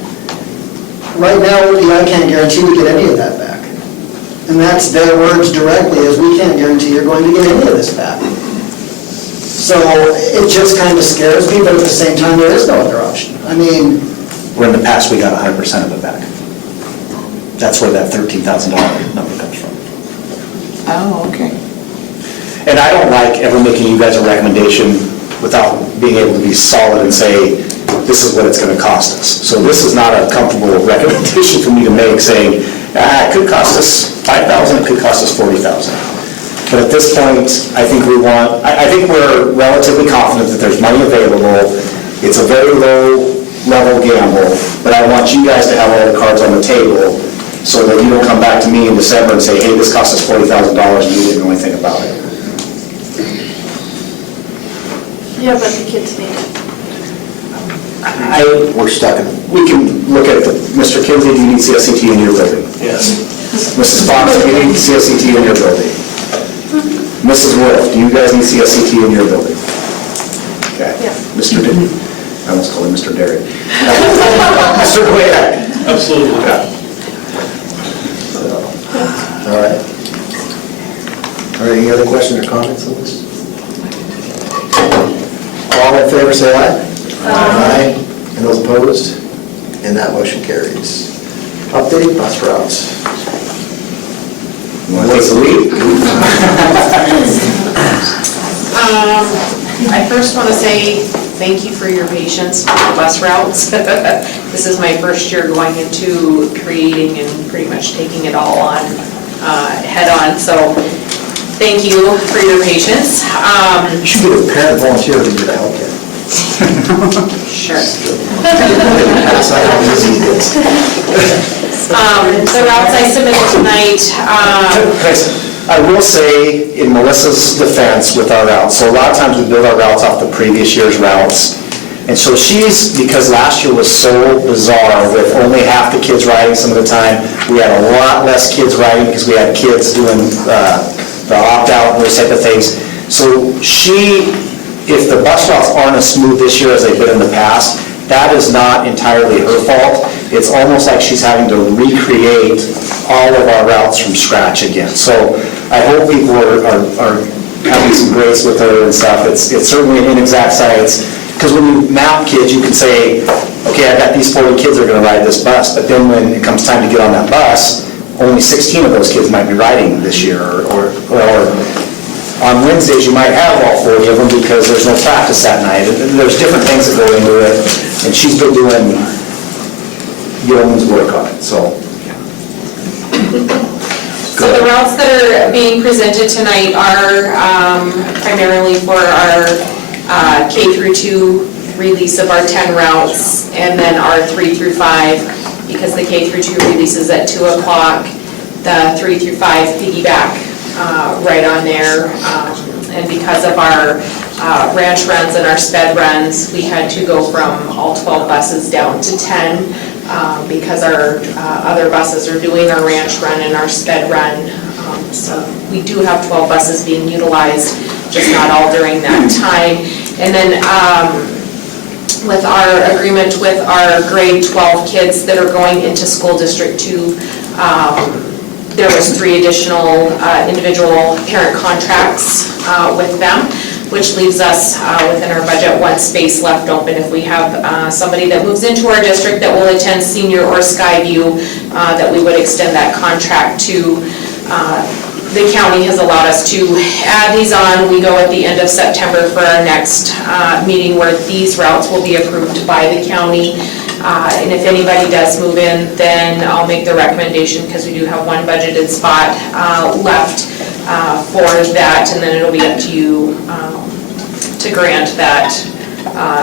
Right now, OPI can't guarantee we get any of that back. And that's their words directly, is we can't guarantee you're going to get any of this back. So it just kind of scares me, but at the same time, there is no other option. I mean, Where in the past, we got 100% of it back. That's where that $13,000 number comes from. Oh, okay. And I don't like ever making you guys a recommendation without being able to be solid and say, this is what it's going to cost us. So this is not a comfortable recommendation for me to make, saying, it could cost us $5,000, it could cost us $40,000. But at this point, I think I think we're relatively confident that there's money available. It's a very low level gamble, but I want you guys to have all the cards on the table so that you don't come back to me in December and say, hey, this cost us $40,000 and you didn't know anything about it. Yeah, but the kids need it. We're stuck in, we can look at Mr. Kinsey, do you need CSCT in your building? Yes. Mrs. Fox, do you need CSCT in your building? Mrs. Wolf, do you guys need CSCT in your building? Okay. Mr. Derry, I almost called him Mr. Derry. Mr. Guiak? Absolutely. Okay. All right. All right, any other questions or comments on this? All in favor, say aye. Aye. And those opposed? And that motion carries. Updating bus routes. You want to take the lead? I first want to say thank you for your patience with the bus routes. This is my first year going into creating and pretty much taking it all on head-on, so thank you for your patience. You should get a parent volunteer to do the help kit. Sure. That's not how easy it is. The routes I submitted tonight, I will say, in Melissa's defense with our routes, so a lot of times we build our routes off the previous year's routes. And so because last year was so bizarre with only half the kids riding some of the time, we had a lot less kids riding because we had kids doing the opt-out and those type of things. So if the bus routes aren't as smooth this year as they've been in the past, that is not entirely her fault. It's almost like she's having to recreate all of our routes from scratch again. So I hope people are having some grace with her and stuff. It's certainly an inexact science, because when you map kids, you can say, okay, I've got these 40 kids that are going to ride this bus, but then when it comes time to get on that bus, only 16 of those kids might be riding this year, or on Wednesdays, you might have all 40 of them because there's no practice that night. And there's different things that go into it, and she's been doing yeoman's work on it, so. so the routes that are being presented tonight are primarily for our K through 2 release of our 10 routes, and then our 3 through 5, because the K through 2 release is at 2 o'clock, the 3 through 5 piggyback right on there. And because of our ranch runs and our sped runs, we had to go from all 12 buses down to 10 because our other buses are doing our ranch run and our sped run. So we do have 12 buses being utilized, just not all during that time. And then with our agreement with our grade 12 kids that are going into school district 2, there was 3 additional individual parent contracts with them, which leaves us within our budget 1 space left open if we have somebody that moves into our district that will attend senior or Skyview, that we would extend that contract to. The county has allowed us to add these on. We go at the end of September for our next meeting where these routes will be approved by the county. And if anybody does move in, then I'll make the recommendation, because we do have 1 budgeted spot left for that, and then it'll be up to you to grant that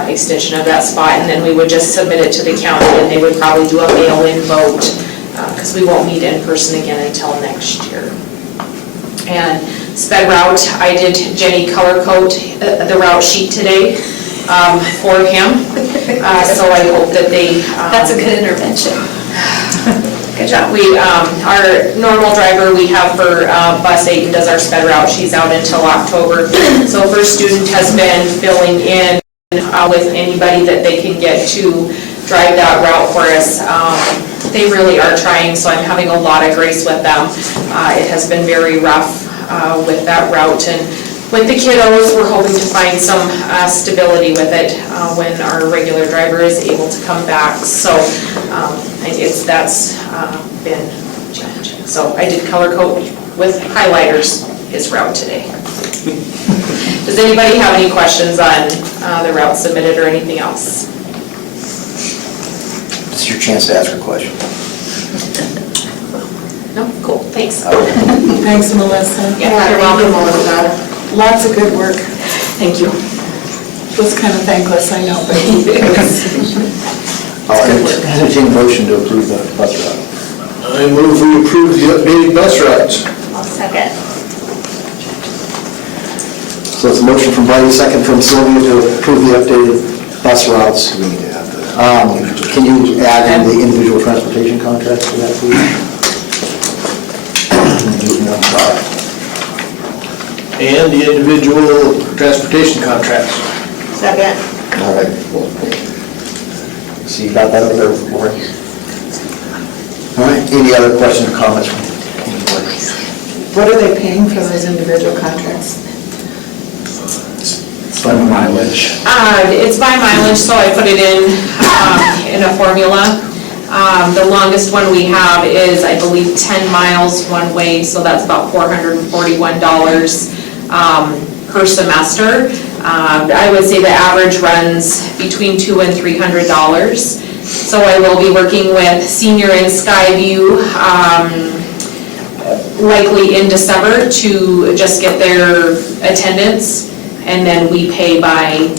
extension of that spot, and then we would just submit it to the county, and they would probably do a mail-in vote, because we won't meet in person again until next year. And sped route, I did Jenny color code the route sheet today for him, so I hope that they... That's a good intervention. Yeah, our normal driver we have for bus 8 and does our sped route, she's out until October. So First Student has been filling in with anybody that they can get to drive that route for us. They really are trying, so I'm having a lot of grace with them. It has been very rough with that route, and with the kiddos, we're hoping to find some stability with it when our regular driver is able to come back. So that's been challenging. So I did color code with highlighters his route today. Does anybody have any questions on the route submitted or anything else? It's your chance to ask a question. No? Cool, thanks. Thanks, Melissa. Yeah, you're welcome, Melissa. Lots of good work. Thank you. Was kind of thankless, I know, but I'll entertain a motion to approve the bus route. I move we approve the updated bus routes. I'll second. So it's a motion from Buddy, second from Sylvia to approve the updated bus routes. We need to have the, can you add in the individual transportation contracts for that, please? And the individual transportation contracts. Second. All right. So you got that over there, Warren? All right, any other questions or comments from anybody? what are they paying for those individual contracts? It's by mileage. It's by mileage, so I put it in a formula. The longest one we have is, I believe, 10 miles one way, so that's about $441 per semester. I would say the average runs between $200 and $300. So I will be working with Senior in Skyview, likely in December, to just get their attendance, and then we pay by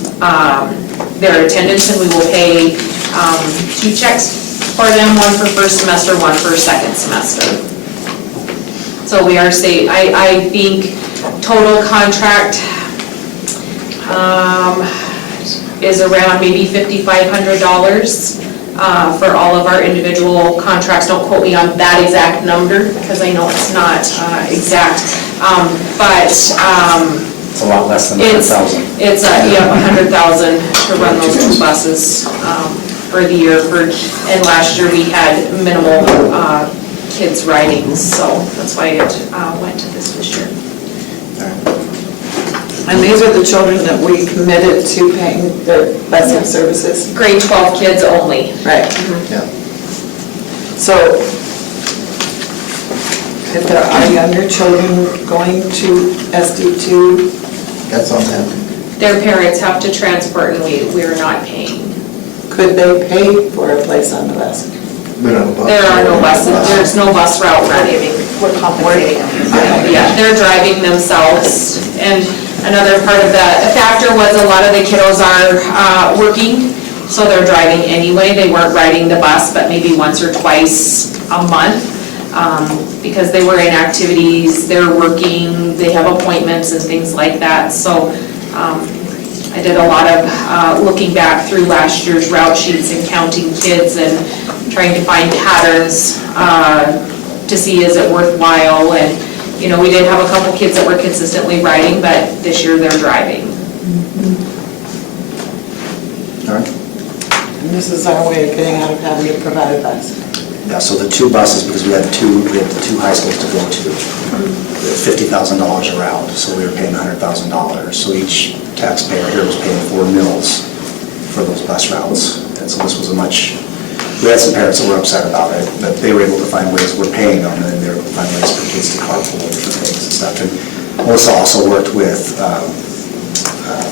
their attendance, and we will pay 2 checks for them, one for first semester, one for second semester. So we are I think total contract is around maybe $5,500 for all of our individual contracts. Don't quote me on that exact number, because I know it's not exact, but It's a lot less than 100,000. It's 100,000 to run those 2 buses for the year. And last year we had minimal kids riding, so that's why it went to this year. And these are the children that we committed to paying their busing services? Grade 12 kids only. Right. Yeah. So if there are younger children going to SD2? That's on them. Their parents have to transport, and we are not paying. Could they pay for a place on the bus? There are no buses, there's no bus route running. We're compensating them. Yeah, they're driving themselves. And another part of the factor was a lot of the kiddos are working, so they're driving anyway. They weren't riding the bus, but maybe once or twice a month, because they were in activities, they're working, they have appointments and things like that. So I did a lot of looking back through last year's route sheets and counting kids and trying to find patterns to see is it worthwhile. And you know, we did have a couple kids that were consistently riding, but this year they're driving. All right. And this is our way of getting out of having to provide a bus. Yeah, so the 2 buses, because we had the 2 high schools to go to, $50,000 a route, so we were paying $100,000. So each taxpayer here was paying 4 mills for those bus routes. And so this was we had some parents that were upset about it, but they were able to find ways, we're paying them, and they were able to find ways for kids to carpool and different things and stuff. And Melissa also worked with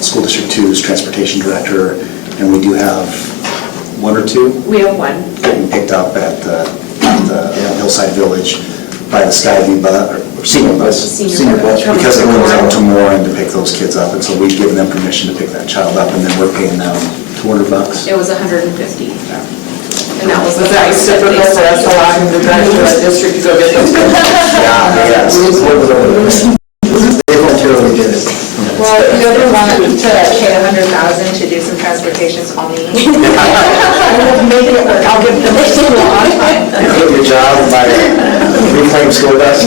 School District 2's transportation director, and we do have 1 or 2? We have 1. Getting picked up at the Hillside Village by the Skyview bus, or senior bus, because it goes out to Moran to pick those kids up, and so we've given them permission to pick that child up, and then we're paying them $200. It was $150. And that was the that price that reciprocal they for us allowing the drive to our district to go get those kids? Yeah, yes. They voluntarily did it. Well, if you ever want to pay $100,000 to do some transportation, call me. I will make it work, I'll give them a school on time. Quit your job and buy a reclaimed school bus?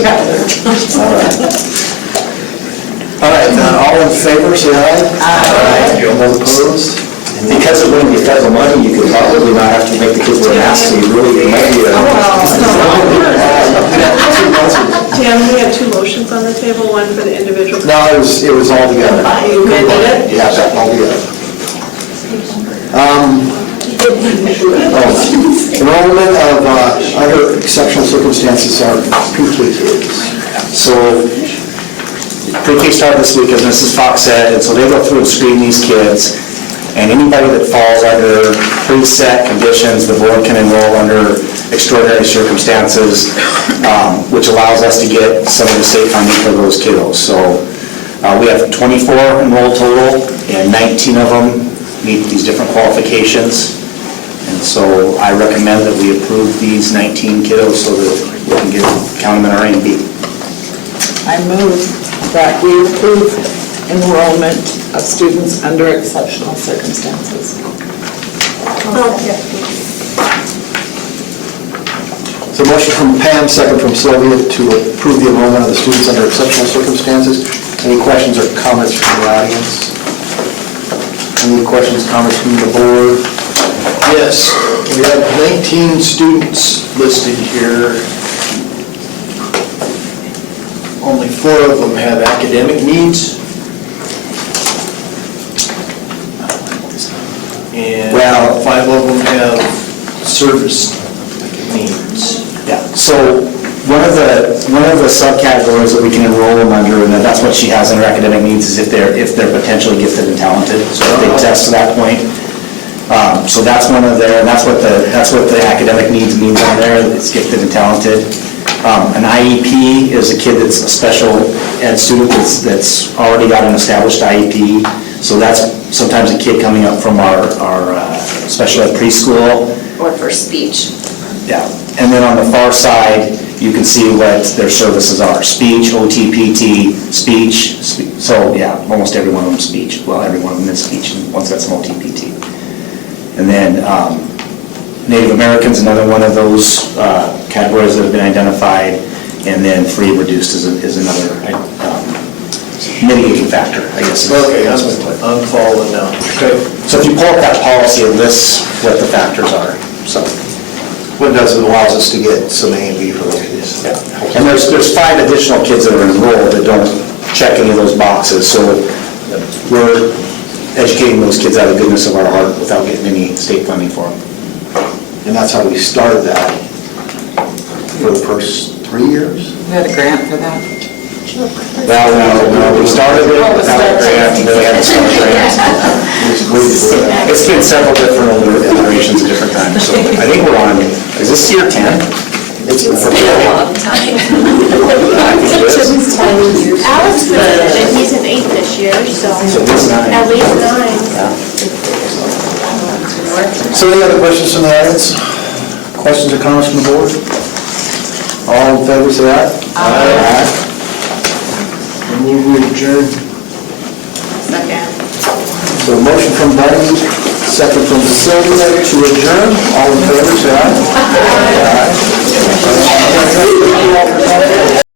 All right, all in favor, say aye. Aye. All opposed? And because it wouldn't be federal money, you could probably not have to make the kids wear masks, so you really might be Tim, we have two motions on the table, one for the individual. No, it was all together. You amended it? Yeah, all together. Enrollment of other exceptional circumstances are pre-K kids. So pre-K started this week, as Mrs. Fox said, and so they go through and screen these kids, and anybody that falls under preset conditions, the board can enroll under extraordinary circumstances, which allows us to get some of the state funding for those kiddos. So we have 24 enrolled total, and 19 of them meet these different qualifications. And so I recommend that we approve these 19 kiddos so that we can count them in our A and B. I move that we approve enrollment of students under exceptional circumstances. So motion from Pam, second from Sylvia to approve the enrollment of the students under exceptional circumstances. Any questions or comments from the audience? Any questions, comments from the board? Yes, we have 19 students listed here. Only 4 of them have academic needs. And 5 of them have service needs. Yeah, so one of the subcategories that we can enroll them under, and that's what she has in her academic needs, is if they're potentially gifted and talented, so if they test to that point. So that's one of their, and that's what the academic needs means on there, it's gifted and talented. An IEP is a kid that's a special ed student that's already got an established IEP. So that's sometimes a kid coming up from our special ed preschool. Or for speech. Yeah, and then on the far side, you can see what their services are. Speech, OT, PT, speech, so yeah, almost every one of them speech. Well, every one of them is speech, and once that's an OT, PT. And then Native Americans, another one of those categories that have been identified, and then free and reduced is another mitigating factor, I guess. Okay, I'm following now. Okay. So if you pull up that policy, it lists what the factors are, so. What it does, it allows us to get some A and B for those kids. Yeah. And there's 5 additional kids that are enrolled that don't check any of those boxes, so we're educating those kids out of the goodness of our heart without getting any state funding for them. And that's how we started that for the first 3 years? We had a grant for that. Well, no, we started it without a grant, and then we had to start a grant. It's been several different iterations at different times, so I think we're on, is this year 10? It's been for a long time. Alex finished, and he's in 8th this year, so it's 9. at least 9. So any other questions from the audience? Questions or comments from the board? All in favor, say aye. Aye. And we adjourn. Second. So motion from Buddy, second from Sylvia to adjourn. All in favor, say aye. Aye.